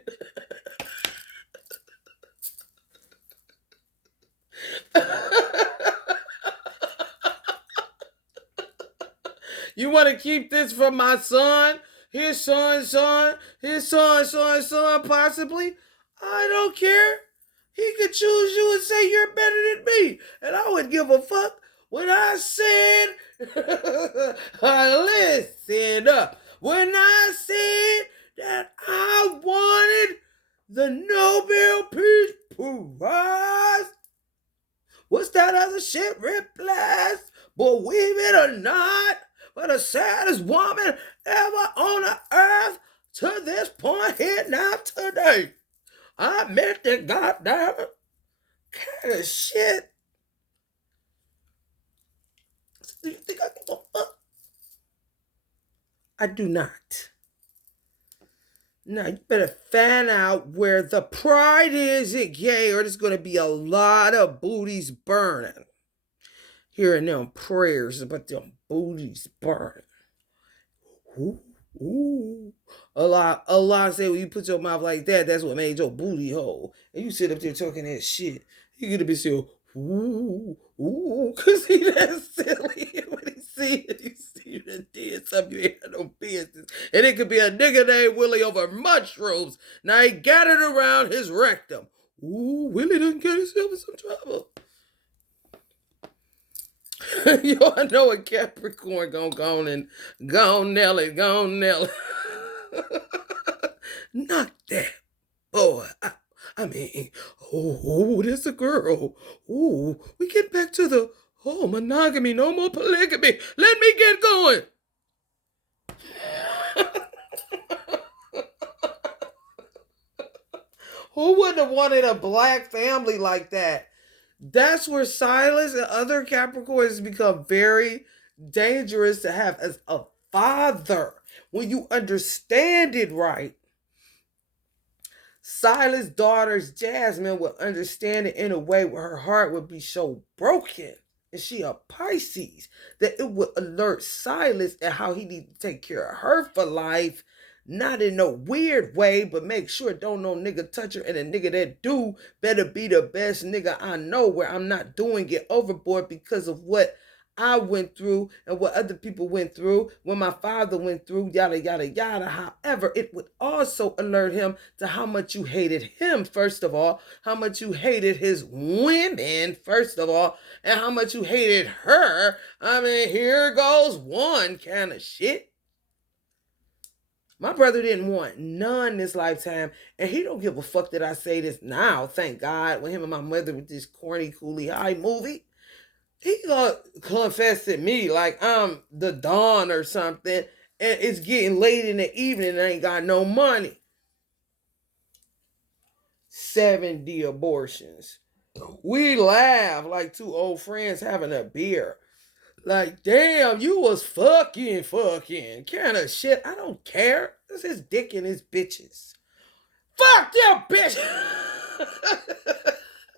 You want to keep this from my son, his son, possibly? I don't care. He could choose you and say you're better than me. And I wouldn't give a fuck. When I said, listen up. When I said that I wanted the Nobel Peace Prize, what's that other shit replies? Believe it or not, but the saddest woman ever on the earth to this point here now today. I meant that goddamn kind of shit. Do you think I give a fuck? I do not. Now you better find out where the pride is at Gay, or there's gonna be a lot of booties burning. Hearing them prayers about them booties burning. Ooh, ooh. Allah say when you put your mouth like that, that's what made your booty hole. And you sit up there talking that shit. You gonna be still, ooh, ooh, cause he that silly. When he see it, you see you done did something you ain't had no business. And it could be a nigga named Willie over mushrooms. Now he gathered around his rectum. Ooh, Willie done get himself in some trouble. Y'all know a Capricorn gonna go on and go on Nelly. Not that boy. I mean, oh, there's a girl. Oh, we get back to the monogamy, no more polygamy. Let me get going. Who wouldn't have wanted a black family like that? That's where Silas and other Capricorns become very dangerous to have as a father. When you understand it right, Silas' daughter's Jasmine would understand it in a way where her heart would be so broken, and she a Pisces, that it would alert Silas and how he needs to take care of her for life. Not in no weird way, but make sure don't no nigga touch her. And a nigga that do better be the best nigga I know, where I'm not doing it overboard because of what I went through and what other people went through, when my father went through, yada, yada, yada. However, it would also alert him to how much you hated him, first of all, how much you hated his women, first of all, and how much you hated her. I mean, here goes one kind of shit. My brother didn't want none this lifetime, and he don't give a fuck that I say this now. Thank God, with him and my mother with this corny Coolie High movie, he gonna confess to me like I'm the Don or something, and it's getting late in the evening and I ain't got no money. 70 abortions. We laugh like two old friends having a beer. Like, damn, you was fucking kind of shit. I don't care. This is dick and his bitches. Fuck them bitch.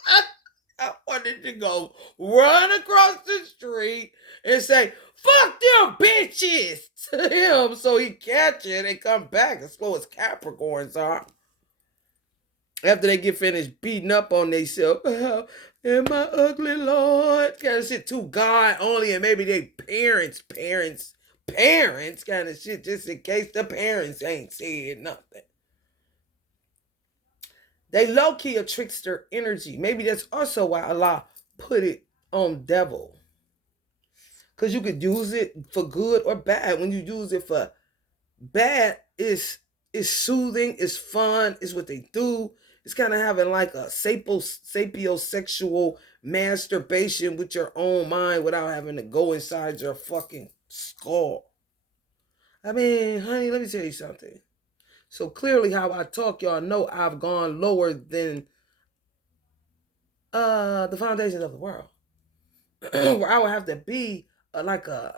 I, I wanted to go run across the street and say, fuck them bitches to him so he catch it and come back as slow as Capricorns are. After they get finished beating up on themselves, oh, and my ugly Lord, kind of shit, to God only, and maybe they parents kind of shit, just in case the parents ain't said nothing. They low key a trickster energy. Maybe that's also why Allah put it on devil. Because you could use it for good or bad. When you use it for bad, it's soothing, it's fun, it's what they do. It's kind of having like a sapiosexual masturbation with your own mind without having to go inside your fucking skull. I mean, honey, let me tell you something. So clearly how I talk, y'all know I've gone lower than the foundations of the world. Where I would have to be like uh,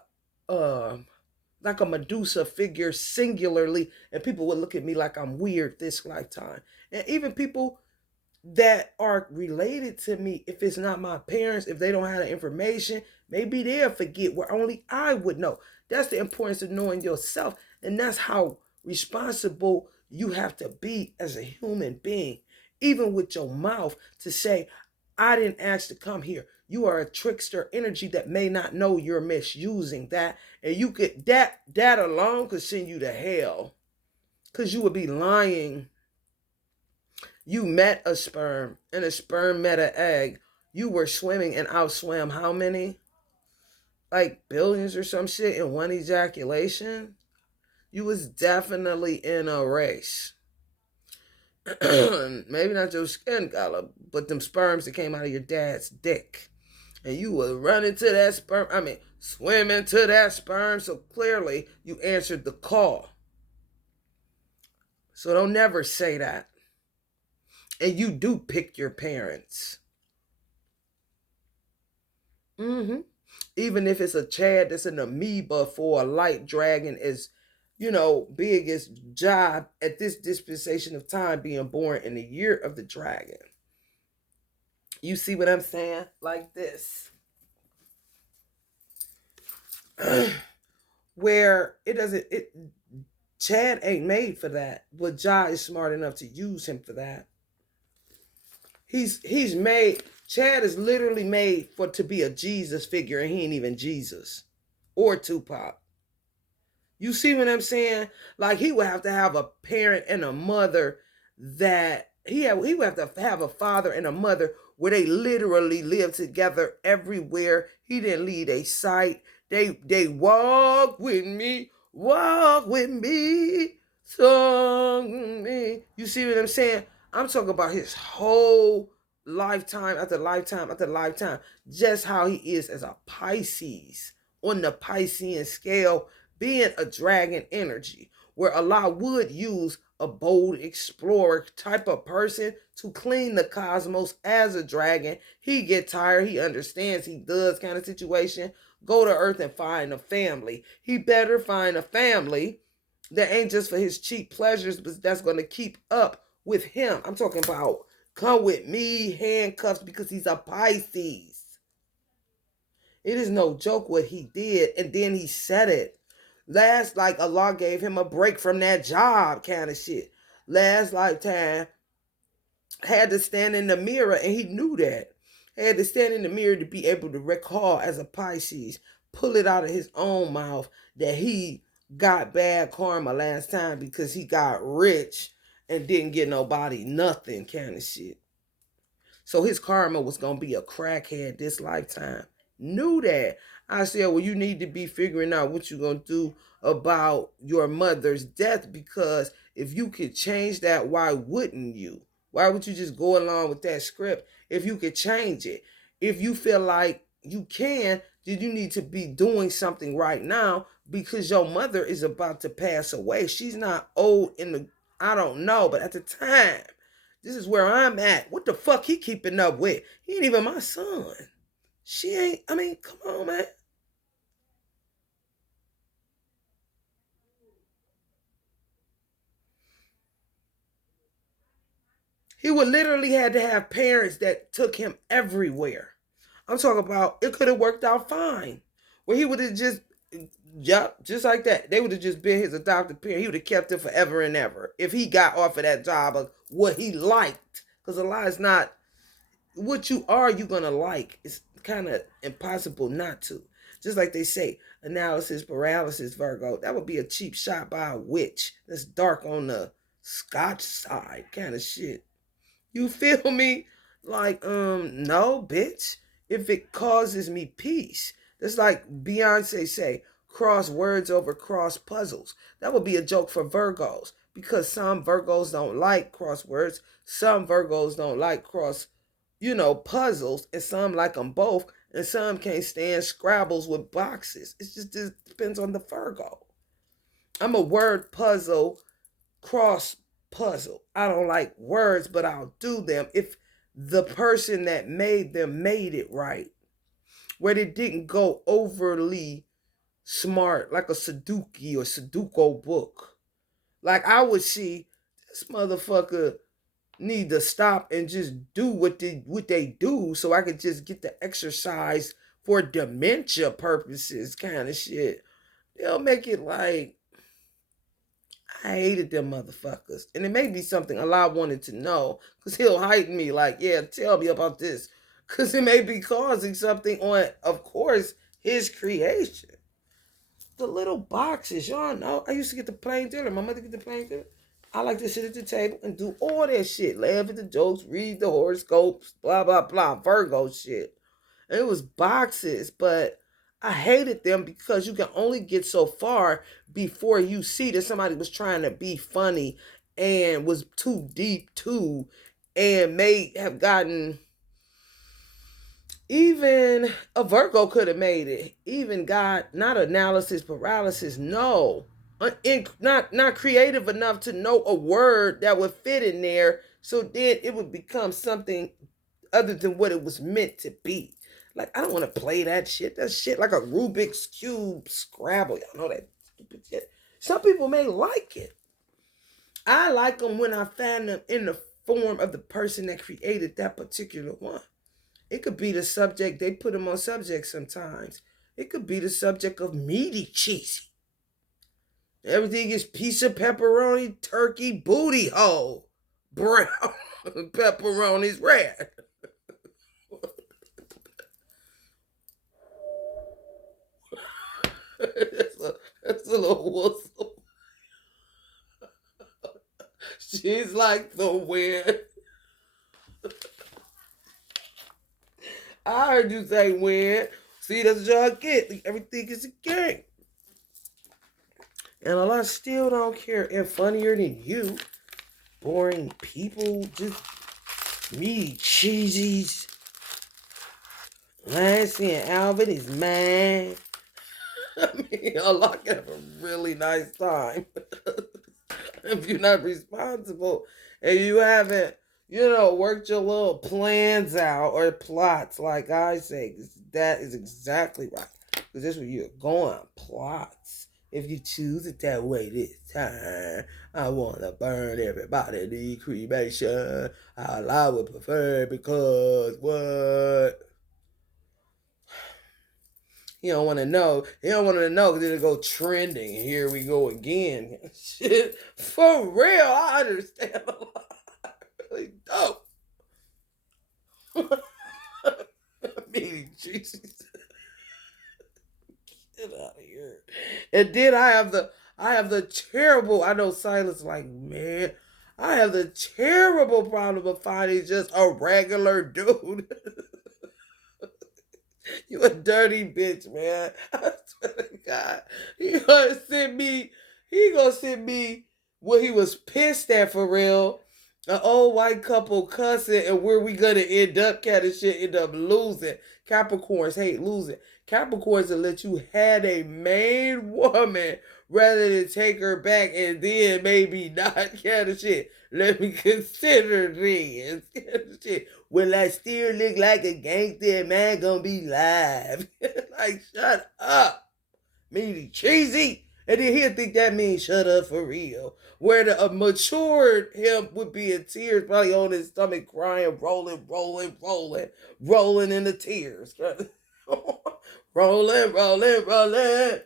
like a Medusa figure singularly, and people would look at me like I'm weird this lifetime. And even people that are related to me, if it's not my parents, if they don't have the information, maybe they'll forget where only I would know. That's the importance of knowing yourself, and that's how responsible you have to be as a human being, even with your mouth, to say, I didn't ask to come here. You are a trickster energy that may not know you're misusing that. And you could, that alone could send you to hell. Because you would be lying. You met a sperm and a sperm met an egg. You were swimming and outswam how many? Like billions or some shit in one ejaculation? You was definitely in a race. Maybe not your skin color, but them sperms that came out of your dad's dick. And you were running to that sperm, swimming to that sperm, so clearly you answered the call. So don't never say that. And you do pick your parents. Even if it's a Chad that's an amoeba for a light dragon as, big as Job at this dispensation of time being born in the year of the dragon. You see what I'm saying? Like this. Where Chad ain't made for that, but Jah is smart enough to use him for that. He's made, Chad is literally made to be a Jesus figure, and he ain't even Jesus or Tupac. You see what I'm saying? Like, he would have to have a parent and a mother that he would have to have a father and a mother where they literally live together everywhere. He didn't leave a sight. They walk with me, song me. You see what I'm saying? I'm talking about his whole lifetime after lifetime after lifetime. Just how he is as a Pisces on the Piscean scale, being a dragon energy, where Allah would use a bold explorer type of person to clean the cosmos as a dragon. He get tired, he understands, he does kind of situation. Go to Earth and find a family. He better find a family that ain't just for his cheap pleasures, but that's going to keep up with him. I'm talking about come with me, handcuffs, because he's a Pisces. It is no joke what he did, and then he said it. Like Allah gave him a break from that job kind of shit. Last lifetime, had to stand in the mirror, and he knew that. Had to stand in the mirror to be able to recall as a Pisces, pull it out of his own mouth that he got bad karma last time because he got rich and didn't get nobody nothing kind of shit. So his karma was going to be a crackhead this lifetime. Knew that. I said, well, you need to be figuring out what you're going to do about your mother's death, because if you could change that, why wouldn't you? Why would you just go along with that script if you could change it? If you feel like you can, then you need to be doing something right now, because your mother is about to pass away. She's not old in the, I don't know, but at the time, this is where I'm at. What the fuck he keeping up with? He ain't even my son. She ain't, I mean, come on, man. He would literally had to have parents that took him everywhere. I'm talking about it could have worked out fine. Where he would have just, yep, just like that. They would have just been his adopted parent. He would have kept it forever and ever if he got off of that job of what he liked. Because a lie is not what you are, you're going to like. It's kind of impossible not to. Just like they say, analysis paralysis, Virgo. That would be a cheap shot by a witch. That's dark on the Scotch side kind of shit. You feel me? Like, no, bitch. If it causes me peace. That's like Beyonce say, cross words over cross puzzles. That would be a joke for Virgos. Because some Virgos don't like crosswords. Some Virgos don't like puzzles. And some like them both. And some can't stand Scrabbles with boxes. It just depends on the Virgo. I'm a word puzzle cross puzzle. I don't like words, but I'll do them if the person that made them made it right. Where they didn't go overly smart, like a Sudoku or Sudoku book. Like I would see this motherfucker need to stop and just do what they do so I could just get the exercise for dementia purposes kind of shit. They'll make it like I hated them motherfuckers. And it may be something Allah wanted to know. Because he'll heighten me like, yeah, tell me about this. Because it may be causing something on, of course, his creation. The little boxes, y'all know. I used to get the plain dinner. My mother get the plain dinner. I like to sit at the table and do all that shit. Laugh at the jokes, read the horoscopes, blah, blah, blah. Virgo shit. It was boxes, but I hated them because you can only get so far before you see that somebody was trying to be funny and was too deep too, and may have gotten, even a Virgo could have made it. Even got not analysis paralysis, no. Not creative enough to know a word that would fit in there, so then it would become something other than what it was meant to be. Like, I don't want to play that shit. That shit like a Rubik's Cube Scrabble. Y'all know that stupid shit. Some people may like it. I like them when I find them in the form of the person that created that particular one. It could be the subject. They put them on subjects sometimes. It could be the subject of meaty cheesy. Everything is piece of pepperoni, turkey, booty hole. Brown. Pepperoni's red. that's a little whistle. She's like the wind. I heard you say wind. See, that's what y'all get. Everything is a game. And a lot still don't care and funnier than you. Boring people, just meaty cheesies. Lancy and Albert is mad. I mean, a lot can have a really nice time. If you're not responsible and you haven't, worked your little plans out or plots, like I say, that is exactly right. Because that's where you're going, plots. If you choose it that way this time, I want to burn everybody the cremation. I would prefer because what? He don't want to know. He don't want to know because it'll go trending. Here we go again. Shit, for real, I understand a lot. I really don't. I mean, Jesus, get out of here. And then I have the terrible. I know Silas like, man, I have the terrible problem of finding just a regular dude. You a dirty bitch, man. I swear to God. He gonna send me what he was pissed at for real. An old white couple cussing and where we gonna end up kind of shit, end up losing. Capricorns hate losing. Capricorns will let you have a main woman rather than take her back and then maybe not kind of shit. Let me consider this kind of shit. Will I still look like a gangster? Man, gonna be live. Like, shut up, meaty cheesy. And then he'll think that means shut up for real. Where the matured him would be in tears, probably on his stomach, crying, rolling in the tears. rolling.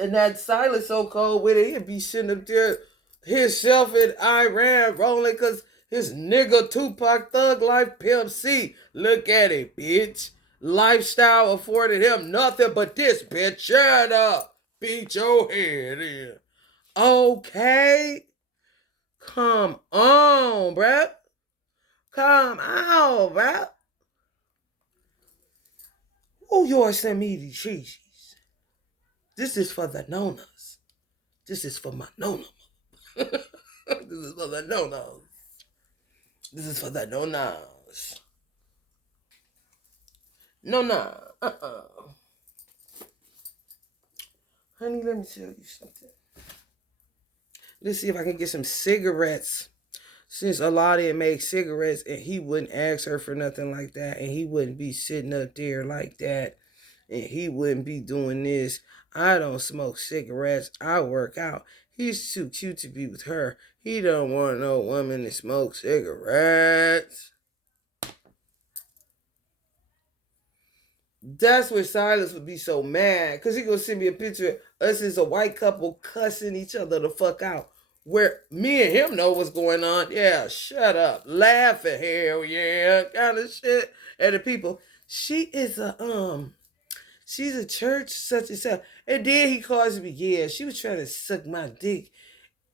And that Silas so cold with it, he'd be sitting up there himself in Iran rolling because his nigga Tupac Thug Life Pimp C. Look at it, bitch. Lifestyle afforded him nothing but this, bitch. Shut up. Beat your head in. Okay. Come on, bruh. Come on, bruh. Oh, yours and meaty cheese. This is for the Nonas. This is for my Nona. This is for the Nonas. This is for the Nonas. Nona. Honey, let me tell you something. Let's see if I can get some cigarettes. Since Aladdin makes cigarettes and he wouldn't ask her for nothing like that. And he wouldn't be sitting up there like that. And he wouldn't be doing this. I don't smoke cigarettes. I work out. He's too cute to be with her. He don't want no woman to smoke cigarettes. That's where Silas would be so mad. Because he gonna send me a picture of us as a white couple cussing each other the fuck out. Where me and him know what's going on. Yeah, shut up. Laughing, hell yeah. Kind of shit. And the people, she's a church such and such. And then he calls me, yeah, she was trying to suck my dick.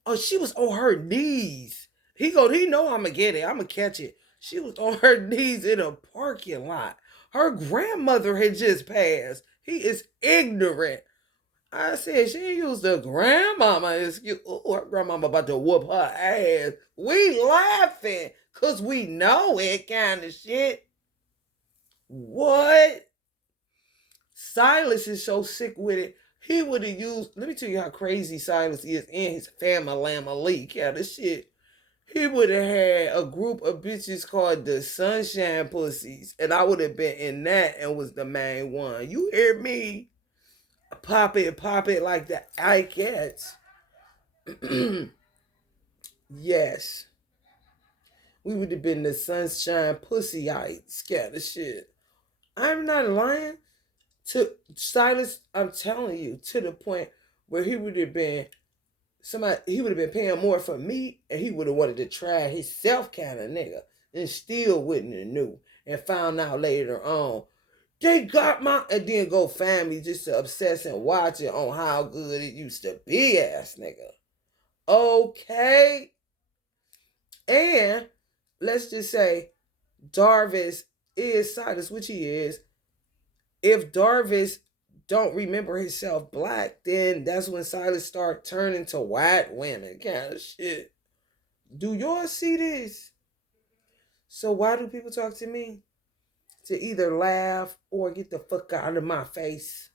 Oh, she was on her knees. He know I'ma get it. I'ma catch it. She was on her knees in a parking lot. Her grandmother had just passed. He is ignorant. I said she used the grandmama excuse. Oh, her grandmama about to whoop her ass. We laughing because we know it kind of shit. What? Silas is so sick with it. He would have used, let me tell you how crazy Silas is in his family kind of shit. He would have had a group of bitches called the Sunshine Pussies, and I would have been in that and was the main one. You hear me? Pop it like the eye cats. Yes. We would have been the Sunshine Pussyites kind of shit. I'm not lying. To Silas, I'm telling you, to the point where he would have been paying more for me, and he would have wanted to try himself kind of nigga, and still wouldn't have knew, and found out later on. They got my, and then go find me just to obsess and watch it on how good it used to be, ass nigga. Okay. And let's just say Darvis is Silas, which he is. If Darvis don't remember himself black, then that's when Silas start turning to white women kind of shit. Do y'all see this? So why do people talk to me? To either laugh or get the fuck out of my face.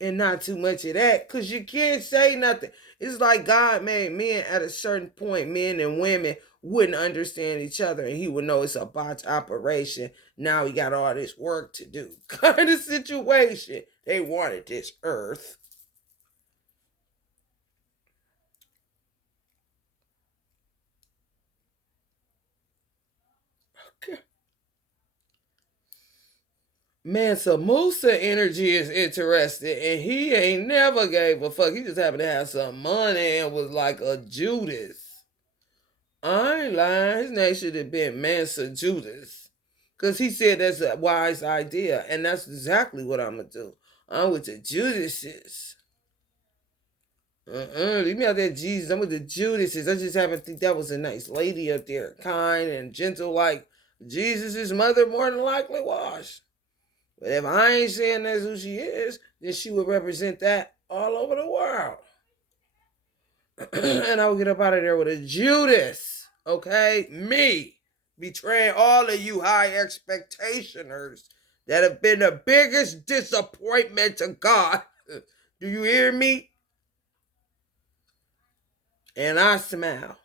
And not too much of that, because you can't say nothing. It's like God made men at a certain point, men and women wouldn't understand each other, and he would know it's a botch operation. Now he got all this work to do. Kind of situation. They wanted this earth. Okay. Mansa Musa energy is interested, and he ain't never gave a fuck. He just happened to have some money and was like a Judas. I ain't lying. His name should have been Mansa Judas. Because he said that's a wise idea. And that's exactly what I'm going to do. I'm with the Judases. Leave me out there, Jesus. I'm with the Judases. I just happen to think that was a nice lady up there, kind and gentle, like Jesus' mother more than likely was. But if I ain't saying that's who she is, then she would represent that all over the world. And I would get up out of there with a Judas, okay? Me, betraying all of you high expectationers that have been the biggest disappointment to God. Do you hear me? And I smile.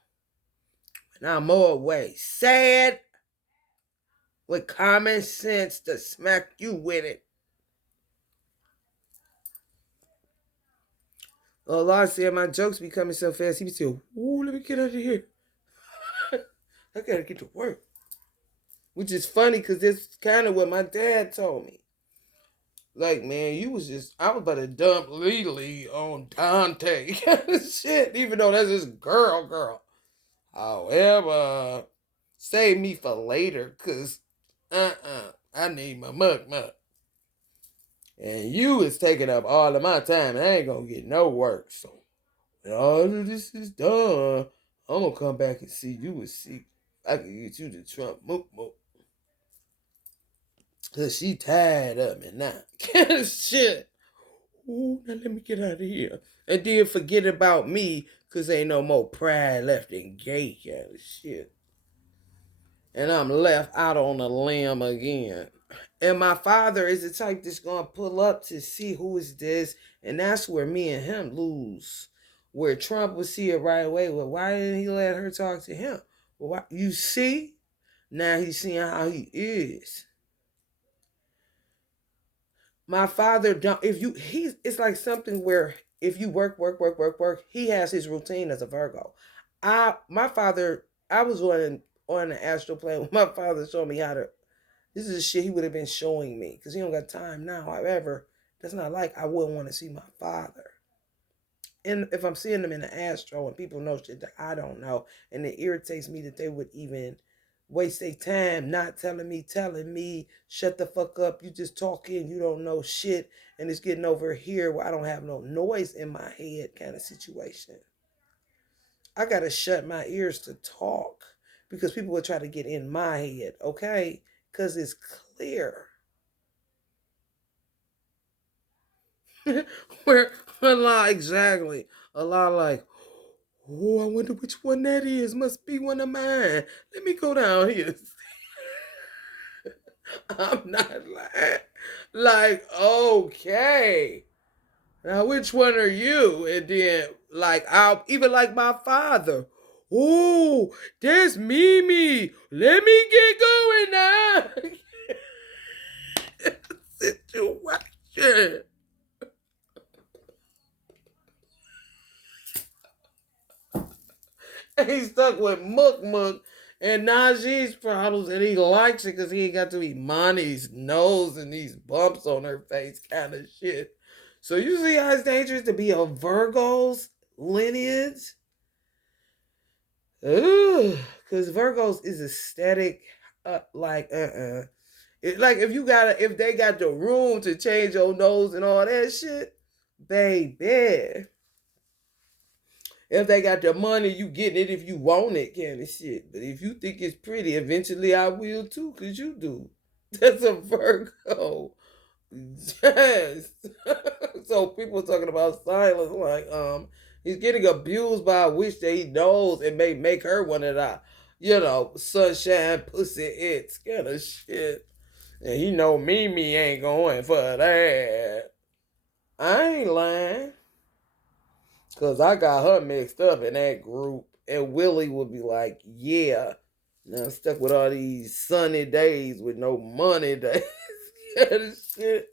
And I'm always sad with common sense to smack you with it. Allah said my jokes be coming so fast, he be saying, ooh, let me get out of here. I gotta get to work. Which is funny because that's kind of what my dad told me. Like, man, I was about to dump Lily on Dante. Shit, even though that's his girl. However, save me for later, because, I need my muck. And you is taking up all of my time, and I ain't gonna get no work. So, when all of this is done, I'm gonna come back and see you and see if I can get you to Trump mook. Cause she tired of me now. Shit. Ooh, now let me get out of here. And then forget about me, cause ain't no more pride left in gay kind of shit. And I'm left out on a limb again. And my father is the type that's gonna pull up to see who is this, and that's where me and him lose. Where Trump would see it right away. Well, why didn't he let her talk to him? Well, why? You see? Now he's seeing how he is. My father don't. It's like something where if you work, he has his routine as a Virgo. My father, I was on the astral plane when my father showed me how to. This is the shit he would have been showing me because he don't got time now. However, that's not like I wouldn't want to see my father. And if I'm seeing them in the astro and people know shit that I don't know, and it irritates me that they would even waste their time not telling me, shut the fuck up, you just talking, you don't know shit, and it's getting over here where I don't have no noise in my head kind of situation. I gotta shut my ears to talk because people will try to get in my head, okay? Because it's clear. Where Allah, exactly. Allah like, oh, I wonder which one that is. Must be one of mine. Let me go down here. I'm not lying. Like, okay. Now which one are you? And then like I'll even like my father. Oh, there's Mimi. Let me get going now. Situation. And he's stuck with Mook and Najee's problems, and he likes it because he ain't got to eat Monty's nose and these bumps on her face kind of shit. So you see how it's dangerous to be a Virgo's lineage? Ooh, because Virgos is aesthetic, like if they got the room to change your nose and all that shit, baby. If they got the money, you getting it if you want it kind of shit. But if you think it's pretty, eventually I will too, because you do. That's a Virgo. Yes. So people talking about silence like, he's getting abused by a witch that he knows and may make her one of the, sunshine pussy it's kind of shit. And he know Mimi ain't going for that. I ain't lying. Because I got her mixed up in that group. And Willie would be like, yeah. Now I'm stuck with all these sunny days with no money days. Shit.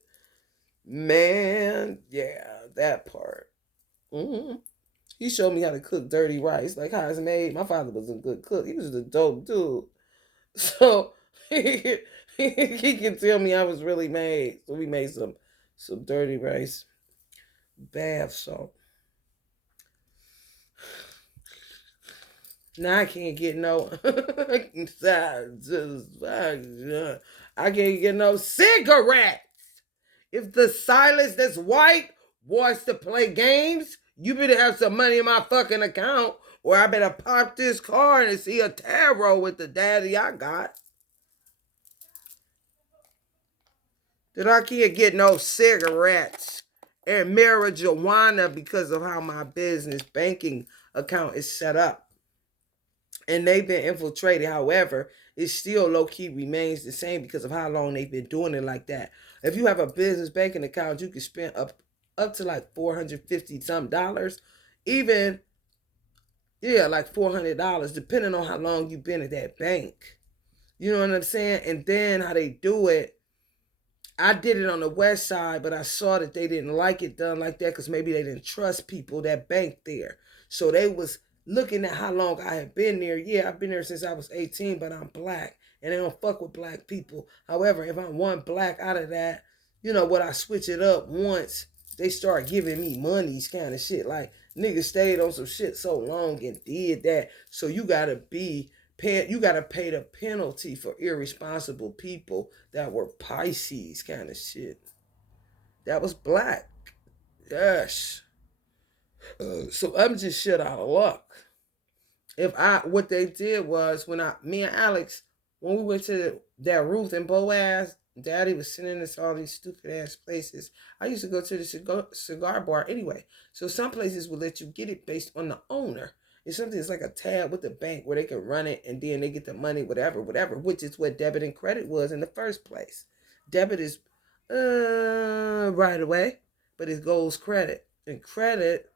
Man, yeah, that part. Mm-hmm. He showed me how to cook dirty rice, like how it's made. My father was a good cook. He was a dope dude. So he can tell me I was really made. So we made some dirty rice, bath salt. Now I can't get no I can't get no cigarettes. If the silence that's white wants to play games, You better have some money in my fucking account, or I better pop this card and see a tarot with the daddy I got. That I can't get no cigarettes and marijuana because of how my business banking account is set up. And they've been infiltrated. However, it still low key remains the same because of how long they've been doing it like that. If you have a business banking account, you can spend up to like $450 some dollars, even like $400, depending on how long you've been at that bank. You know what I'm saying? And then how they do it, I did it on the west side, but I saw that they didn't like it done like that because maybe they didn't trust people that banked there. So they was looking at how long I had been there. Yeah, I've been there since I was 18, but I'm black, and they don't fuck with black people. However, if I'm one black out of that, what I switch it up once, they start giving me monies kind of shit. Like, niggas stayed on some shit so long and did that. So you gotta pay the penalty for irresponsible people that were Pisces kind of shit. That was black. Yes. So I'm just shit out of luck. What they did was me and Alex, when we went to that Ruth and Boaz, Daddy was sending us all these stupid ass places. I used to go to the cigar bar anyway. So some places will let you get it based on the owner. It's something that's like a tab with the bank where they can run it and then they get the money, whatever, which is what debit and credit was in the first place. Debit is right away, but it goes credit. And credit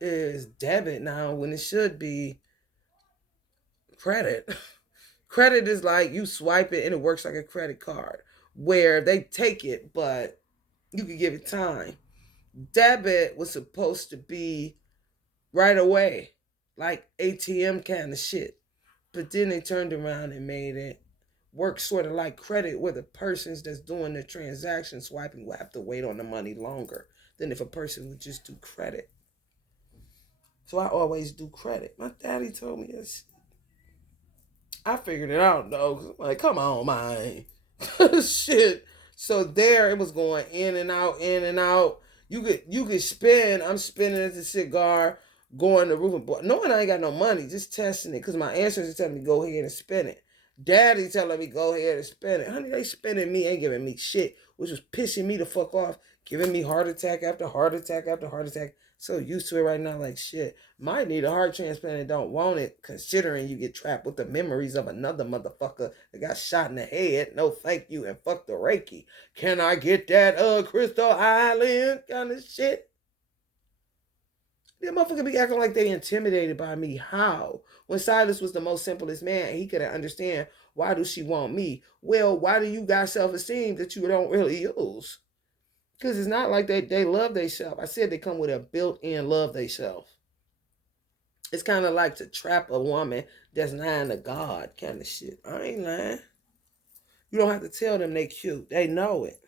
is debit now when it should be credit. Credit is like you swipe it and it works like a credit card where they take it, but you can give it time. Debit was supposed to be right away, like ATM kind of shit. But then they turned around and made it work sort of like credit, where the persons that's doing the transaction swiping will have to wait on the money longer than if a person would just do credit. So I always do credit. My daddy told me this. I figured it out though. Like, come on, man. Shit. So there it was going in and out, in and out. You could spin. I'm spinning at the cigar, going to roof and boy. Knowing I ain't got no money, just testing it because my ancestors telling me go ahead and spin it. Daddy telling me go ahead and spin it. Honey, they spinning me, ain't giving me shit, which was pissing me the fuck off, giving me heart attack after heart attack after heart attack. So used to it right now, like shit. Might need a heart transplant and don't want it, considering you get trapped with the memories of another motherfucker that got shot in the head. No thank you and fuck the Reiki. Can I get that Crystal Island kind of shit? That motherfucker be acting like they intimidated by me. How? When Silas was the most simplest man, he couldn't understand why do she want me. Well, why do you got self-esteem that you don't really use? Because it's not like they love themselves. I said they come with a built-in love themselves. It's kind of like to trap a woman that's lying to God kind of shit. I ain't lying. You don't have to tell them they cute. They know it.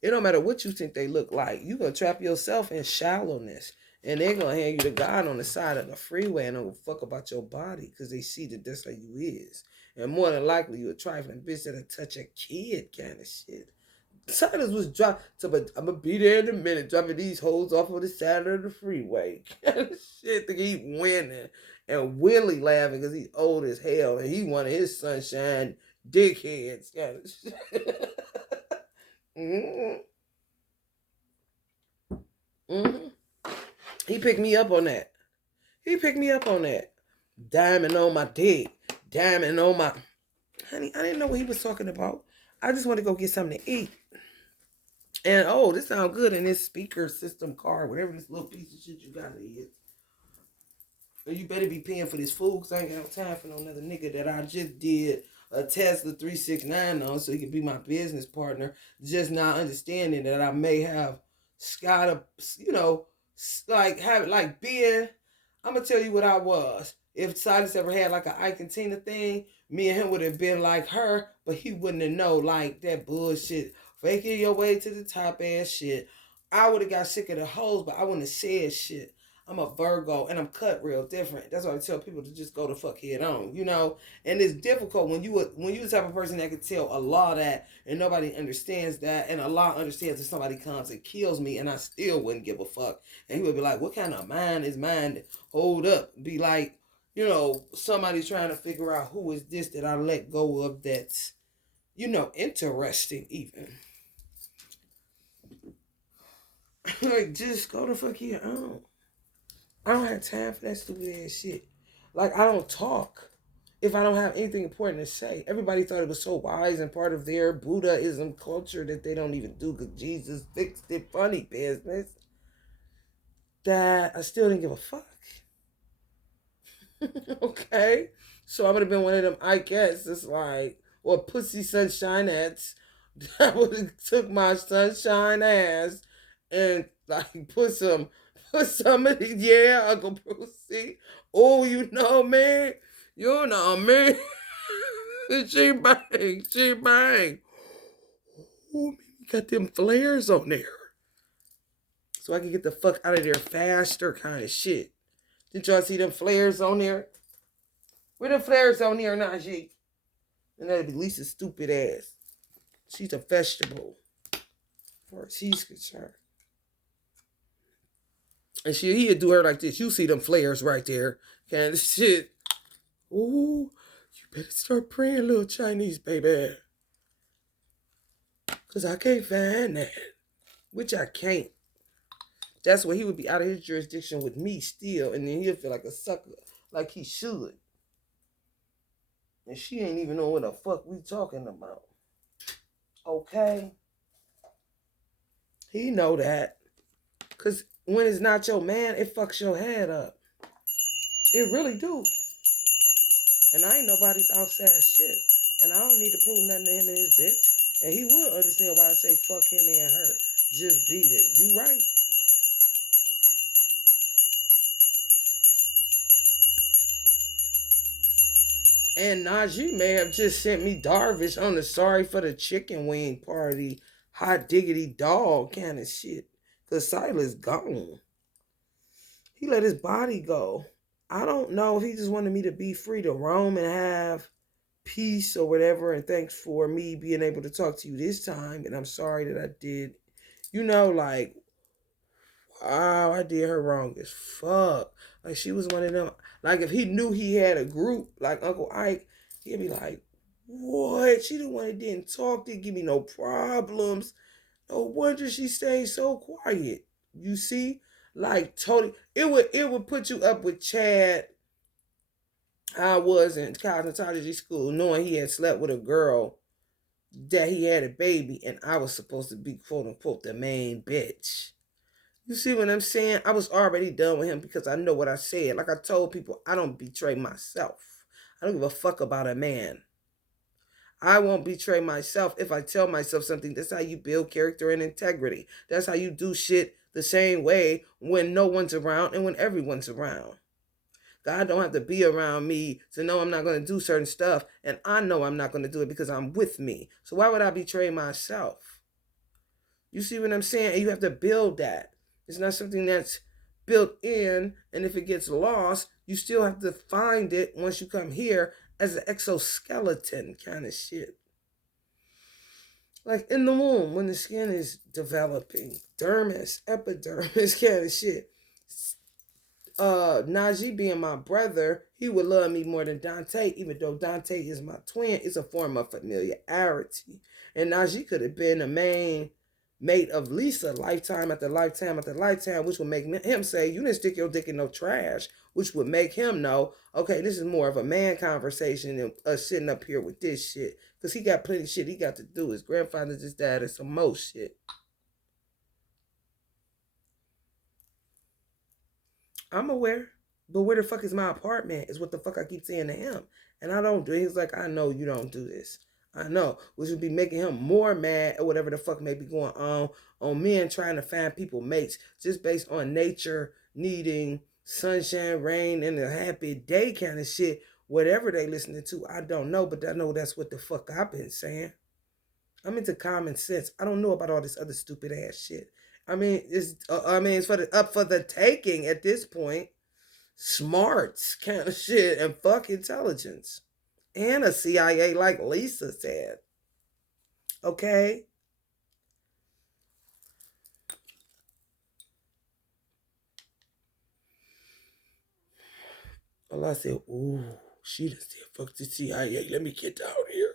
It don't matter what you think they look like. You gonna trap yourself in shallowness. And they're gonna hand you the God on the side of the freeway and don't fuck about your body because they see that that's how you is. And more than likely you a trifling bitch that'll touch a kid kind of shit. Silas was dropping, but I'm gonna be there in a minute, dropping these hoes off on the side of the freeway. Shit, think he winning. And Willie laughing because he's old as hell and he one of his sunshine dickheads kind of shit. Mm-hmm. Mm-hmm. He picked me up on that. Diamond on my dick. Diamond on my... Honey, I didn't know what he was talking about. I just want to go get something to eat. And, this sounds good in this speaker system car, whatever this little piece of shit you got is. And you better be paying for this food, because I ain't got no time for no another nigga that I just did a Tesla 369 on, so he could be my business partner, just not understanding that I may have got a, I'm going to tell you what I was. If Silas ever had like an Ike and Tina thing, me and him would have been like her, but he wouldn't have known like that bullshit. Faking your way to the top ass shit. I would have got sick of the hoes, but I wouldn't have said shit. I'm a Virgo and I'm cut real different. That's why I tell people to just go the fuck head on, you know. And it's difficult when you the type of person that can tell Allah that and nobody understands that, and Allah understands if somebody comes and kills me and I still wouldn't give a fuck. And he would be like, "What kind of mind is mine? Hold up." Be like, you know, somebody's trying to figure out who is this that I let go of that's, you know, interesting even. Like, just go the fuck here. I don't have time for that stupid ass shit. Like, I don't talk if I don't have anything important to say. Everybody thought it was so wise and part of their Buddhism culture that they don't even do because Jesus fixed it funny business. That I still didn't give a fuck. Okay? So I would have been one of them, I guess, it's like, or pussy sunshine ass. That would have took my sunshine ass and like put some of the, yeah, Uncle Brucey. Oh, you know me. You know me. She bang, she bang. Oh, got them flares on there. So I can get the fuck out of there faster kind of shit. Did y'all see them flares on there? Where the flares on there, Najee? And that'd be Lisa's stupid ass. She's a vegetable. As far as he's concerned. And he'd do her like this. You see them flares right there. Kind of shit. Ooh, you better start praying, little Chinese baby. Because I can't find that. Which I can't. That's where he would be out of his jurisdiction with me still. And then he'll feel like a sucker. Like he should. And she ain't even know what the fuck we talking about. Okay? He know that. Because when it's not your man, it fucks your head up. It really do. And I ain't nobody's outside shit. And I don't need to prove nothing to him and his bitch. And he would understand why I say fuck him and her. Just beat it. You right. And Najee may have just sent me Darvish on the sorry for the chicken wing party, hot diggity dog kind of shit. Because Silas gone. He let his body go. I don't know if he just wanted me to be free to roam and have peace or whatever. And thanks for me being able to talk to you this time. And I'm sorry that I did. You know, like, wow, I did her wrong as fuck. Like, she was one of them. Like, if he knew he had a group like Uncle Ike, he'd be like, what? She the one that didn't talk, didn't give me no problems. No wonder she stayed so quiet. You see? Like, totally. It would put you up with Chad. I was in cosmetology school knowing he had slept with a girl that he had a baby and I was supposed to be quote unquote the main bitch. You see what I'm saying? I was already done with him because I know what I said. Like I told people, I don't betray myself. I don't give a fuck about a man. I won't betray myself if I tell myself something. That's how you build character and integrity. That's how you do shit the same way when no one's around and when everyone's around. God don't have to be around me to know I'm not going to do certain stuff. And I know I'm not going to do it because I'm with me. So why would I betray myself? You see what I'm saying? And you have to build that. It's not something that's built in. And if it gets lost, you still have to find it once you come here as an exoskeleton kind of shit. Like in the womb, when the skin is developing, dermis, epidermis kind of shit. Najee being my brother, he would love me more than Dante, even though Dante is my twin. It's a form of familiarity. And Najee could have been the main mate of Lisa lifetime after lifetime after lifetime, which would make him say, you didn't stick your dick in no trash, which would make him know, okay, this is more of a man conversation than us sitting up here with this shit. Because he got plenty of shit he got to do. His grandfather just died and some more shit. I'm aware. But where the fuck is my apartment is what the fuck I keep saying to him. And I don't do it. He's like, I know you don't do this. I know. Which would be making him more mad or whatever the fuck may be going on men trying to find people mates just based on nature needing sunshine, rain, and a happy day kind of shit. Whatever they listening to, I don't know. But I know that's what the fuck I've been saying. I'm into common sense. I don't know about all this other stupid ass shit. it's up for the taking at this point. Smarts kind of shit and fuck intelligence. And a CIA like Lisa said. Okay? Well, I said, ooh, she done said fuck the CIA. Let me get down here.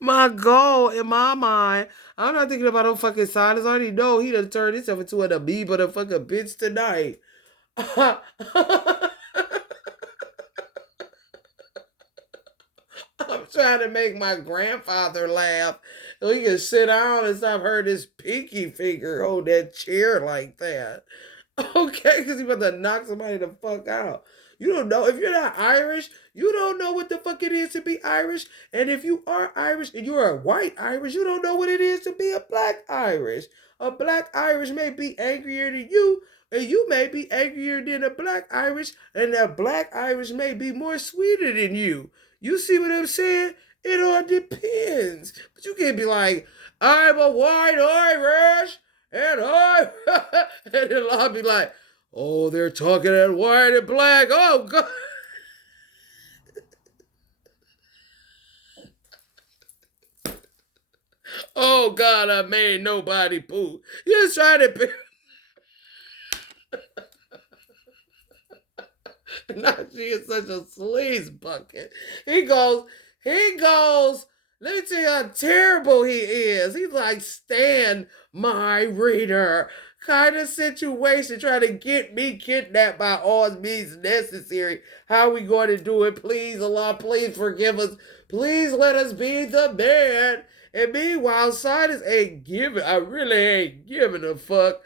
My goal in my mind, I'm not thinking about no fucking silence. I already know he done turned himself into an amoeba, a fucking bitch tonight. I'm trying to make my grandfather laugh so he can sit down and stop hurting his pinky finger hold that chair like that. Okay, because he about to knock somebody the fuck out. You don't know. If you're not Irish, you don't know what the fuck it is to be Irish. And if you are Irish and you're a white Irish, you don't know what it is to be a black Irish. A black Irish may be angrier than you, and you may be angrier than a black Irish, and a black Irish may be more sweeter than you. You see what I'm saying? It all depends. But you can't be like, I'm a white Irish, and I, and then I'll be like, oh, they're talking at white and black. Oh, God. Oh, God, I made nobody poo. You're trying to be. Now she is such a sleaze bucket. He goes, let me tell you how terrible he is. He's like, stand my reader kind of situation, trying to get me kidnapped by all means necessary. How are we going to do it? Please, Allah, please forgive us. Please let us be the man. And meanwhile, Silas ain't giving, I really ain't giving a fuck.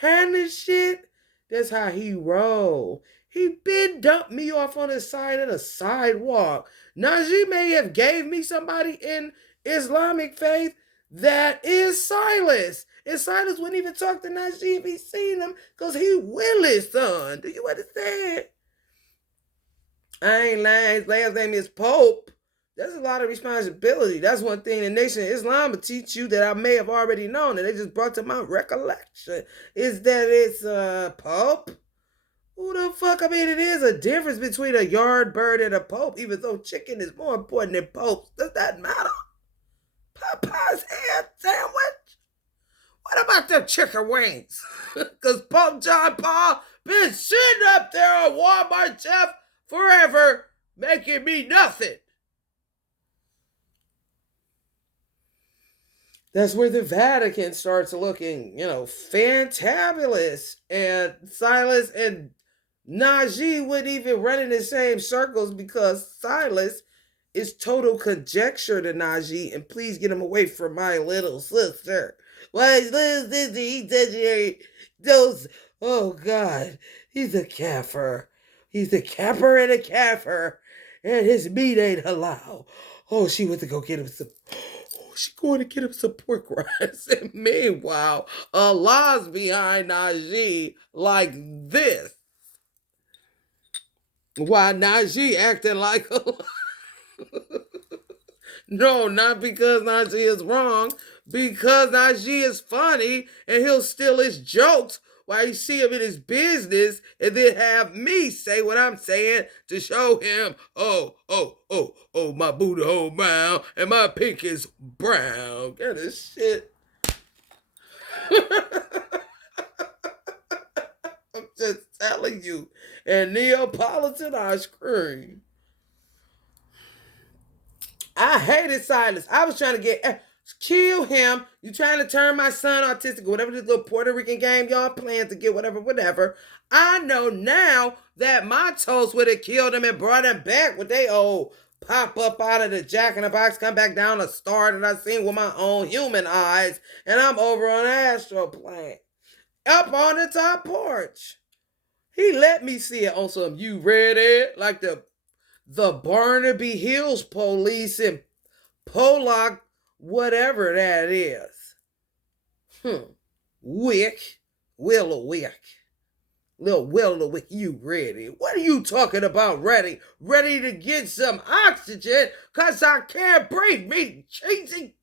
Kind of shit. That's how he roll. He been dumped me off on the side of the sidewalk. Najee may have gave me somebody in Islamic faith that is Silas. And Silas wouldn't even talk to Najee if he seen him because he Willie's son. Do you understand? I ain't lying. His last name is Pope. That's a lot of responsibility. That's one thing the Nation of Islam will teach you that I may have already known, and they just brought to my recollection, is that it's Pope. Who the fuck? I mean, it is a difference between a yard bird and a pope, even though chicken is more important than popes. Does that matter? Popeye's head sandwich? What about them chicken wings? Because Pope John Paul been sitting up there on Walmart shelf forever, making me nothing. That's where the Vatican starts looking, fantabulous. And Silas and Najee wouldn't even run in the same circles because Silas is total conjecture to Najee, and please get him away from my little sister. Why his little sister, he said those, oh God, he's a kafir. He's a capper and a kafir, and his meat ain't halal. Oh, she went to go get him some. Oh, she going to get him some pork rinds. And meanwhile, Allah's behind Najee like this. Why Najee acting like a no, not because Najee is wrong, because Najee is funny and he'll steal his jokes while you see him in his business and then have me say what I'm saying to show him, oh, my booty hole brown and my pink is brown. Kind of shit. I'm just telling you. And Neapolitan ice cream. I hated Silas. I was trying to kill him. You trying to turn my son autistic or whatever this little Puerto Rican game y'all playing to get whatever. I know now that my toast would have killed him and brought him back with they old pop up out of the Jack in the Box, come back down a star that I seen with my own human eyes, and I'm over on Astro Plane. Up on the top porch. He let me see it on some you ready? Like the Barnaby Hills police in Pollock, whatever that is. Wick. Willow Wick. Little Willow Wick, you ready? What are you talking about ready? Ready to get some oxygen? Cause I can't breathe. Me cheesy.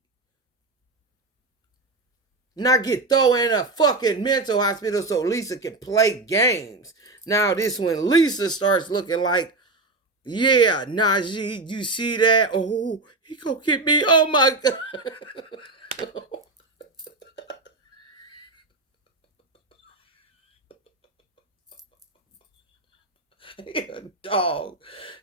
Not get thrown in a fucking mental hospital so Lisa can play games. Now this when Lisa starts looking like, yeah, Najee, you see that? Oh, he gonna get me. Oh my God. He a dog.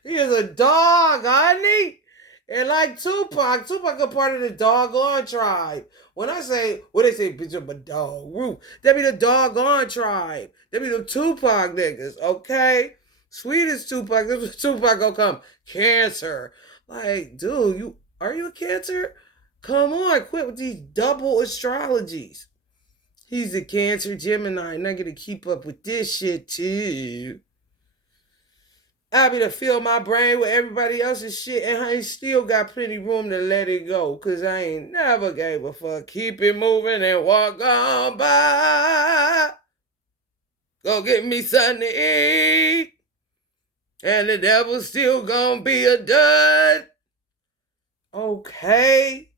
He is a dog, honey. And like Tupac a part of the doggone tribe. When I say, what they say, bitch, I'm a dog. Woo. That be the doggone tribe. That be the Tupac niggas, okay? Sweet as Tupac. This is Tupac gonna come. Cancer. Like, dude, are you a Cancer? Come on, quit with these double astrologies. He's a Cancer Gemini, and I gotta keep up with this shit too. I be to fill my brain with everybody else's shit, and I still got plenty room to let it go, cause I ain't never gave a fuck. Keep it moving and walk on by. Go get me something to eat, and the devil's still gonna be a dud. Okay.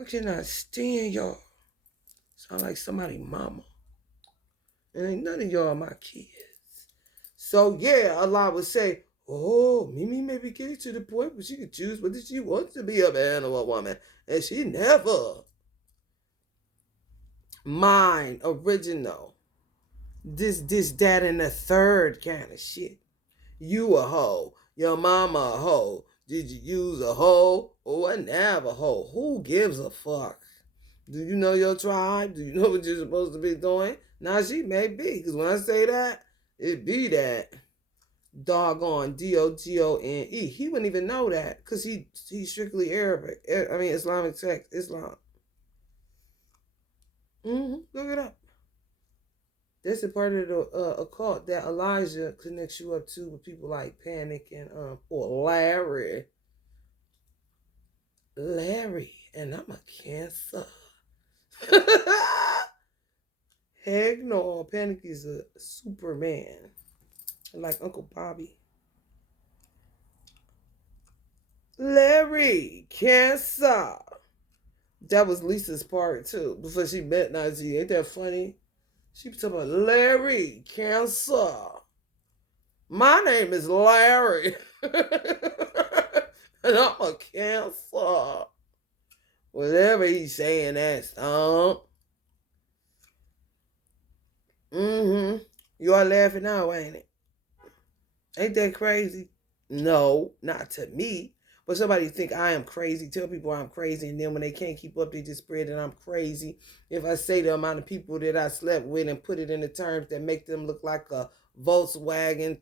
I cannot stand y'all. Sound like somebody mama. And ain't none of y'all my kids. So yeah, Allah would say, oh, Mimi may be getting to the point where she can choose whether she wants to be a man or a woman. And she never. Mine, original. This, that, and the third kind of shit. You a hoe. Your mama a hoe. Did you use a hoe? Oh, I never a hoe. Who gives a fuck? Do you know your tribe? Do you know what you're supposed to be doing? Now she may be, because when I say that, it be that. Doggone D-O-G-O-N-E. He wouldn't even know that, because he's strictly Arabic. I mean, Islamic text, Islam. Look it up. That's a part of the occult that Elijah connects you up to with people like Panic and or Larry. Larry, and I'm a Cancer. Heck no, Panic is a Superman. Like Uncle Bobby. Larry, Cancer. That was Lisa's part too, before she met Najee. Ain't that funny? She was talking about Larry, Cancer. My name is Larry. And I'm a Cancer. Whatever he's saying, that stomp. You are laughing now, ain't it? Ain't that crazy? No, not to me. But somebody think I am crazy. Tell people I'm crazy, and then when they can't keep up, they just spread that I'm crazy. If I say the amount of people that I slept with and put it in the terms that make them look like a Volkswagen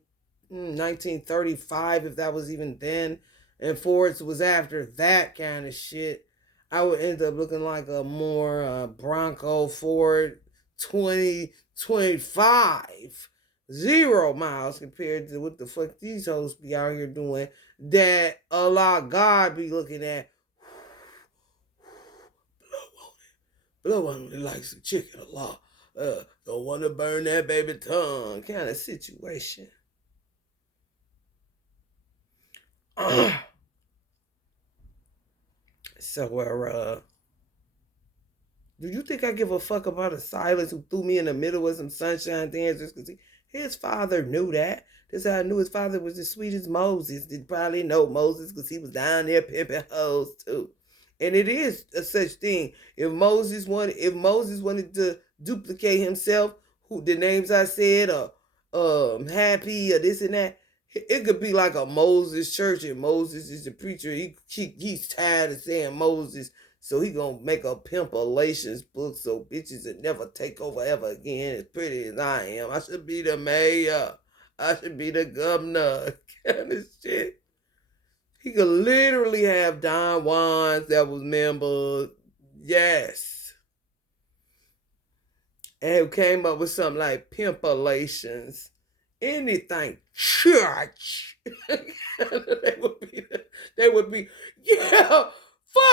1935, if that was even then, and Fords was after that kind of shit, I would end up looking like a more Bronco Ford 2025. 0 miles compared to what the fuck these hoes be out here doing that Allah God be looking at. Blow on it likes the chicken Allah. Don't want to burn that baby tongue kind of situation. So do you think I give a fuck about a Silas who threw me in the middle of some sunshine dancers? Because his father knew that. That's how I knew his father was as sweet as Moses. Did probably know Moses because he was down there pimping hoes too. And it is a such thing. If Moses wanted to duplicate himself, who the names I said, or Happy, or this and that, it could be like a Moses church, and Moses is the preacher. He's tired of saying Moses, so he gonna make a pimp-alations book so bitches will never take over ever again. As pretty as I am, I should be the mayor. I should be the governor. Kind of shit. He could literally have Don Juans that was member. Yes. And who came up with something like pimp-alations. Anything church. They would be, yeah,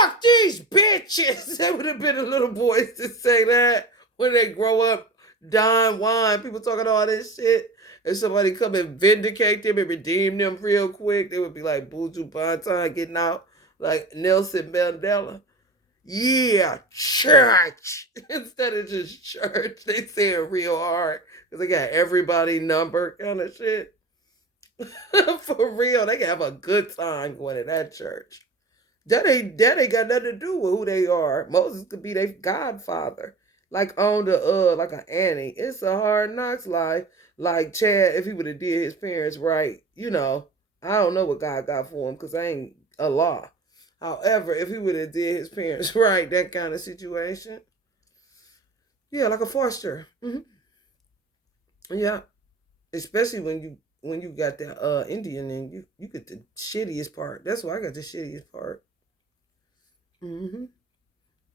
fuck these bitches. That would have been the little boys to say that when they grow up. Don Juan, people talking all this shit. And somebody come and vindicate them and redeem them real quick, they would be like Buju Banton getting out like Nelson Mandela. Yeah, church. Instead of just church, they say it real hard because they got everybody number kind of shit. For real, they can have a good time going to that church. That ain't got nothing to do with who they are. Moses could be their godfather. Like on the like an Annie. It's a hard knocks life. Like Chad, if he would have did his parents right, I don't know what God got for him because I ain't a law. However, if he would have did his parents right, that kind of situation, yeah, like a foster. Yeah, especially when you got that Indian and you get the shittiest part. That's why I got the shittiest part.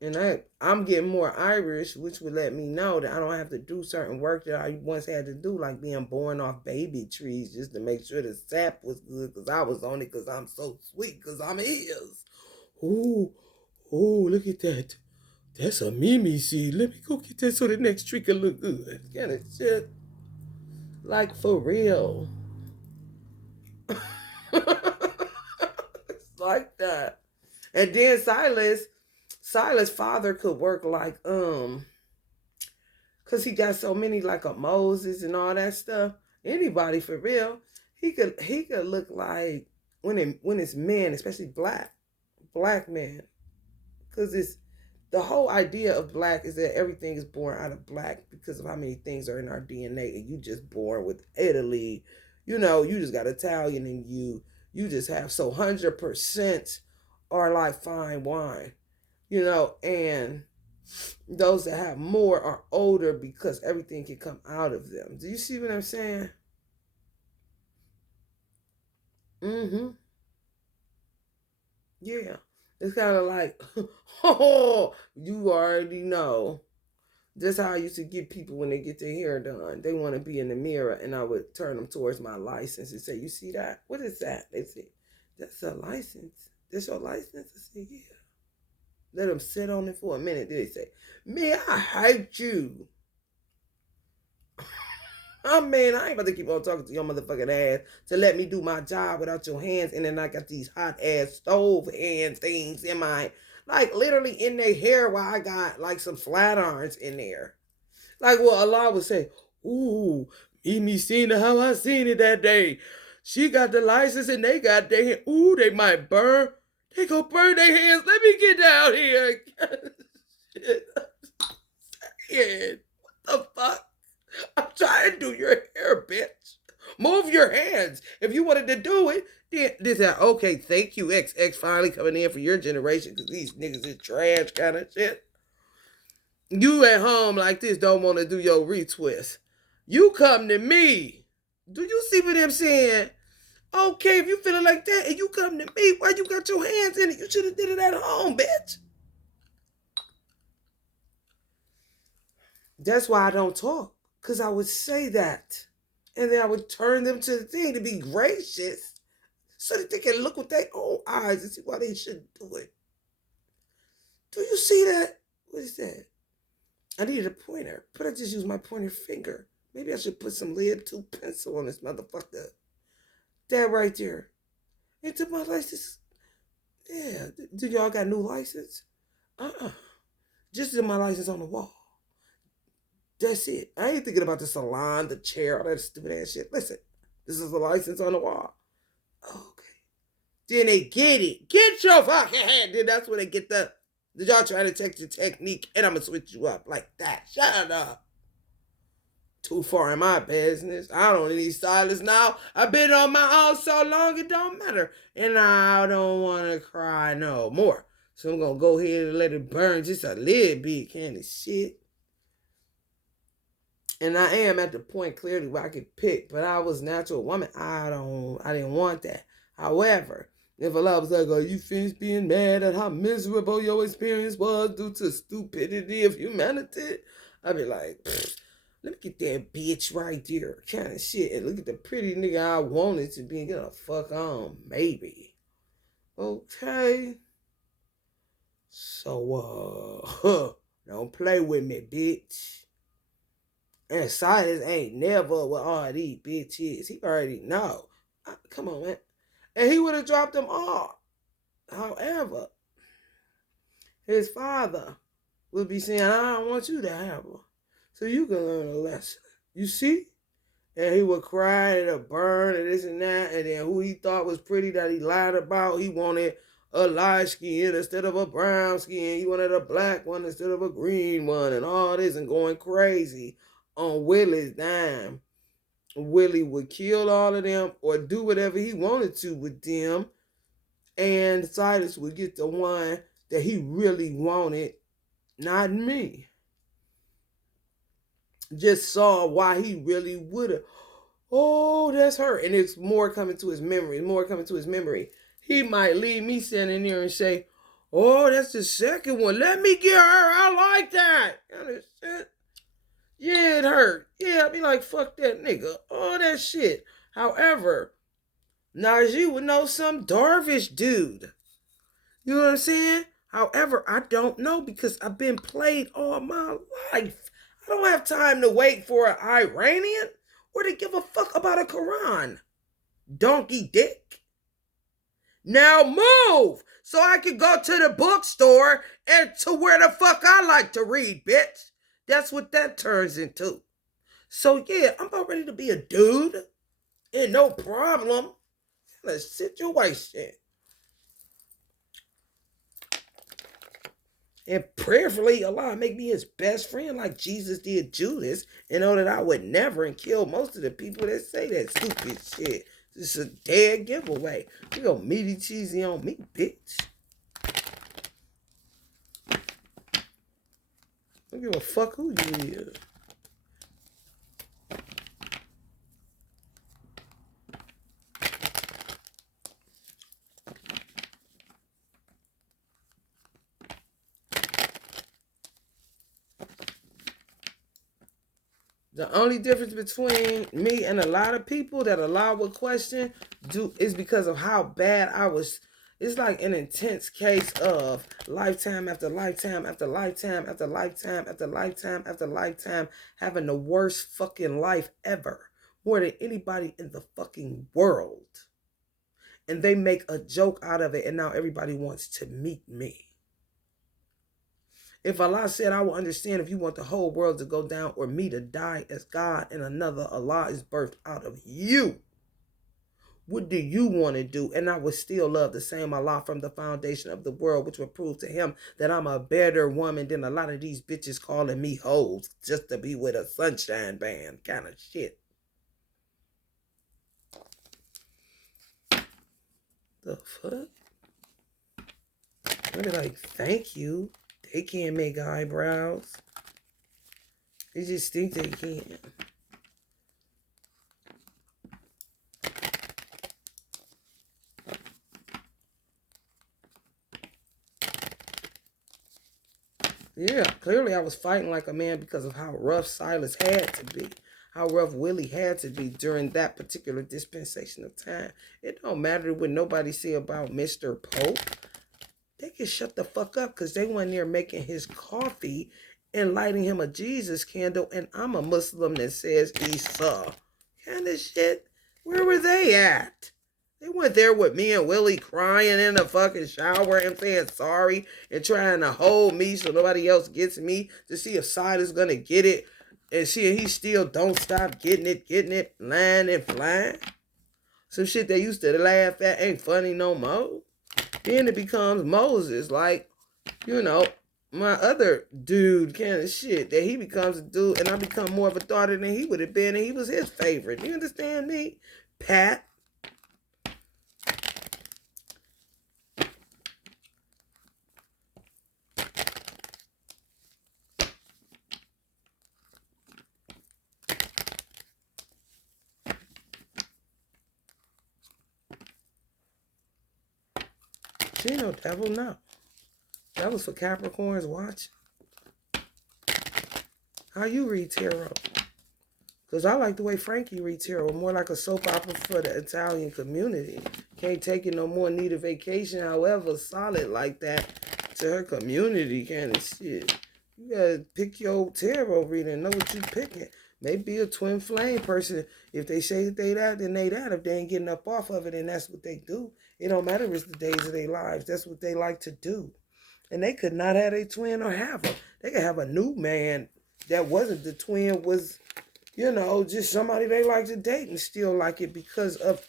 And I'm getting more Irish, which would let me know that I don't have to do certain work that I once had to do, like being born off baby trees just to make sure the sap was good because I was on it because I'm so sweet because I'm his. Oh, look at that. That's a Mimi seed. Let me go get that so the next tree can look good. Kind of shit. Like for real. It's like that. And then Silas' father could work like cause he got so many like a Moses and all that stuff. Anybody for real, he could look like when it's men, especially black men, cause it's the whole idea of black is that everything is born out of black because of how many things are in our DNA, and you just born with Italy, you just got Italian in you. You just have so 100% are like fine wine, and those that have more are older because everything can come out of them. Do you see what I'm saying? Mm-hmm. Yeah. It's kind of like, oh, you already know. That's how I used to get people when they get their hair done. They want to be in the mirror, and I would turn them towards my license and say, "You see that? What is that?" They say, "That's a license. That's your license." I say, "Yeah." Let them sit on it for a minute. Then they say, "Man, I hate you." I mean, I ain't about to keep on talking to your motherfucking ass to let me do my job without your hands. And then I got these hot ass stove hands things in my, like literally in their hair while I got like some flat irons in there. Like what Allah would say, ooh, me seen it how I seen it that day. She got the license and they got their, ooh, they might burn. They go burn their hands. Let me get down here. Shit. Yeah. What the fuck? I'm trying to do your hair, bitch. Move your hands. If you wanted to do it, then this is okay. Thank you, XX, finally coming in for your generation because these niggas is trash kind of shit. You at home like this don't want to do your retwist. You come to me. Do you see what I'm saying? Okay, if you feeling like that and you come to me, why you got your hands in it? You should have did it at home, bitch. That's why I don't talk. Because I would say that. And then I would turn them to the thing to be gracious so that they can look with their own eyes and see why they shouldn't do it. Do you see that? What is that? I needed a pointer, but I just used my pointer finger. Maybe I should put some lead 2 pencil on this motherfucker. That right there. Into my license. Yeah. Do y'all got new license? Just my license on the wall. That's it. I ain't thinking about the salon, the chair, all that stupid ass shit. Listen, this is the license on the wall. Okay. Then they get it. Get your fucking hand. Then that's when they get the. Did y'all try to take your technique and I'm going to switch you up like that? Shut up. Too far in my business. I don't need stylists now. I've been on my own so long it don't matter. And I don't want to cry no more. So I'm going to go ahead and let it burn just a little bit kind of shit. And I am at the point clearly where I could pick, but I was natural woman. I didn't want that. However, if Allah was like, "Are you finished being mad at how miserable your experience was due to stupidity of humanity?" I'd be like, let me get that bitch right there, kind of shit. And look at the pretty nigga I wanted to be and get a fuck on, maybe. Okay. So, don't play with me, bitch. And Silas ain't never with all these bitches. He already know. Come on, man. And he would have dropped them all. However, his father would be saying, I don't want you to have her. So you can learn a lesson. You see? And he would cry and it'd burn and this and that. And then who he thought was pretty that he lied about, he wanted a light skin instead of a brown skin. He wanted a black one instead of a green one and all this and going crazy on Willie's dime. Willie would kill all of them or do whatever he wanted to with them. And Silas would get the one that he really wanted, not me. Just saw why he really would have. Oh, that's her. And it's more coming to his memory. He might leave me standing there and say, oh, that's the second one. Let me get her. I like that. Understand? Yeah, it hurt. Yeah, I'd be like, fuck that nigga. All that shit. However, Najee would know some Darvish dude. You know what I'm saying? However, I don't know because I've been played all my life. I don't have time to wait for an Iranian or to give a fuck about a Quran. Donkey dick. Now move so I can go to the bookstore and to where the fuck I like to read, bitch. That's what that turns into. So yeah, I'm about ready to be a dude. And no problem. In a situation. And prayerfully, Allah make me his best friend like Jesus did Judas, and know that I would never and kill most of the people that say that stupid shit. It's a dead giveaway. You go meaty cheesy on me, bitch. I don't give a fuck who you is. The only difference between me and a lot of people that Allah would question is because of how bad I was. It's like an intense case of lifetime after lifetime after lifetime after lifetime after lifetime after lifetime having the worst fucking life ever. More than anybody in the fucking world. And they make a joke out of it and now everybody wants to meet me. If Allah said, I will understand if you want the whole world to go down or me to die as God and another Allah is birthed out of you. What do you want to do? And I would still love the same Allah from the foundation of the world, which would prove to him that I'm a better woman than a lot of these bitches calling me hoes just to be with a sunshine band kind of shit. The fuck? I'd be like, thank you. They can't make eyebrows. They just think they can. Yeah, clearly I was fighting like a man because of how rough Silas had to be. How rough Willie had to be during that particular dispensation of time. It don't matter what nobody say about Mr. Pope. They can shut the fuck up because they went there making his coffee and lighting him a Jesus candle. And I'm a Muslim that says Isa. Kind of shit. Where were they at? They went there with me and Willie crying in the fucking shower and saying sorry and trying to hold me so nobody else gets me to see if Silas gonna get it. And he still don't stop getting it, lying and flying. Some shit they used to laugh at ain't funny no more. Then it becomes Moses, like, you know, my other dude kind of shit. That he becomes a dude and I become more of a daughter than he would have been and he was his favorite. You understand me? Pat. She no devil, no. That was for Capricorns watching. How you read tarot? Because I like the way Frankie reads tarot. More like a soap opera for the Italian community. Can't take it no more, need a vacation. However, solid like that to her community kind of shit. You gotta pick your tarot reader and know what you picking. Maybe a twin flame person. If they say that they that, then they that. If they ain't getting up off of it, then that's what they do. It don't matter if it's the days of their lives. That's what they like to do. And they could not have a twin or have them. They could have a new man that wasn't the twin, was, just somebody they like to date and still like it because of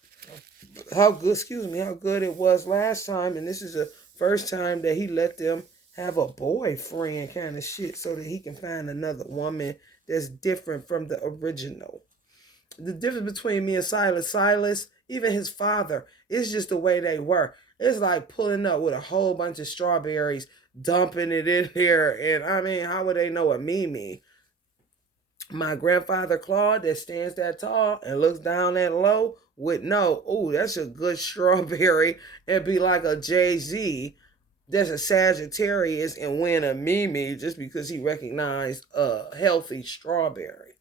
how good it was last time. And this is the first time that he let them have a boyfriend kind of shit so that he can find another woman that's different from the original. The difference between me and Silas, even his father, it's just the way they were. It's like pulling up with a whole bunch of strawberries, dumping it in here. And I mean, how would they know what me mean? My grandfather Claude that stands that tall and looks down that low would know, oh, that's a good strawberry, and be like a Jay-Z that's a Sagittarius and win a Mimi just because he recognized a healthy strawberry.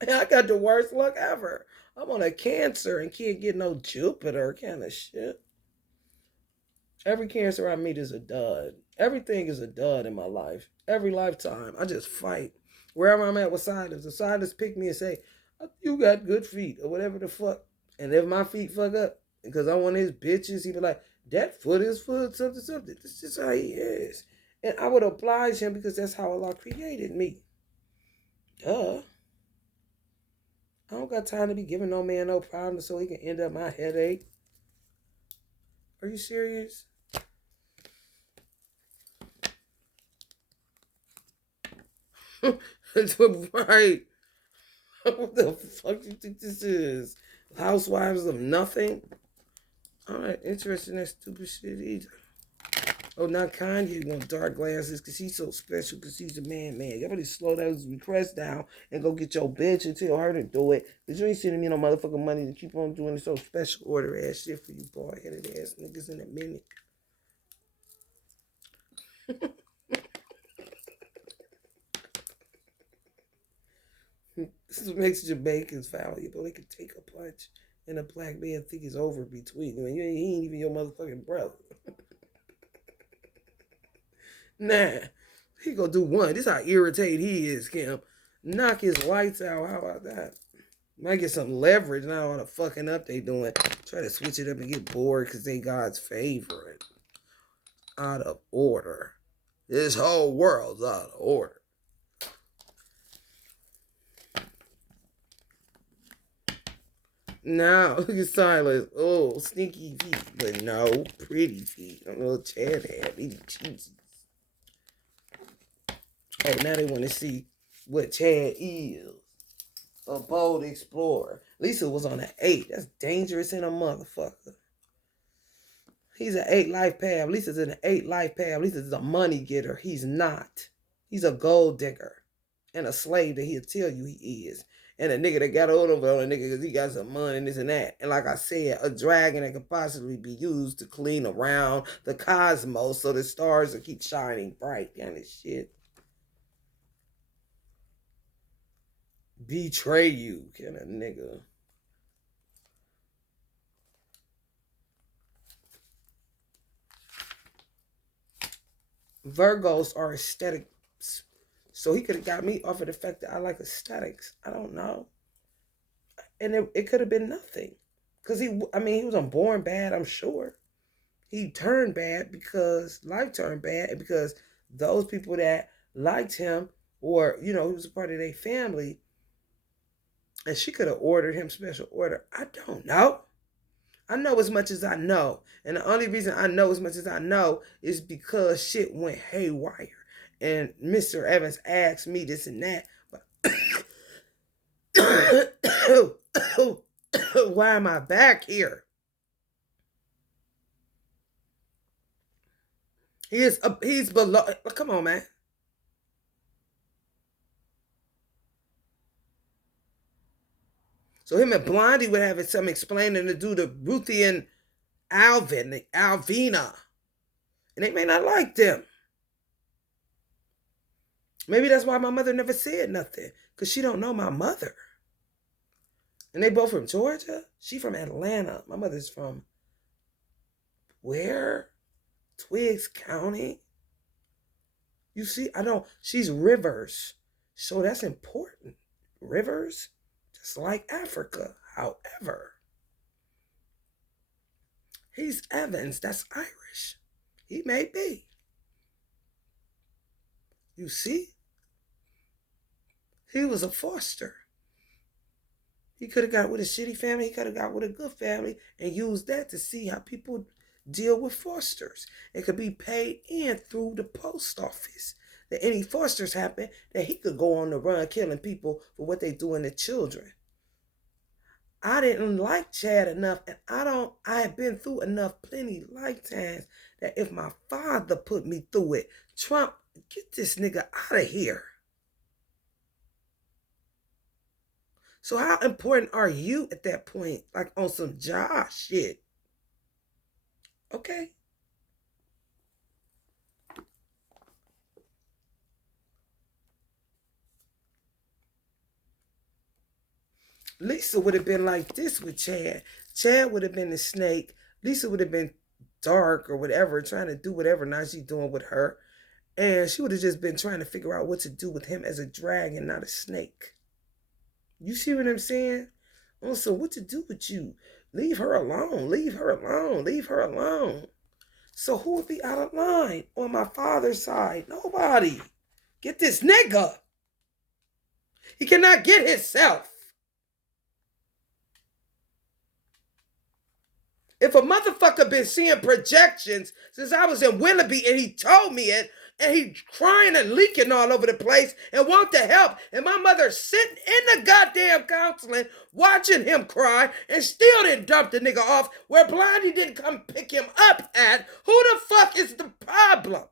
I got the worst luck ever. I'm on a Cancer and can't get no Jupiter kind of shit. Every Cancer I meet is a dud. Everything is a dud in my life. Every lifetime. I just fight. Wherever I'm at with Silas. If Silas pick me and say, you got good feet or whatever the fuck. And if my feet fuck up, because I'm one of his bitches, he be like, that foot is foot, something. This is how he is. And I would oblige him because that's how Allah created me. Duh. I don't got time to be giving no man no problem so he can end up my headache. Are you serious? Right. What the fuck do you think this is? Housewives of nothing? I'm not interested in that stupid shit either. Oh, now Kanye want dark glasses because he's so special because he's a man. Y'all better slow those requests down and go get your bitch and tell her to do it. Because you ain't sending me no motherfucking money to keep on doing this so special order ass shit for you bald-headed ass niggas in a minute. This is what makes Jamaicans valuable. They can take a punch and a black man think it's over between them. He ain't even your motherfucking brother. Nah, he gonna do one. This how irritated he is, Kim. Knock his lights out. How about that? Might get some leverage now on the fucking up they doing. Try to switch it up and get bored because they God's favorite. Out of order. This whole world's out of order. Now, look at Silas. Oh, sneaky feet. But no, pretty feet. A little Chad had. These cheeses. Oh, now they want to see what Chad is. A bold explorer. Lisa was on an 8. That's dangerous in a motherfucker. He's an 8 life path. Lisa's in an 8 life path. Lisa's a money getter. He's not. He's a gold digger. And a slave that he'll tell you he is. And a nigga that got hold of on a nigga because he got some money and this and that. And like I said, a dragon that could possibly be used to clean around the cosmos so the stars will keep shining bright kind of shit. Betray you kind of nigga. Virgos are aesthetics. So he could have got me off of the fact that I like aesthetics. I don't know. And it could have been nothing. Because he was born bad, I'm sure. He turned bad because life turned bad. And because those people that liked him or, he was a part of their family. And she could have ordered him special order. I don't know. I know as much as I know. And the only reason I know as much as I know is because shit went haywire. And Mr. Evans asked me this and that. But why am I back here? He's below. Come on, man. So him and Blondie would have some explaining to do to Ruthie and Alvina. And they may not like them. Maybe that's why my mother never said nothing. Because she don't know my mother. And they both from Georgia. She from Atlanta. My mother's from Where? Twiggs County? You see, I don't, she's Rivers. So that's important. Rivers, just like Africa. However, he's Evans. That's Irish. He may be. You see? He was a foster. He could have got with a shitty family. He could have got with a good family and used that to see how people deal with fosters. It could be paid in through the post office. That any fosters happen, that he could go on the run killing people for what they doing to children. I didn't like Chad enough, and I have been through enough plenty lifetimes that if my father put me through it, Trump, get this nigga out of here. So how important are you at that point? Like on some Josh shit. Okay. Lisa would have been like this with Chad. Chad would have been the snake. Lisa would have been dark or whatever, trying to do whatever now she's doing with her. And she would have just been trying to figure out what to do with him as a dragon, not a snake. You see what I'm saying? Also, what to do with you? Leave her alone. Leave her alone. Leave her alone. So who would be out of line on my father's side? Nobody. Get this nigga. He cannot get himself. If a motherfucker been seeing projections since I was in Willoughby and he told me it, and he crying and leaking all over the place and want to help, and my mother sitting in the goddamn counseling watching him cry and still didn't dump the nigga off where Blondie didn't come pick him up at, who the fuck is the problem?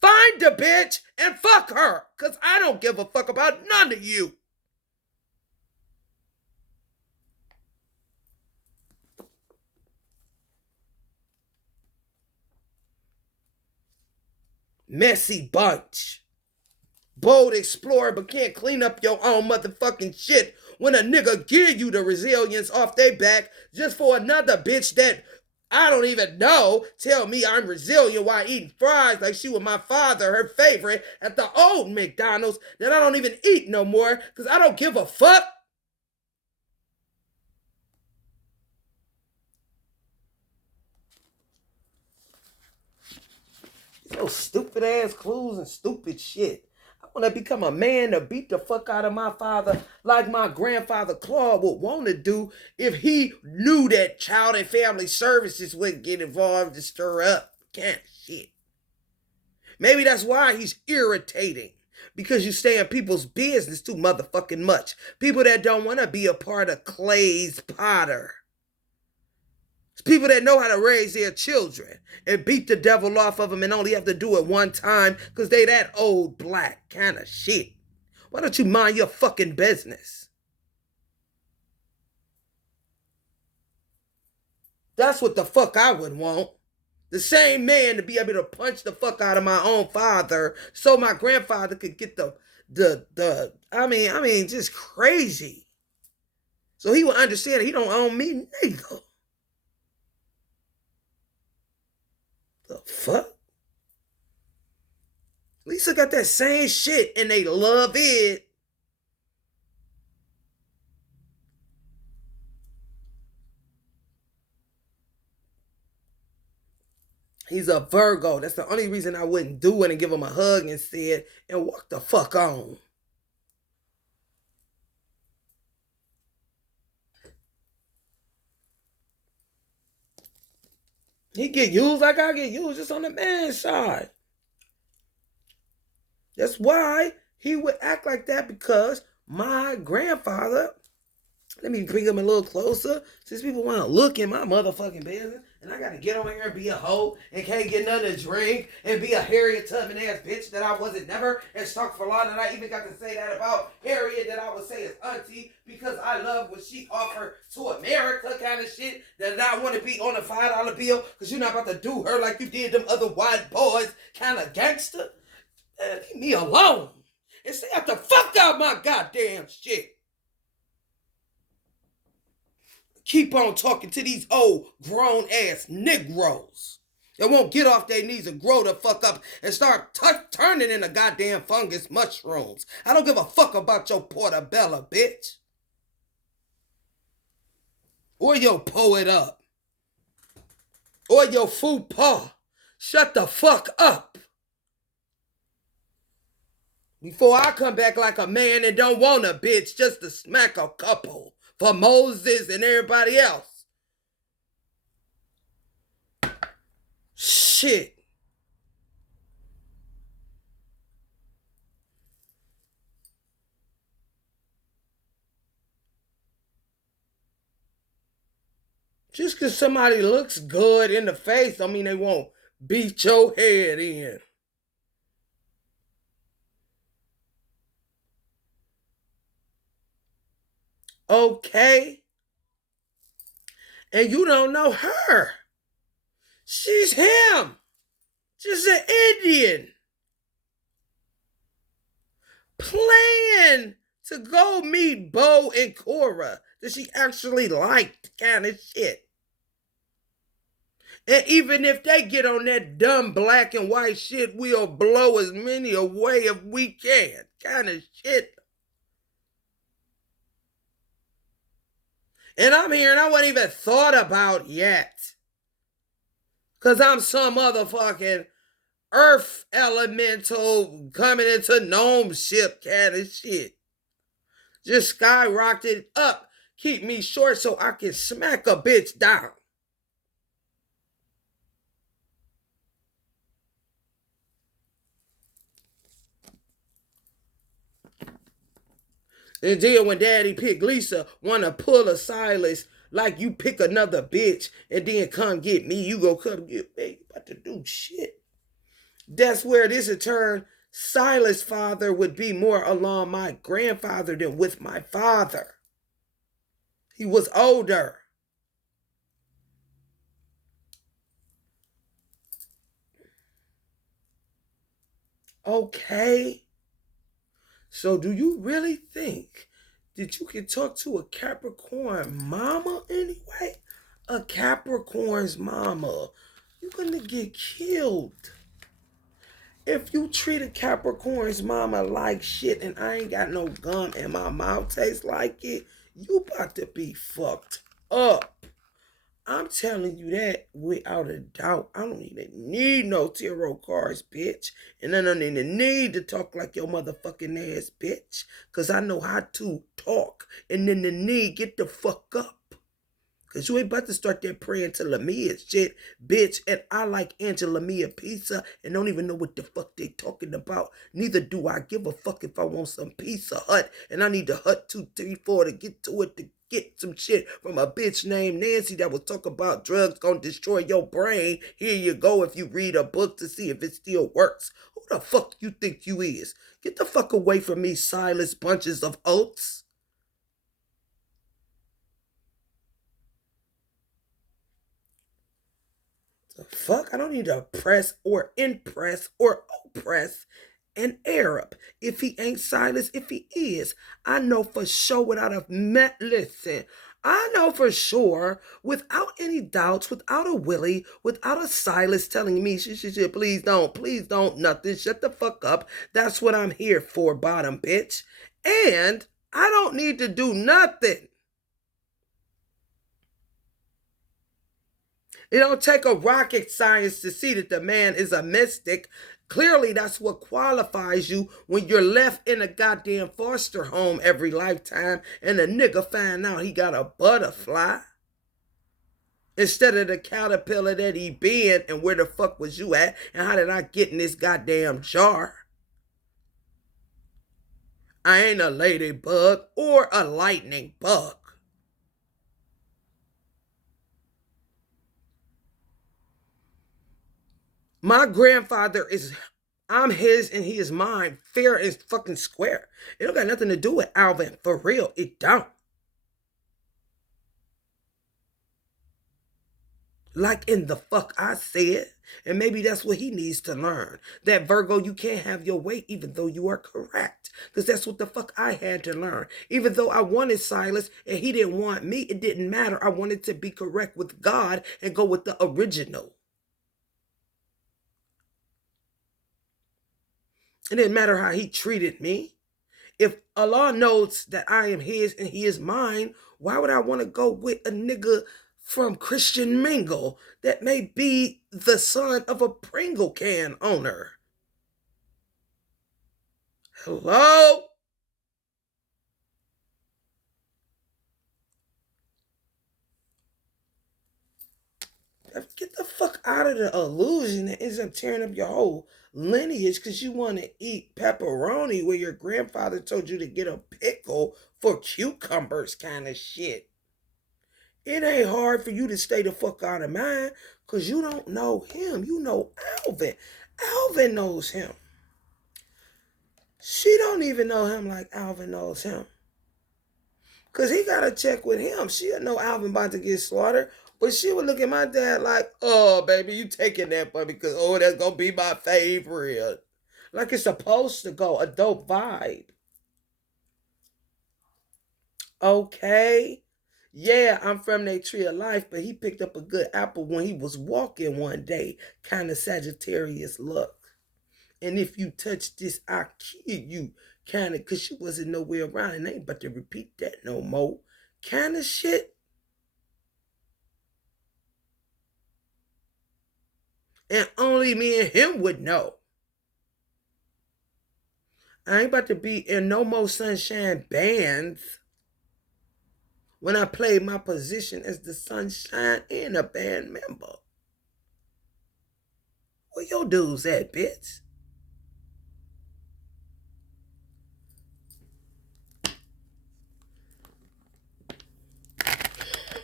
Find the bitch and fuck her, because I don't give a fuck about none of you. Messy bunch. Bold explorer, but can't clean up your own motherfucking shit when a nigga give you the resilience off they back just for another bitch that I don't even know tell me I'm resilient while eating fries like she was my father, her favorite, at the old McDonald's that I don't even eat no more because I don't give a fuck. Those stupid ass clues and stupid shit. I want to become a man to beat the fuck out of my father like my grandfather Claude would want to do if he knew that Child and Family Services wouldn't get involved to stir up kind of shit. Maybe that's why he's irritating. Because you stay in people's business too motherfucking much. People that don't want to be a part of Clay's Potter. People that know how to raise their children and beat the devil off of them and only have to do it one time because they that old black kind of shit. Why don't you mind your fucking business? That's what the fuck I would want. The same man to be able to punch the fuck out of my own father so my grandfather could get just crazy. So he would understand that he don't own me neither. The fuck? Lisa got that same shit and they love it. He's a Virgo. That's the only reason I wouldn't do it and give him a hug instead and walk the fuck on. He get used like I get used, just on the man's side. That's why he would act like that, because my grandfather, let me bring him a little closer, since people want to look in my motherfucking business, and I got to get over here and be a hoe, and can't get nothing to drink, and be a Harriet Tubman ass bitch that I wasn't never, and stuck for law that I even got to say that about Harriet, that I would say is auntie, because I love what she offered to America kind of shit, that I want to be on a $5 bill, because you're not about to do her like you did them other white boys, kind of gangster. Leave me alone, and stay out the fuck out my goddamn shit. keep on talking to these old grown ass Negroes that won't get off their knees and grow the fuck up and start turning into goddamn fungus mushrooms. I don't give a fuck about your portobello, bitch. Or your poet up. Or your faux pas. Shut the fuck up. Before I come back like a man and don't want a bitch just to smack a couple for Moses and everybody else. Shit. Just because somebody looks good in the face don't mean they won't beat your head in. Okay? And you don't know her. She's him. Just an Indian. Playing to go meet Bo and Cora that she actually liked kind of shit. And even if they get on that dumb black and white shit, we'll blow as many away if we can kind of shit. And I'm here and I wasn't even thought about yet. Because I'm some motherfucking earth elemental coming into gnome ship kind of shit. Just skyrocketed up. Keep me short so I can smack a bitch down. And then when Daddy picked Lisa, wanna pull a Silas like you pick another bitch and then come get me, you go come get me. About to do shit. That's where this in turn, Silas' father would be more along my grandfather than with my father. He was older. Okay. So do you really think that you can talk to a Capricorn mama anyway? A Capricorn's mama. You're gonna get killed. If you treat a Capricorn's mama like shit and I ain't got no gum and my mouth tastes like it, you about to be fucked up. I'm telling you that without a doubt. I don't even need no tarot cards, bitch. And I don't even need to talk like your motherfucking ass, bitch. Because I know how to talk. And then the need, get the fuck up. Because you ain't about to start that praying to Lamia shit, bitch. And I like Angela Mia pizza and don't even know what the fuck they talking about. Neither do I give a fuck if I want some Pizza Hut. And I need the Hut 2, 3, 4 to get to it to get some shit from a bitch named Nancy that was talking about drugs gonna destroy your brain. Here you go if you read a book to see if it still works. Who the fuck you think you is? Get the fuck away from me, Silas Bunches of Oats. The fuck? I don't need to press or impress or oppress an Arab. If he ain't Silas, if he is, I know for sure without a listen. I know for sure, without any doubts, without a Willie, without a Silas telling me, shit, please don't, nothing, shut the fuck up. That's what I'm here for, bottom bitch. And I don't need to do nothing. It don't take a rocket science to see that the man is a mystic. Clearly, that's what qualifies you when you're left in a goddamn foster home every lifetime and the nigga find out he got a butterfly instead of the caterpillar that he been. And where the fuck was you at? And how did I get in this goddamn jar? I ain't a ladybug or a lightning bug. My grandfather is, I'm his and he is mine, fair and fucking square. It don't got nothing to do with Alvin, for real, it don't. Like in the fuck I said. And maybe that's what he needs to learn. That Virgo, you can't have your way even though you are correct. Because that's what the fuck I had to learn. Even though I wanted Silas and he didn't want me, it didn't matter. I wanted to be correct with God and go with the original. It didn't matter how he treated me. If Allah knows that I am his and he is mine, why would I want to go with a nigga from Christian Mingle that may be the son of a Pringle can owner? Hello? Get the fuck out of the illusion that ends up tearing up your whole lineage because you want to eat pepperoni where your grandfather told you to get a pickle for cucumbers kind of shit. It ain't hard for you to stay the fuck out of mine because you don't know him. You know Alvin. Alvin knows him. She don't even know him like Alvin knows him. Because he got to check with him. She'll know Alvin about to get slaughtered. But she would look at my dad like, oh, baby, you taking that for me because, oh, that's going to be my favorite. Like it's supposed to go. A dope vibe. Okay. Yeah, I'm from that tree of life, but he picked up a good apple when he was walking one day. Kind of Sagittarius look. And if you touch this, I kill you. Kind of, because she wasn't nowhere around and I ain't about to repeat that no more. Kind of shit. And only me and him would know. I ain't about to be in no more sunshine bands when I play my position as the sunshine and a band member. Where your dudes at, bitch?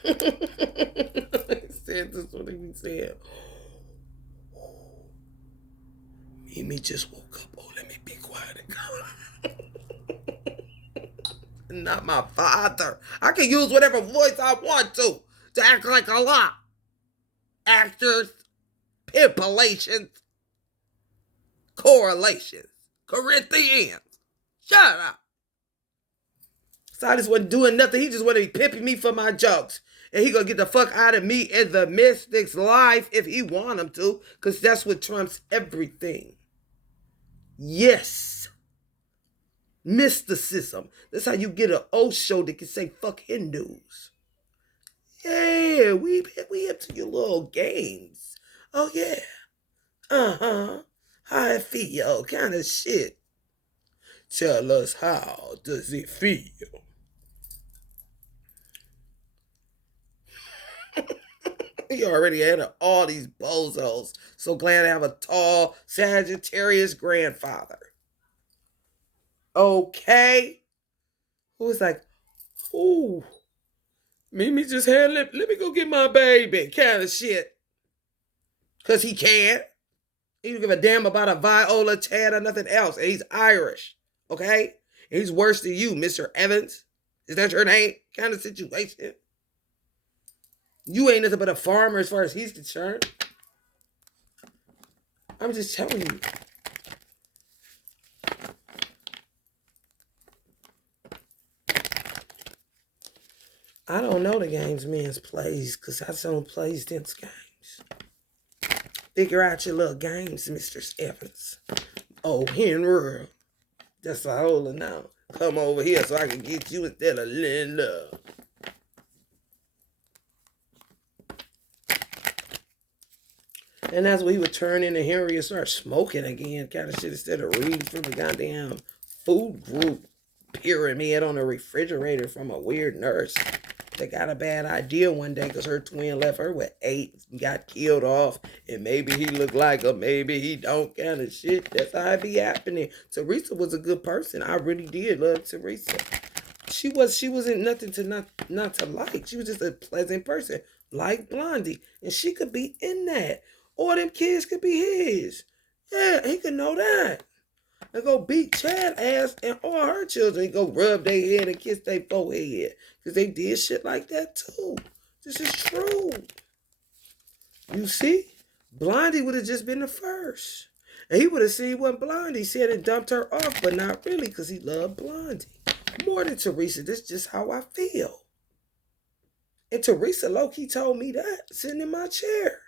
He said this what he said. Mimi just woke up. Oh, let me be quiet and not my father. I can use whatever voice I want to act like a lot. Actors, pimpalations, correlations, Corinthians. Shut up. Silas wasn't doing nothing. He just wanted to be pimping me for my jokes. And he gonna get the fuck out of me in the mystic's life if he want him to. Because that's what trumps everything. Yes. Mysticism. That's how you get an Osho that can say fuck Hindus. Yeah, we up to your little games. Oh yeah. Uh-huh. How it feel? Kind of shit. Tell us how does it feel? He already had all these bozos. So glad to have a tall Sagittarius grandfather. Okay. Who was like, ooh, Mimi just had, let me go get my baby. Kind of shit. Because he can. He don't give a damn about a Viola, Chad, or nothing else. And he's Irish. Okay? And he's worse than you, Mr. Evans. Is that your name? Kind of situation. You ain't nothing but a farmer as far as he's concerned. I'm just telling you. I don't know the games men's plays because I don't play them games. Figure out your little games, Mr. Evans. Oh, Henry. That's a whole now. Come over here so I can get you instead of Linda. And that's when he would turn into Henry and start smoking again, kind of shit, instead of reading from the goddamn food group pyramid on a refrigerator from a weird nurse that got a bad idea one day because her twin left her with 8 and got killed off. And maybe he looked like her, maybe he don't, kind of shit. That's how it be happening. Teresa was a good person. I really did love Teresa. She wasn't nothing to not to like. She was just a pleasant person, like Blondie. And she could be in that. Or them kids could be his. Yeah, he could know that. And go beat Chad ass and all her children go rub their head and kiss their forehead. Because they did shit like that too. This is true. You see? Blondie would have just been the first. And he would have seen what Blondie said and dumped her off, but not really because he loved Blondie. More than Teresa, this is just how I feel. And Teresa low-key told me that sitting in my chair.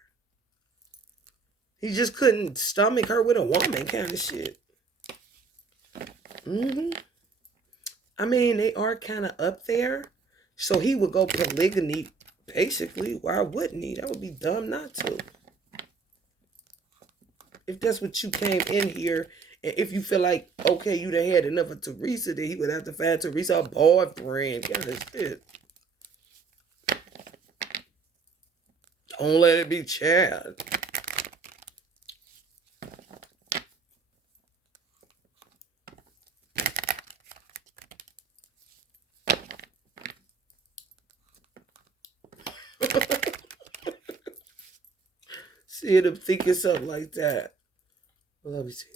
He just couldn't stomach her with a woman kind of shit. hmm I mean, they are kind of up there. So he would go polygamy, basically. Why wouldn't he? That would be dumb not to. If that's what you came in here, and if you feel like, okay, you done had enough of Teresa, then he would have to find Teresa a boyfriend. Kind of shit. Don't let it be Chad. Seeing him thinking something like that. Well, let me see.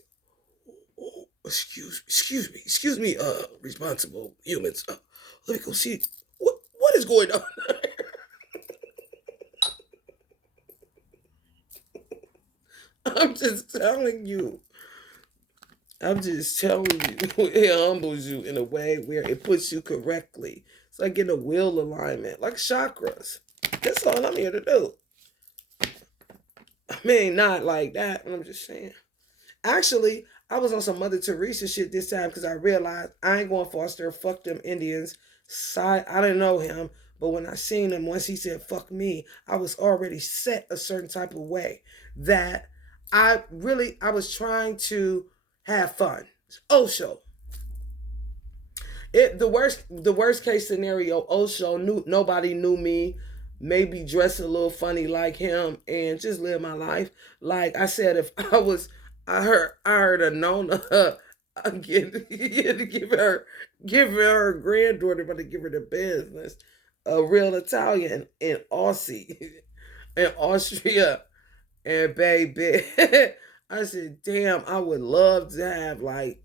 Oh, excuse me, responsible humans. Let me go see what is going on. I'm just telling you. I'm just telling you. It humbles you in a way where it puts you correctly. It's like in a wheel alignment, like chakras. That's all I'm here to do. I mean, not like that, but I'm just saying. Actually, I was on some Mother Teresa shit this time because I realized I ain't going to foster. Fuck them Indians. I didn't know him, but when I seen him, once he said "fuck me," I was already set a certain type of way that I was trying to have fun. Osho. The worst case scenario, Osho knew nobody knew me, maybe dress a little funny like him and just live my life. Like I said, if I heard a Nona give her granddaughter, but to give her the business, a real Italian in Aussie in Austria, and baby, I said, damn, I would love to have like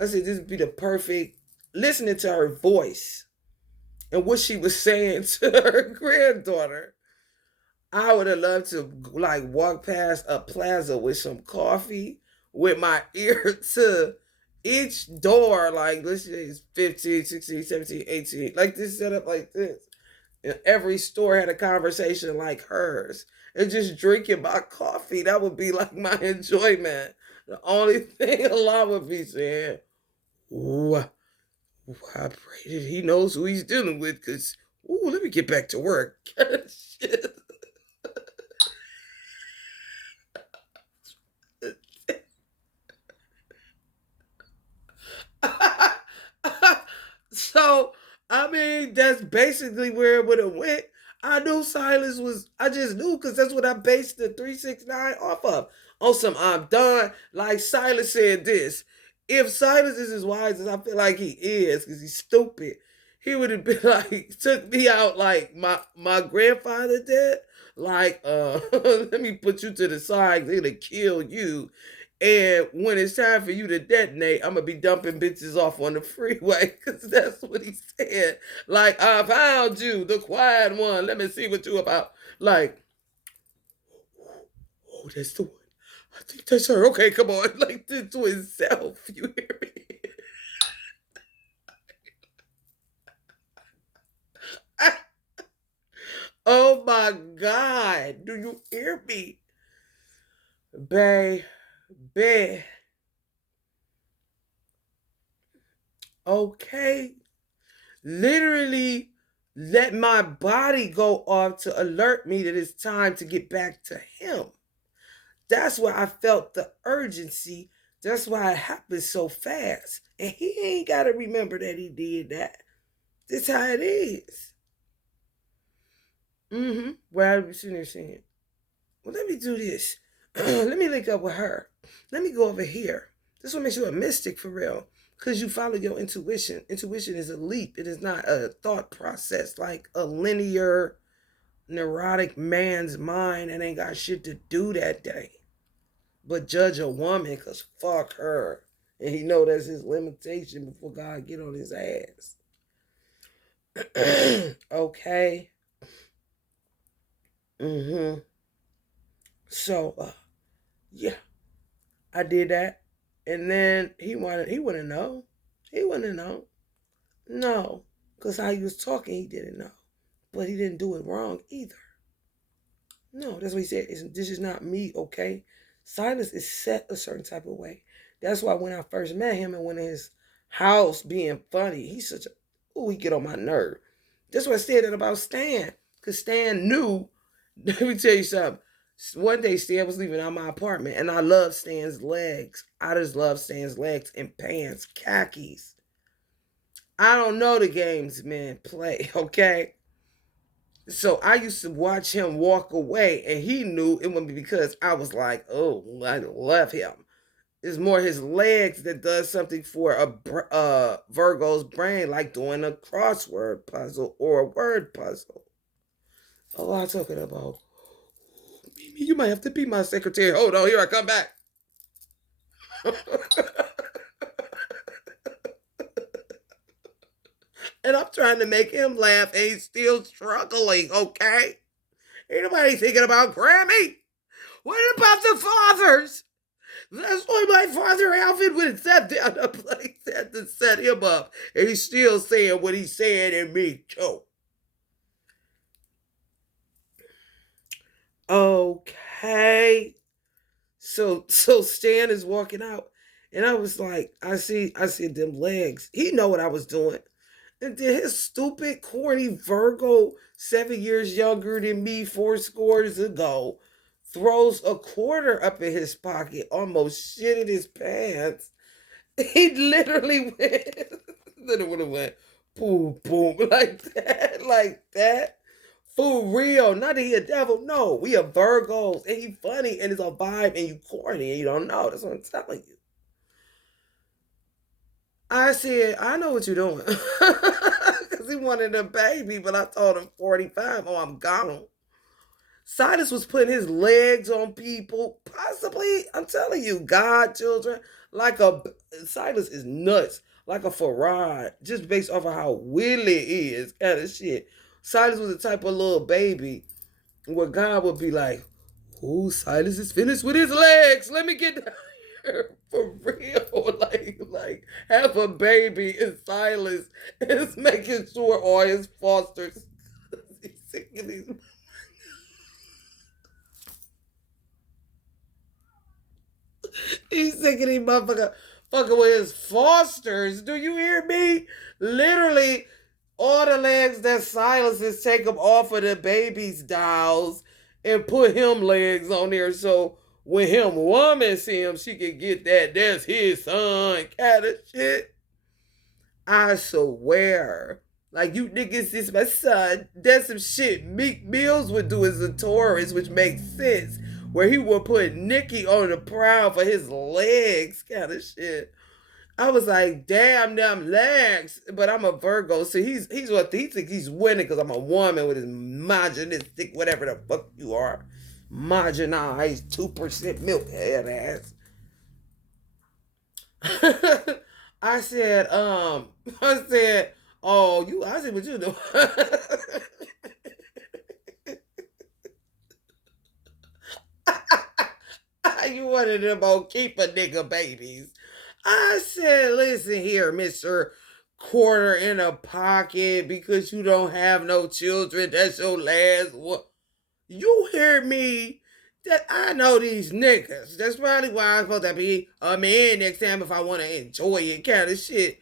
I said, this would be the perfect listening to her voice and what she was saying to her granddaughter. I would have loved to like walk past a plaza with some coffee with my ear to each door, like let's say it's 15, 16, 17, 18, like this setup like this. And every store had a conversation like hers. And just drinking my coffee, that would be like my enjoyment. The only thing Allah would be saying, ooh, I pray that he knows who he's dealing with because, ooh, let me get back to work. Shit. So, I mean, that's basically where it would have went. I knew Silas was, I just knew because that's what I based the 369 off of. On some, I'm done. Like Silas said this. If Silas is as wise as I feel like he is, because he's stupid, he would have been like, took me out like my grandfather did. Like, let me put you to the side, they're gonna kill you. And when it's time for you to detonate, I'm gonna be dumping bitches off on the freeway because that's what he said. Like, I found you, the quiet one. Let me see what you about. Like, oh, that's the one. I think that's her. Okay, come on. Like, this to himself. You hear me? Oh my God. Do you hear me? Babe. Okay. Literally let my body go off to alert me that it's time to get back to him. That's why I felt the urgency. That's why it happened so fast. And he ain't got to remember that he did that. This how it is. Where I was sitting there saying, well, let me do this. Let me link up with her. Let me go over here. This what makes you a mystic for real. Because you follow your intuition. Intuition is a leap. It is not a thought process like a linear, neurotic man's mind that ain't got shit to do that day. But judge a woman because fuck her. And he know that's his limitation before God get on his ass. Okay. Mm-hmm. So yeah, I did that. And then he wouldn't know. He wouldn't know. No. Because how he was talking, he didn't know. But he didn't do it wrong either. No, that's what he said. This is not me, okay? Silas is set a certain type of way. That's why when I first met him and went in his house being funny, he's such a, oh, he get on my nerve. That's what I said that about Stan. Because Stan knew, let me tell you something. One day Stan was leaving out my apartment and I love Stan's legs. I just love Stan's legs and pants, khakis. I don't know the games men play, okay? So I used to watch him walk away, and he knew it wouldn't be because I was like, "Oh, I love him." It's more his legs that does something for a Virgo's brain, like doing a crossword puzzle or a word puzzle. Oh, I'm talking about. Mimi, you might have to be my secretary. Hold on, here I come back. And I'm trying to make him laugh, and he's still struggling. Okay, ain't nobody thinking about Grammy. What about the fathers? That's why my father Alvin would have sat down a place had to set him up. And he's still saying what he's saying in me too. Okay. So Stan is walking out. And I was like, I see them legs. He know what I was doing. And then his stupid, corny Virgo, 7 years younger than me, 4 scores ago, throws a quarter up in his pocket, almost shit in his pants. He literally went, literally went, boom, boom, like that. For real. Not that he a devil. No, we are Virgos, and he funny, and it's a vibe, and you corny, and you don't know. That's what I'm telling you. I said, I know what you're doing. Because he wanted a baby, but I told him 45. Oh, I'm gone. Silas was putting his legs on people, possibly. I'm telling you, God children, like a Silas is nuts, like a Farad, just based off of how willy he is, kind of shit. Silas was the type of little baby where God would be like, "Oh, Silas is finished with his legs. Let me get down here for real." Like have a baby and Silas is making sure all his fosters. He's sick of these. He's sick of these motherfucker fucking with his fosters. Do you hear me? Literally, all the legs that Silas is take them off of the baby's dolls and put him legs on there so when him woman see him, she can get that that's his son kind of shit. I swear. Like you niggas is my son. That's some shit Meek Mills would do as a tourist, which makes sense. Where he would put Nikki on the prowl for his legs, kind of shit. I was like, damn them legs. But I'm a Virgo, so he's what he thinks he's winning because I'm a woman with his marginalistic, whatever the fuck you are. Marginalized 2% milk head ass. I said, I said, oh, you, I see what you do. You wanted them on keep a nigga babies. I said, listen here, Mr. Quarter in a pocket because you don't have no children. That's your last one. You hear me? That I know these niggas. That's probably why I'm supposed to be a man next time if I want to enjoy it, kind of shit.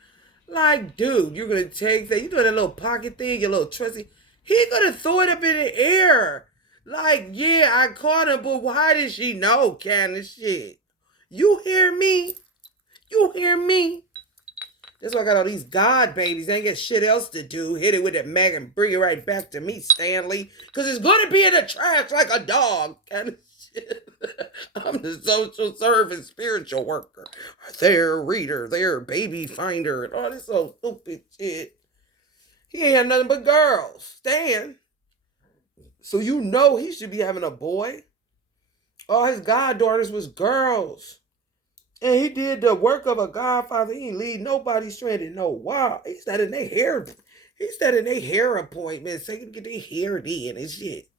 Like, dude, you're gonna take that. You doing that little pocket thing, your little trusty. He gonna throw it up in the air. Like, yeah, I caught him, but why did she know? Kind of shit. You hear me? You hear me? That's why I got all these God babies. They ain't got shit else to do. Hit it with that mag and bring it right back to me, Stanley. Because it's going to be in the trash like a dog. Kind of shit. I'm the social service spiritual worker. Their reader, their baby finder, and all this old stupid shit. He ain't had nothing but girls. Stan. So you know he should be having a boy. All his goddaughters was girls. And he did the work of a godfather. He ain't leave nobody stranded. No, wow. He's not in their hair. He's not in their hair appointments. They can get their hair done and shit.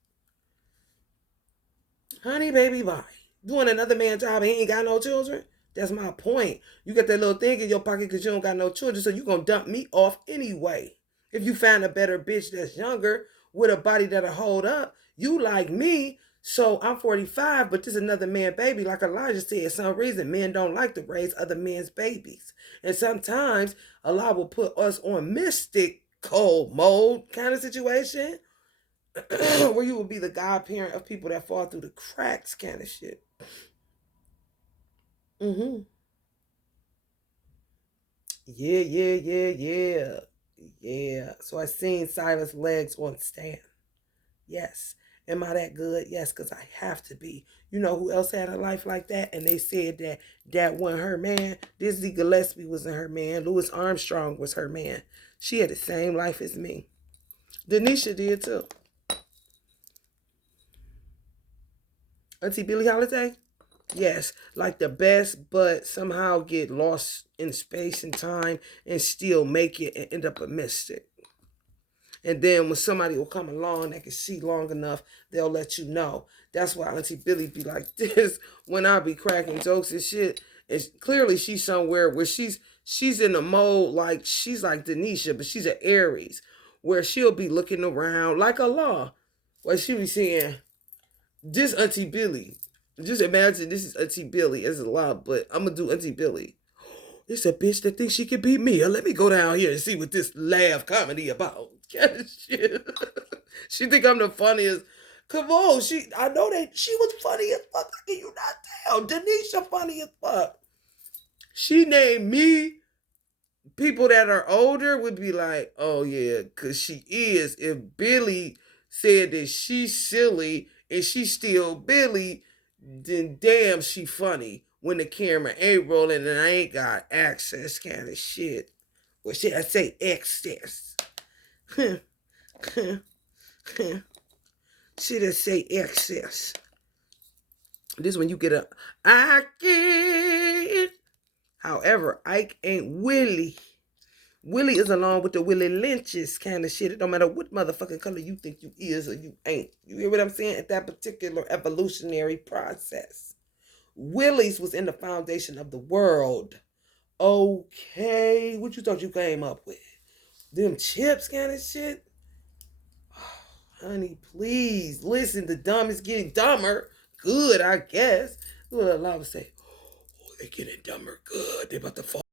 Honey, baby, bye. Doing another man's job and he ain't got no children? That's my point. You got that little thing in your pocket because you don't got no children, so you going to dump me off anyway. If you find a better bitch that's younger with a body that'll hold up, you like me. So I'm 45, but this another man baby. Like Elijah said, some reason men don't like to raise other men's babies. And sometimes Allah will put us on mystic cold mode kind of situation where you will be the godparent of people that fall through the cracks kind of shit. Mm-hmm. Yeah, yeah, yeah, yeah. Yeah. So I seen Silas' legs on stand. Yes. Am I that good? Yes, because I have to be. You know who else had a life like that? And they said that that wasn't her man. Dizzy Gillespie wasn't her man. Louis Armstrong was her man. She had the same life as me. Denisha did too. Auntie Billie Holiday? Yes, like the best, but somehow get lost in space and time and still make it and end up a mystic. And then when somebody will come along that can see long enough, they'll let you know. That's why Auntie Billie be like this when I be cracking jokes and shit. And clearly she's somewhere where she's in a mode like she's like Denisha, but she's an Aries, where she'll be looking around like a law, where she be saying, "This Auntie Billie." Just imagine this is Auntie Billie. It's a lot, but I'm gonna do Auntie Billie. It's a bitch that thinks she can beat me. Let me go down here and see what this laugh comedy about. Kind of shit. She think I'm the funniest. Come on, I know that she was funny as fuck. How can you not tell? Denisha funny as fuck. She named me. People that are older would be like, oh yeah, cause she is. If Billie said that she's silly and she's still Billie, then damn she funny when the camera ain't rolling and I ain't got access kind of shit. Or should I say excess? Should I say excess? This when you get a I can't. However, Ike ain't Willie. Willie is along with the Willie Lynches kind of shit. It don't matter what motherfucking color you think you is or you ain't. You hear what I'm saying? At that particular evolutionary process. Willie's was in the foundation of the world. Okay. What you thought you came up with? Them chips kind of shit? Oh, honey, please. Listen, the dumb is getting dumber. Good, I guess. What Allah would say. Oh, they're getting dumber. Good. They're about to fall.